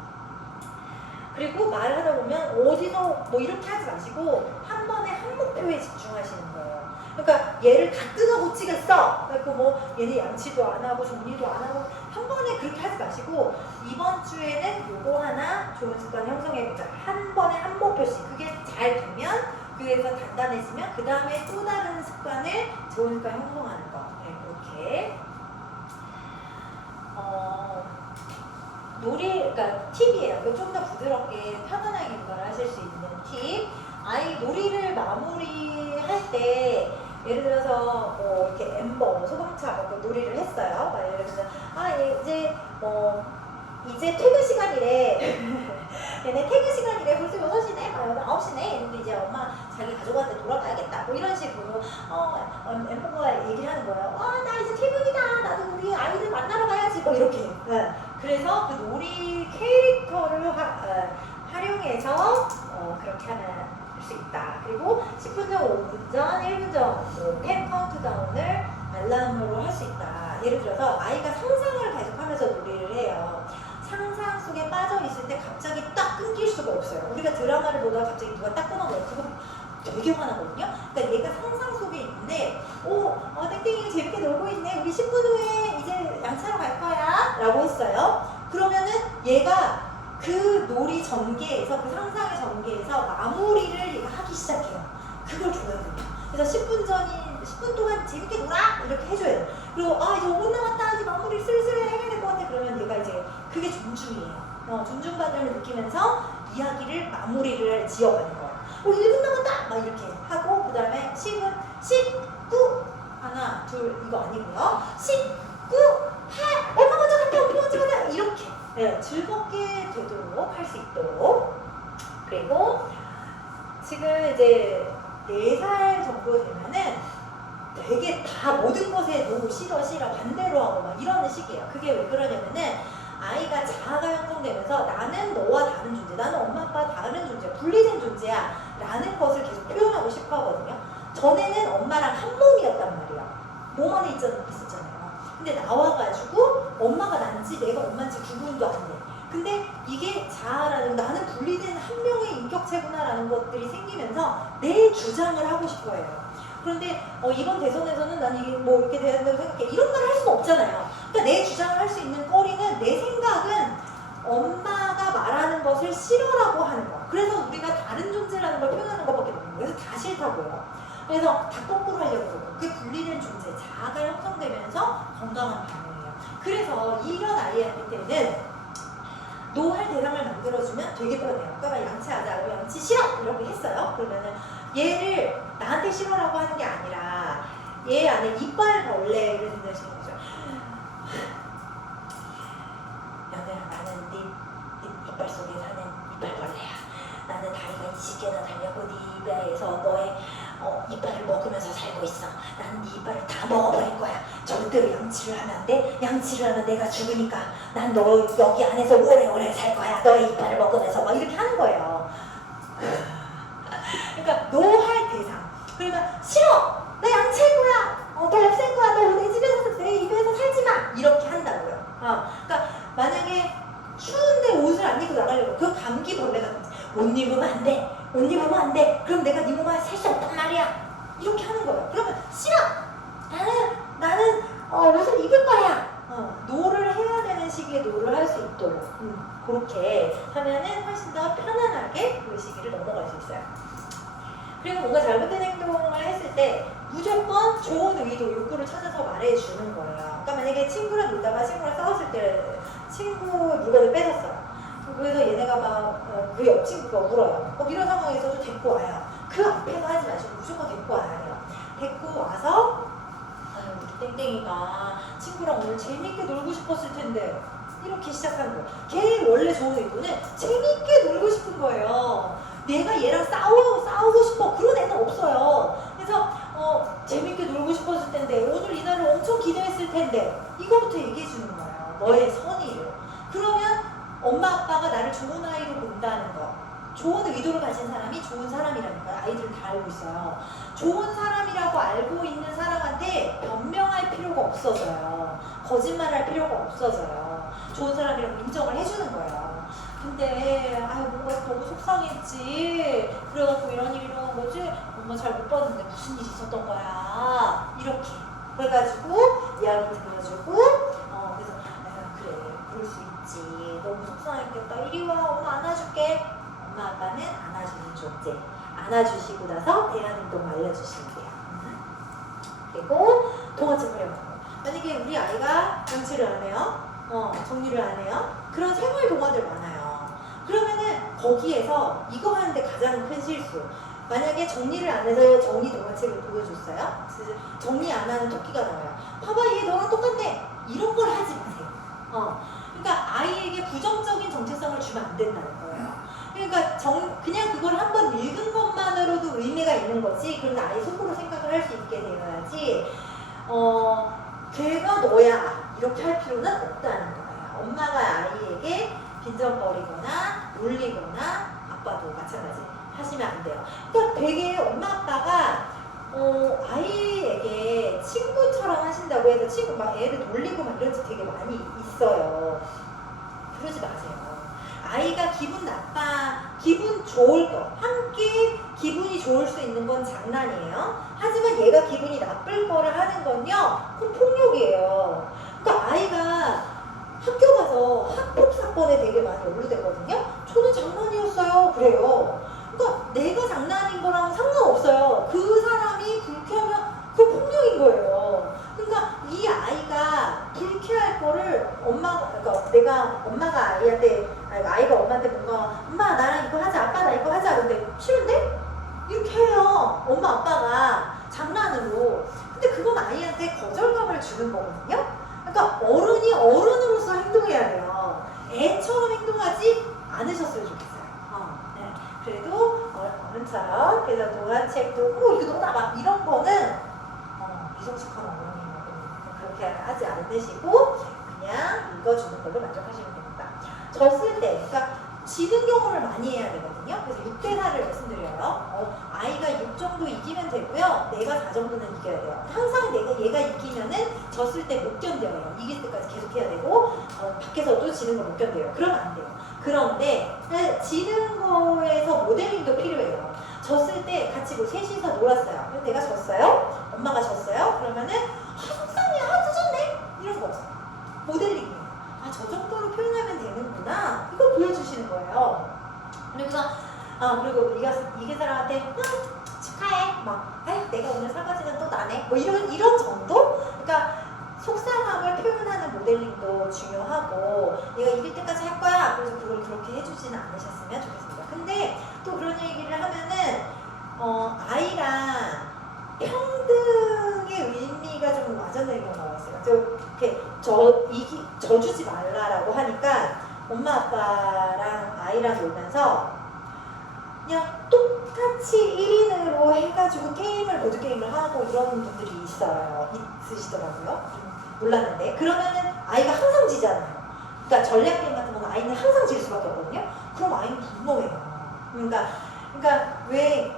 그리고 말을 하다 보면 어디서 뭐 이렇게 하지 마시고 한 번에 한 목표에 집중하시는 거예요. 그러니까 얘를 다 끊어 고치겠어. 그래서 뭐 얘네 양치도 안 하고 정리도 안 하고 한 번에 그렇게 하지 마시고 이번 주에는 요거 하나 좋은 습관 형성해보자. 한 번에 한 목표씩. 그게 잘 되면 그래서 단단해지면 그 다음에 또 다른 습관을 좋은 습관 형성하는 거. 네, 그렇게. 그러니까 팁이에요. 좀 더 부드럽게 편안하게 육아를 하실 수 있는 팁. 아이 놀이를 마무리할 때 예를 들어서 뭐 이렇게 엠버, 소방차 뭐 놀이를 했어요. 막 예를 들어서 이제 퇴근 시간이래. 얘네 퇴근 시간이래. 벌써 6시네, 9시네. 했는데 이제 엄마 자기 가족한테 돌아가야겠다. 뭐 이런 식으로 엠버가 얘기를 하는 거예요. 나 이제 퇴근이다. 나도 우리 아이들 만나러 가야지. 뭐 이렇게. 그래서 그 놀이 캐릭터를 활용해서 그렇게 하면 수 있다. 그리고 10분 전, 5분 전, 1분 전 10 카운트다운을 알람으로 할 수 있다. 예를 들어서 아이가 상상을 계속하면서 놀이를 해요. 상상 속에 빠져 있을 때 갑자기 딱 끊길 수가 없어요. 우리가 드라마를 보다가 갑자기 누가 딱 끊어버려요. 그거 되게 화나거든요. 그러니까 얘가 상상 속에 있는데 땡땡이가 재밌게 놀고 있네. 우리 10분 후에 이제 양치하러 갈 거야 라고 했어요. 그러면은 얘가 그 놀이 전개에서, 그 상상의 전개에서 마무리를 얘가 하기 시작해요. 그걸 줘야 돼요. 그래서 10분 동안 재밌게 놀아! 이렇게 해줘야 돼요. 그리고 이제 5분 남았다. 이제 마무리 슬슬 해야 될 것 같아. 그러면 얘가 이제 그게 존중이에요. 존중받음을 느끼면서 이야기를 마무리를 지어가는 거예요. 1분 남았다! 막 이렇게 하고, 그 다음에 10분, 19, 하나, 둘, 이거 아니고요. 19, 8, 엄마 먼저 갔다, 엄마 먼저 갔다. 이렇게. 네, 즐겁게 되도록 할 수 있도록. 그리고 지금 이제 4살 정도 되면은 되게 다 모든 것에 너무 싫어 반대로 하고 막 이러는 시기예요. 그게 왜 그러냐면은 아이가 자아가 형성되면서 나는 너와 다른 존재, 나는 엄마 아빠 다른 존재, 분리된 존재야 라는 것을 계속 표현하고 싶어 하거든요. 전에는 엄마랑 한 몸이었단 말이에요. 몸 안에 있었잖아요. 근데 나와가지고 엄마가 난지 내가 엄마인지 구분도 안 돼. 근데 이게 자아라는, 나는 분리된 한 명의 인격체구나라는 것들이 생기면서 내 주장을 하고 싶어 해요. 그런데 이번 대선에서는 난 이게 뭐 이렇게 돼야 된다고 생각해. 이런 말 할 수가 없잖아요. 그러니까 내 주장을 할 수 있는 거리는, 내 생각은 엄마가 말하는 것을 싫어라고 하는 거. 그래서 우리가 다른 존재라는 걸 표현하는 것밖에 없는 거예요. 그래서 다 싫다고요. 그래서 다 거꾸로 하려고 그러고, 그게 분리된 존재, 자아가 형성되면서 건강한 반응이에요. 그래서 이런 아이한테는 노할 대상을 만들어주면 되게 편해요. 그러니까 양치하자, 양치 싫어! 이렇게 했어요. 그러면은 얘를 나한테 싫어라고 하는 게 아니라 얘 안에 이빨 벌레를 생각하시는 거죠. 연애야, 나는 네 이빨 속에 사는 이빨 벌레야. 나는 다리가 20개나 달렸고 네 입에서 너의 이빨을 먹으면서 살고 있어. 나는 네 이빨을 다 먹어버릴 거야. 절대로 양치를 하면 안 돼. 양치를 하면 내가 죽으니까 난 너 여기 안에서 오래오래 살 거야. 너의 이빨을 먹으면서 막 이렇게 하는 거예요. 그러니까 노할 대상. 그러면 싫어. 나 양치할 거야. 너 없앨 거야. 너 내 집에서 내 입에서 살지 마. 이렇게 한다고요. 그러니까 만약에 추운데 옷을 안 입고 나가려고, 그 감기 벌레 같은 옷 입으면 안 돼. 옷 입으면 안 돼. 그럼 내가 네 몸 안에 살 수 없단 말이야. 이렇게 하는 거예요. 그러면 싫어. 나는 옷을 입을 거야. 노를 해야 되는 시기에 노를 할 수 있도록 그렇게 하면은 훨씬 더 편안하게 그 시기를 넘어갈 수 있어요. 그리고 뭔가 잘못된 행동을 했을 때 무조건 좋은 의도, 욕구를 찾아서 말해주는 거예요. 그러니까 만약에 친구랑 놀다가 친구랑 싸웠을 때 친구 물건을 뺏었어요. 그래서 얘네가 막 그 옆 친구가 울어요. 이런 상황에서도 데리고 와요. 그 앞에서 하지 마시고 무조건 데리고 와야 해요. 댕댕이가 친구랑 오늘 재밌게 놀고 싶었을 텐데 이렇게 시작하는 거예요. 걔 원래 좋은 의도는 재밌게 놀고 싶은 거예요. 내가 얘랑 싸우고 싶어 그런 애는 없어요. 그래서 재밌게 놀고 싶었을 텐데 오늘 이날을 엄청 기대했을 텐데 이거부터 얘기해 주는 거예요. 너의 선의를. 그러면 엄마 아빠가 나를 좋은 아이로 본다는 거, 좋은 의도를 가진 사람이 좋은 사람이라니까 아이들은 다 알고 있어요. 좋은 사람이라고 알고 있는 사람한테 변명할 필요가 없어져요. 거짓말할 필요가 없어져요. 좋은 사람이라고 인정을 해주는 거예요. 근데 뭔가 너무 속상했지. 그래갖고 이런 일이 일어난 거지. 엄마 잘 못 봤는데 무슨 일이 있었던 거야. 이렇게 해가지고 이야기 들어주고 그래서 그래 그럴 수 있지. 너무 속상했겠다. 이리 와 엄마 안아줄게. 엄마 아빠는 안아주는 존재. 안아주시고 나서 대안 행동 알려주시면 돼요. 그리고 동화책 활용하고. 만약에 우리 아이가 양치를 안 해요. 정리를 안 해요. 그런 생활 동화들 많아요. 그러면은 거기에서 이거 하는데 가장 큰 실수. 만약에 정리를 안 해서 정리 동화책을 보여줬어요. 정리 안 하는 토끼가 나와요. 봐봐 얘 너랑 똑같네. 이런 걸 하지 마세요. 그러니까 아이에게 부정적인 정체성을 주면 안 된다는 거예요. 그러니까 그냥 그걸 한번 읽은 것만으로도 의미가 있는 거지. 그러면 아이 속으로 생각을 할 수 있게 되어야지. 걔가 너야 이렇게 할 필요는 없다는 거예요. 엄마가 아이에게 빈정거리거나 놀리거나 아빠도 마찬가지 하시면 안 돼요. 그러니까 되게 엄마 아빠가 아이에게 친구처럼 하신다고 해서 친구 막 애를 놀리고 막 이런 집 되게 많이 있어요. 그러지 마세요. 아이가 기분 나빠, 기분 좋을 거, 함께 기분이 좋을 수 있는 건 장난이에요. 하지만 얘가 기분이 나쁠 거를 하는 건요, 그건 폭력이에요. 그러니까 아이가 학교 가서 학폭 사건에 되게 많이 연루되거든요. 저는 장난이었어요. 그래요. 그러니까 내가 장난인 거랑 상관없어요. 그 사람이 불쾌하면 그 폭력인 거예요. 그러니까 이 아이가 불쾌할 거를 엄마가 아이가 엄마한테 뭔가 엄마 나랑 이거 하자, 아빠 나 이거 하자. 근데 싫은데? 이렇게 해요. 엄마 아빠가 장난으로. 근데 그건 아이한테 거절감을 주는 거거든요. 그러니까 어른이 어른으로서 행동해야 돼요. 애처럼 행동하지 않으셨으면 좋겠어요. 네. 그래도 어른처럼 그래서 동화책도 이거 너무 막 이런 거는 미성숙한 어머님하고 그렇게 하지 않으시고 그냥 읽어주는 걸로 만족하시면 됩니다. 졌을 때, 그러니까 지는 경험을 많이 해야 되거든요. 그래서 6대4를 말씀드려요. 아이가 6 정도 이기면 되고요. 내가 4 정도는 이겨야 돼요. 항상 얘가 이기면은 졌을 때 못 견뎌요. 이길 때까지 계속 해야 되고 밖에서도 지는 거 못 견뎌요. 그러면 안 돼요. 그런데 지는 거에서 모델링도 필요해요. 졌을 때 같이 뭐 셋이서 놀았어요. 내가 졌어요? 엄마가 졌어요? 그러면은 속상해, 졌네? 이런 거 모델링이에요. 저 정도로 표현하면 되는구나. 이걸 보여주시는 거예요. 그래서 그리고 이게 사람한테 축하해. 내가 오늘 설거지는 또 나네. 뭐 이런 정도? 그러니까 속상함을 표현하는 모델링도 중요하고 얘가 이길 때까지 할 거야. 그래서 그걸 그렇게 해주지는 않으셨으면 좋겠습니다. 근데 또 그런 얘기를 하면은 아이랑 평등의 의미가 좀 와전되는 경우가 있어요. 이렇게 져주지 말라라고 하니까 엄마 아빠랑 아이랑 놀면서 그냥 똑같이 1인으로 해가지고 보드게임을 하고 이런 분들이 있으시더라고요. 몰랐는데. 그러면은 아이가 항상 지잖아요. 그러니까 전략게임 같은 거는 아이는 항상 질 수밖에 없거든요. 그럼 아이는 분노해요. 그러니까 왜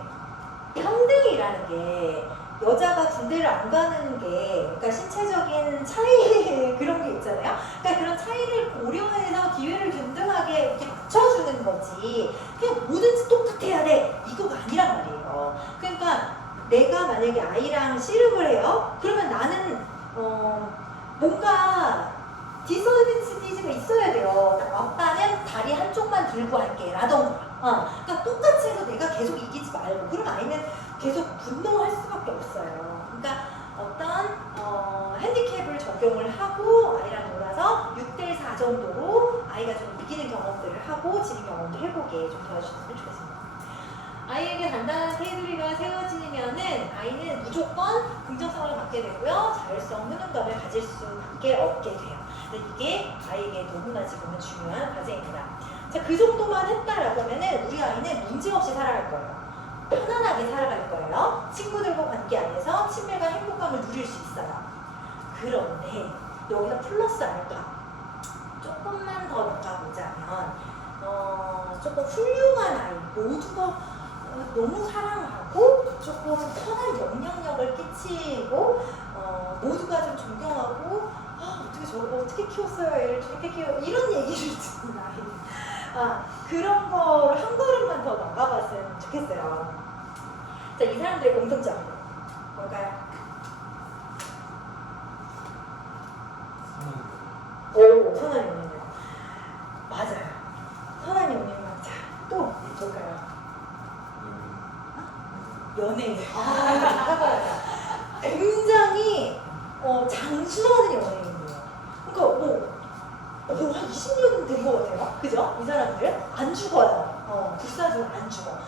평등이라는 게 여자가 군대를 안 가는 게 그러니까 신체적인 차이 그런 게 있잖아요. 그러니까 그런 차이를 고려해서 기회를 균등하게 이렇게 맞춰주는 거지. 그냥 뭐든지 똑같아야 돼 이거가 아니란 말이에요. 그러니까 내가 만약에 아이랑 씨름을 해요. 그러면 나는 뭔가 디스어드밴티지가 있어야 돼요. 아빠는 다리 한쪽만 들고 할게 라던가. 그러니까 똑같이 해서 내가 계속 이기지 말고. 그럼 아이는 계속 분노할 수밖에 없어요. 그러니까 어떤 핸디캡을 적용을 하고 아이랑 놀아서 6대4 정도로 아이가 좀 이기는 경험들을 하고 지는 경험도 해보게 좀 도와주셨으면 좋겠습니다. 아이에게 단단한 테두리가 세워지면은 아이는 무조건 긍정성을 갖게 되고요. 자율성, 효능감을 가질 수밖에 없게 돼요. 그래서 이게 아이에게 너무나 지금은 중요한 과제입니다. 자, 그 정도만 했다라고 하면은 우리 아이는 문제없이 살아갈 거예요. 편안하게 살아갈 거예요. 친구들과 관계 안에서 친밀과 행복감을 누릴 수 있어요. 그런데 여기서 플러스 알파 조금만 더 나가보자면 조금 훌륭한 아이 모두가 너무 사랑하고 조금 선한 영향력을 끼치고 모두가 좀 존경하고 어떻게 저거 어떻게 키웠어요? 얘를 저렇게 키워 이런 얘기를 듣는 아이 그런 거를 한 걸음만 더 나가봤으면 좋겠어요. 자, 이 사람들의 공통점 뭘까요? 오, 선한 영향력 맞아요. 선한 영향력. 자, 또 뭘까요? 연예인. 굉장히 장수하는 연예인이에요. 그러니까 한 20년 된 것 같아요. 그죠? 이 사람들 안 죽어요. 불사조 안 죽어.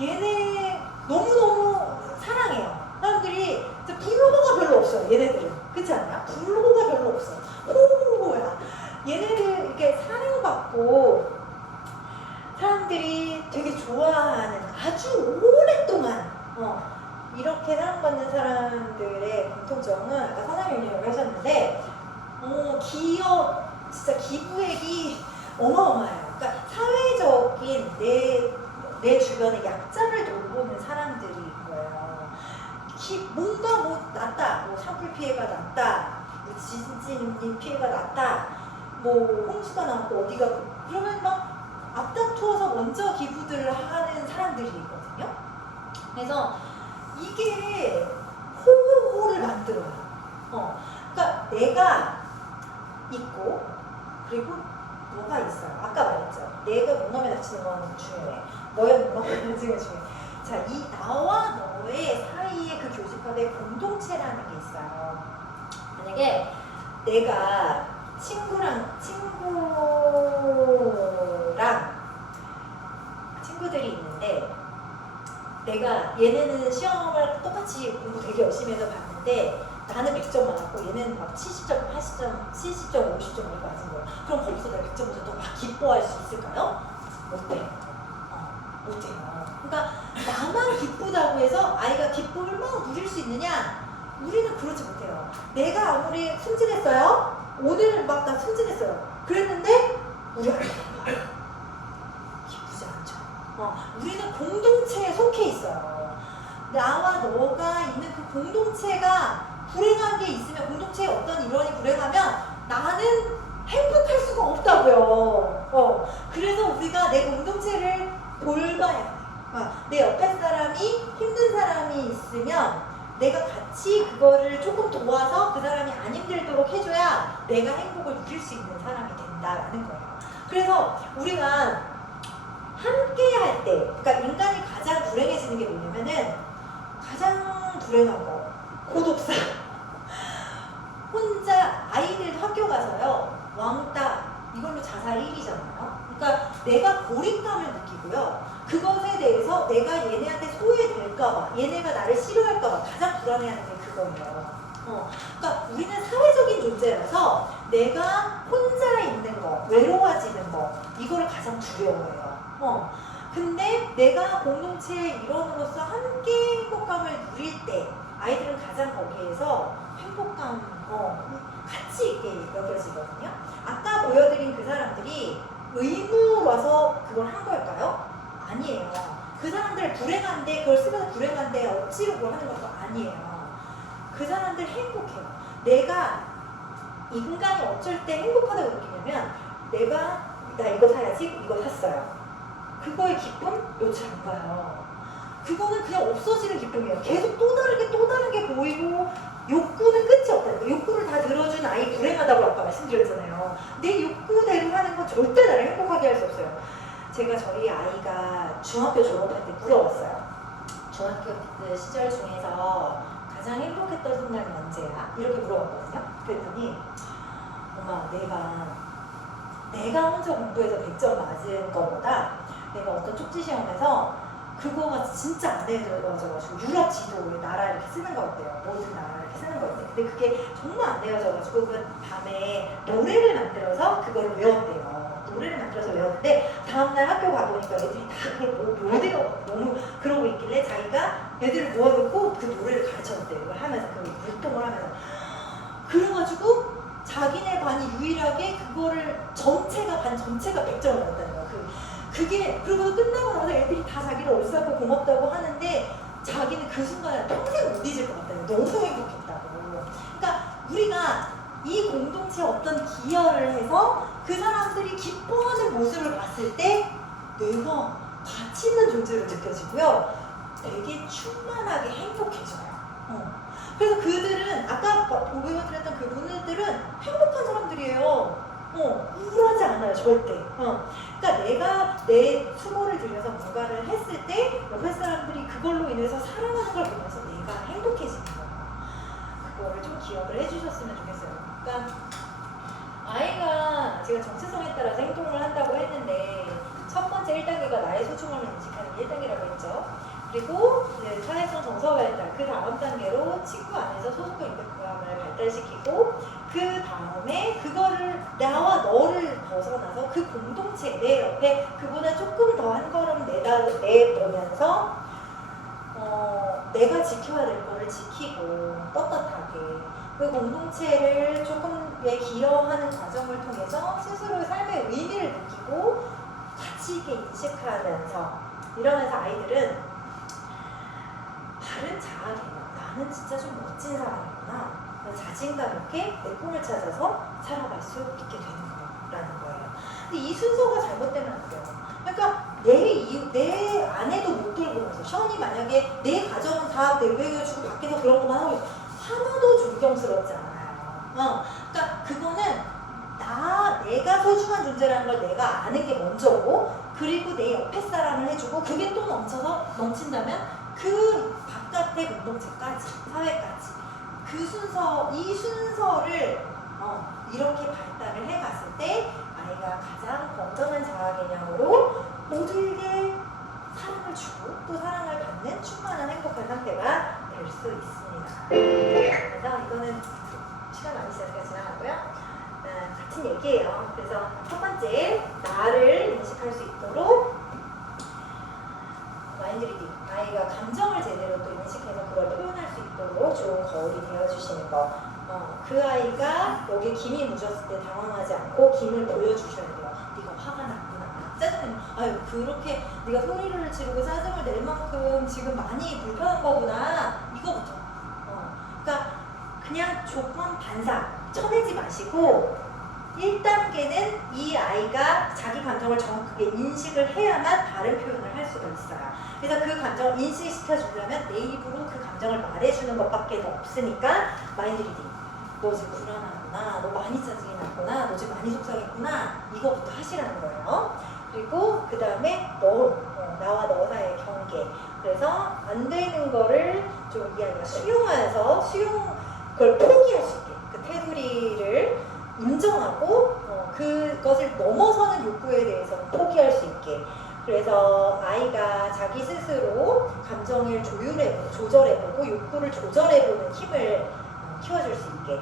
얘네 너무너무 사랑해요. 사람들이 블로거가 별로 없어요. 얘네들은. 그렇지 않아요? 블로거가 별로 없어. 호호호야. 얘네들 이렇게 사랑받고 사람들이 되게 좋아하는 아주 오랫동안 이렇게 사랑받는 사람들의 공통점은 아까 선한 영향을 하셨는데 기업 진짜 기부액이 어마어마해요. 그러니까 사회적인 내 주변에 약자를 돌보는 사람들이 거예요. 뭔가 났다, 산불 피해가 났다, 지진 피해가 났다, 홍수가 나고 어디가 그러면 막 앞다투어서 먼저 기부들을 하는 사람들이 있거든요. 그래서 이게 호호호를 만들어요. 그러니까 내가 있고 그리고 너가 있어요. 아까 말했죠. 내가 몸감에 다치는 건 중요해. 너의 몸감에 다치는 건 중요해. 자, 이 나와 너의 사이에 그 교집합의 공동체라는 게 있어요. 만약에 내가 친구들이 있는데 내가 얘네는 시험을 똑같이 공부 되게 열심히 해서 봤는데 나는 100점 맞았고 얘는 막 70점, 80점, 70점, 50점 이렇게 맞은 거예요. 그럼 거기서 내가 100점 맞아도 막 기뻐할 수 있을까요? 못해요. 못해요. 그러니까 나만 기쁘다고 해서 아이가 기쁨을 막 누릴 수 있느냐? 우리는 그렇지 못해요. 내가 아무리 승진했어요. 오늘 막 나 승진했어요. 그랬는데 우리 아이가 기쁘지 않죠. 우리는 공동체에 속해 있어요. 나와 너가 있는 그 공동체가 불행한 게 있으면 공동체에 어떤 일원이 불행하면 나는 행복할 수가 없다고요. 그래서 우리가 내 공동체를 돌봐야 돼. 내 옆에 사람이 힘든 사람이 있으면 내가 같이 그거를 조금 도와서 그 사람이 안 힘들도록 해줘야 내가 행복을 누릴 수 있는 사람이 된다라는 거예요. 그래서 우리가 함께 할 때, 그러니까 인간이 가장 불행해지는 게 뭐냐면은 가장 불행한 거, 고독사. 혼자 아이들도 학교 가서요, 왕따, 이걸로 자살 1위잖아요. 그러니까 내가 고립감을 느끼고요. 그것에 대해서 내가 얘네한테 소외될까봐, 얘네가 나를 싫어할까봐 가장 불안해하는 게 그거예요. 그러니까 우리는 사회적인 존재라서 내가 혼자 있는 거, 외로워지는 거, 이거를 가장 두려워해요. 근데 내가 공동체의 일원으로서 함께 행복감을 누릴 때 아이들은 가장 거기에서 행복감, 가치 있게 여겨지거든요. 아까 보여드린 그 사람들이 의무라서 그걸 한 걸까요? 아니에요. 그 사람들 불행한데 그걸 쓰면서 불행한데 억지로 뭘 하는 것도 아니에요. 그 사람들 행복해요. 내가 인간이 어쩔 때 행복하다고 느끼냐면 내가 나 이거 사야지 이거 샀어요. 그거의 기쁨 며칠 안 가요. 그거는 그냥 없어지는 기쁨이에요. 계속 또 다르게 보이고 욕구는 끝이 없다니까. 욕구를 다 들어준 아이 불행하다고 아까 말씀드렸잖아요. 내 욕구대로 하는 건 절대 나를 행복하게 할 수 없어요. 제가 저희 아이가 중학교 졸업할 때 물어봤어요. 중학교 시절 중에서 가장 행복했던 순간이 언제야? 이렇게 물어봤거든요. 그랬더니 엄마 내가 혼자 공부해서 100점 맞은 거보다 내가 어떤 쪽지 시험에서 그거가 진짜 안 되어가지고 유럽 지도 나라 이렇게 쓰면 쓰는 거였대요. 모든 나라 이렇게 쓰는 거였대요. 근데 그게 정말 안 되어져가지고 그 밤에 노래를 만들어서 그걸 외웠대요. 노래를 만들어서 외웠는데 다음날 학교 가보니까 애들이 다 그걸 모델가 너무 그러고 있길래 자기가 애들을 모아놓고 그 노래를 가르쳤대요. 이걸 하면서 그 활동을 하면서 그래가지고 자기네 반이 유일하게 그거를 반 전체가 100점을 받았다는 거야. 그게 그리고 끝나고 나서 애들이 다 자기를 얼싸고 고맙다고 하는데 자기는 그 순간에 평생 못 잊을 것 같다는 거야. 너무 행복했다고. 그러니까 우리가 이 공동체에 어떤 기여를 해서 그 사람들이 기뻐하는 모습을 봤을 때 내가 가치 있는 존재로 느껴지고요. 되게 충만하게 행복해져요. 그래서 그들은 아까 보여드렸던 그분들은 행복한 사람들이에요. 우울하지 않아요, 절대. 그러니까 내가 내 수고를 들여서 뭔가를 했을 때 옆에 사람들이 그걸로 인해서 살아가는 걸 보면서 내가 행복해지는 거예요. 그거를 좀 기억을 해주셨으면 좋겠어요. 그러니까 아이가 제가 정체성에 따라서 행동을 한다고 했는데 첫 번째 1단계가 나의 소중함을 인식하는 게 1단계라고 했죠. 그리고 이제 사회성 정서 발달, 그 다음 단계로 친구 안에서 소속과 인격감을 발달시키고 그 다음에 그거를 나와 너를 벗어나서 그 공동체 내 옆에 그보다 조금 더 한 걸음 내보면서 내가 지켜야 될 거를 지키고 떳떳하게 그 공동체를 조금의 기여하는 과정을 통해서 스스로의 삶의 의미를 느끼고 가치 있게 인식하면서 이러면서 아이들은 다른 자아 개념, 나는 진짜 좀 멋진 사람이구나. 자신감 있게 내 꿈을 찾아서 살아갈 수 있게 되는 거라는 거예요. 근데 이 순서가 잘못되면 안 돼요. 그러니까 내 아내도 못 돌보면서 션이 만약에 내 가정은 다 내보여주고 밖에서 그런 것만 하고 하나도 존경스럽지 않아요. 그러니까 그거는 내가 소중한 존재라는 걸 내가 아는 게 먼저고 그리고 내 옆에 사람을 해주고 그게 또 넘친다면 그 바깥의 공동체까지 사회까지 이 순서를 이렇게 발달을 해갔을 때 아이가 가장 건전한 자아 개념으로 모두에게 사랑을 주고 또 사랑을 받는 충만한 행복한 상태가 될 수 있습니다. 그래서 이거는 시간 많이 지나갔고요. 같은 얘기예요. 그래서 첫 번째, 나를 인식할 수 있도록 마인드 리딩, 아이가 감정을 제대로 또 인식해서 그걸 표현할 수 있도록 좋은 거울이 되어주시는 거. 그 아이가 여기 김이 묻었을 때 당황하지 않고 김을 보여주셔야 돼요. 네가 화가 났구나. 짜증내면 아유 그렇게 네가 소리를 지르고 짜증을 낼 만큼 지금 많이 불편한 거구나. 이거부터. 그러니까 그냥 조건 반사 쳐내지 마시고 1단계는 이 아이가 자기 감정을 정확하게 인식을 해야만 다른 표현을 할 수가 있어요. 그래서 그 감정을 인식시켜주려면 내 입으로 그 감정을 말해주는 것밖에 없으니까 마인드 리딩. 너 지금 불안하구나. 너 많이 짜증이 났구나. 너 지금 많이 속상했구나. 이거부터 하시라는 거예요. 그리고 그 다음에 나와 너 사이의 경계. 그래서 안 되는 거를 좀 이 아이가 수용하면서 그걸 포기할 수 있게 그 테두리를 인정하고 그것을 넘어서는 욕구에 대해서는 포기할 수 있게 그래서 아이가 자기 스스로 감정을 조절해보고 욕구를 조절해보는 힘을 키워줄 수 있게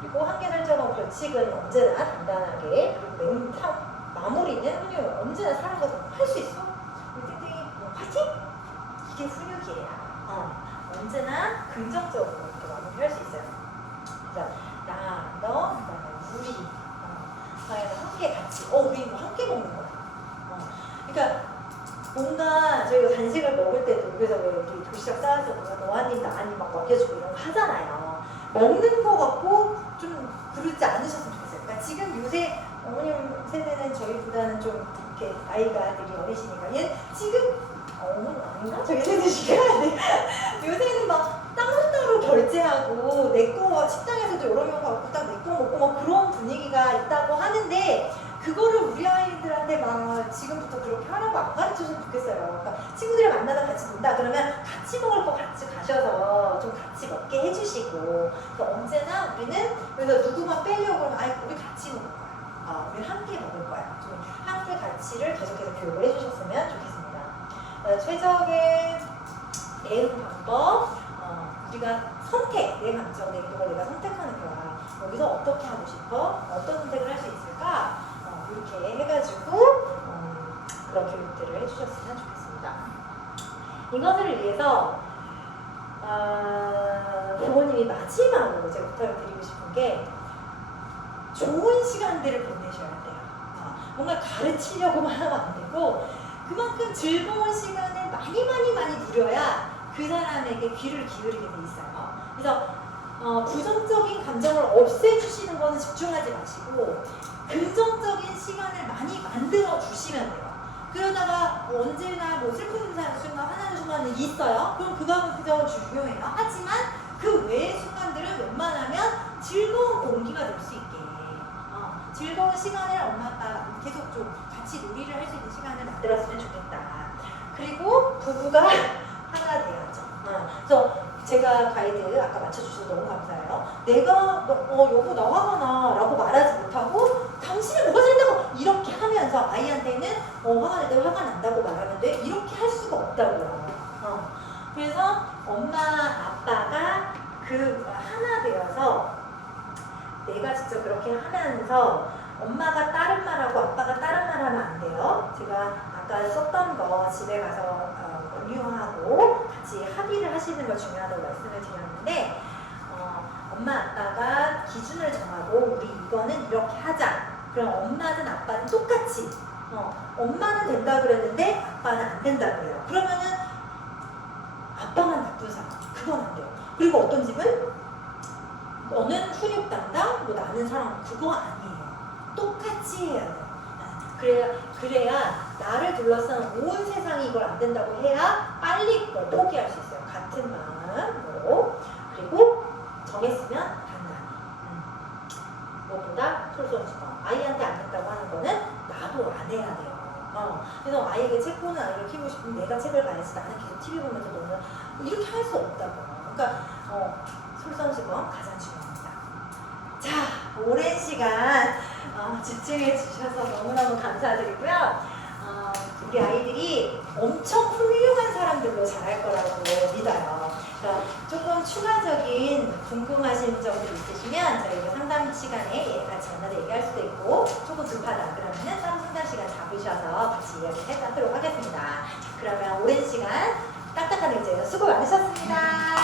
그리고 한계 설정하고 벌칙은 언제나 단단하게 그리고 마무리는 훈육 언제나 사랑하고 할 수 있어? 땡땡이 파이팅! 이게 훈육이에요. 언제나 긍정적으로 이렇게 마무리할 수 있어요. 그래서 나, 너, 그다음에 우리, 함께 같이, 우리 뭐 함께 먹는 거야. 그러니까 뭔가 저희가 간식을 먹을 때도 그래서 왜 우리 도시락 싸와서 너 한 입, 나 한 입 막 맡겨주고 이런 거 하잖아요. 먹는 거 갖고 좀 그러지 않으셨으면 좋겠어요. 그러니까 지금 요새 어머님 세대는 저희보다는 좀 이렇게 나이가 되게 어리시니까 얘 지금 어머니 아닌가? 저희 세대시가 요새는 막 따로따로 결제하고 내 거 식당에서도 여러 명 갖고 딱 내 거 먹고 막 그런 분위기가 있다고 하는데 그거를 우리 아이들한테 막 지금부터 그렇게 하라고 안 가르쳐줬으면 좋겠어요. 그러니까 친구들이랑 만나서 같이 논다 그러면 같이 먹을 거 같이 가셔서 좀 같이 먹게 해주시고 그러니까 언제나 우리는 그래서 누구만 빼려고 하면 우리 같이 먹을 거야. 우리 함께 먹을 거야. 좀 함께 가치를 계속해서 교육을 해주셨으면 좋겠습니다. 최적의 대응 방법 선택, 내 감정, 내 행동을 내가 선택하는 거야. 여기서 어떻게 하고 싶어? 어떤 선택을 할 수 있을까? 이렇게 해가지고 그런 교육들을 해주셨으면 좋겠습니다. 이것을 위해서 부모님이 마지막으로 제가 부탁을 드리고 싶은 게 좋은 시간들을 보내셔야 돼요. 뭔가 가르치려고만 하면 안 되고 그만큼 즐거운 시간을 많이 누려야 그 사람에게 귀를 기울이게 돼 있어요. 그래서 부정적인 감정을 없애주시는 거는 집중하지 마시고 긍정적인 시간을 많이 만들어 주시면 돼요. 그러다가 언제나 뭐 슬픈 순간, 화나는 순간은 있어요. 그럼 그거는 그저 중요해요. 하지만 그 외의 순간들은 웬만하면 즐거운 공기가 될 수 있게 즐거운 시간을 엄마 아빠가 계속 좀 같이 놀이를 할 수 있는 시간을 만들었으면 좋겠다. 그리고 부부가 하나 돼야죠. 그래서 제가 가이드 아까 맞춰주셔서 너무 감사해요. 내가 여보 나 화가 나 라고 말하지 못하고 당신이 뭐가 잘못다고 이렇게 하면서 아이한테는 화가 날 때 화가 난다고 말하면 돼 이렇게 할 수가 없다고요. 그래서 엄마 아빠가 그 하나 되어서 내가 직접 그렇게 하면서 엄마가 다른 말하고 아빠가 다른 말 하면 안 돼요. 제가 아까 썼던 거 집에 가서 공유하고 같이 합의를 하시는 거 중요하다고 말씀을 드렸는데 엄마 아빠가 기준을 정하고 우리 이거는 이렇게 하자. 그럼 엄마든 아빠는 똑같이 엄마는 된다 그랬는데 아빠는 안 된다 그래요. 그러면은 아빠만 나쁜 사람 그건 안 돼요. 그리고 어떤 집은 너는 훈육 담당, 뭐 나는 사랑 그거 아니에요. 똑같이 해야 돼요. 그래야 나를 둘러싼 온 세상이 이걸 안 된다고 해야 빨리 그걸 포기할 수 있어요. 같은 마음으로. 그리고 정했으면 단단히. 무엇보다 솔선수범. 아이한테 안 된다고 하는 거는 나도 안 해야 돼요. 그래서 아이에게 책 보는 아이를 키우고 싶으면 내가 책을 봐야지 나는 계속 TV 보면서 너는 이렇게 할 수 없다고요. 그러니까 솔선수범 가장 중요합니다. 자, 오랜 시간 집중해 주셔서 너무너무 감사드리고요. 우리 아이들이 엄청 훌륭한 사람들로 자랄 거라고 믿어요. 조금 추가적인 궁금하신 점들 있으시면 저희가 상담 시간에 같이 만나서 얘기할 수도 있고 조금 급하다 그러면은 따로 상담 시간 잡으셔서 같이 이야기하도록 하겠습니다. 그러면 오랜 시간 딱딱한 의제에서 수고 많으셨습니다.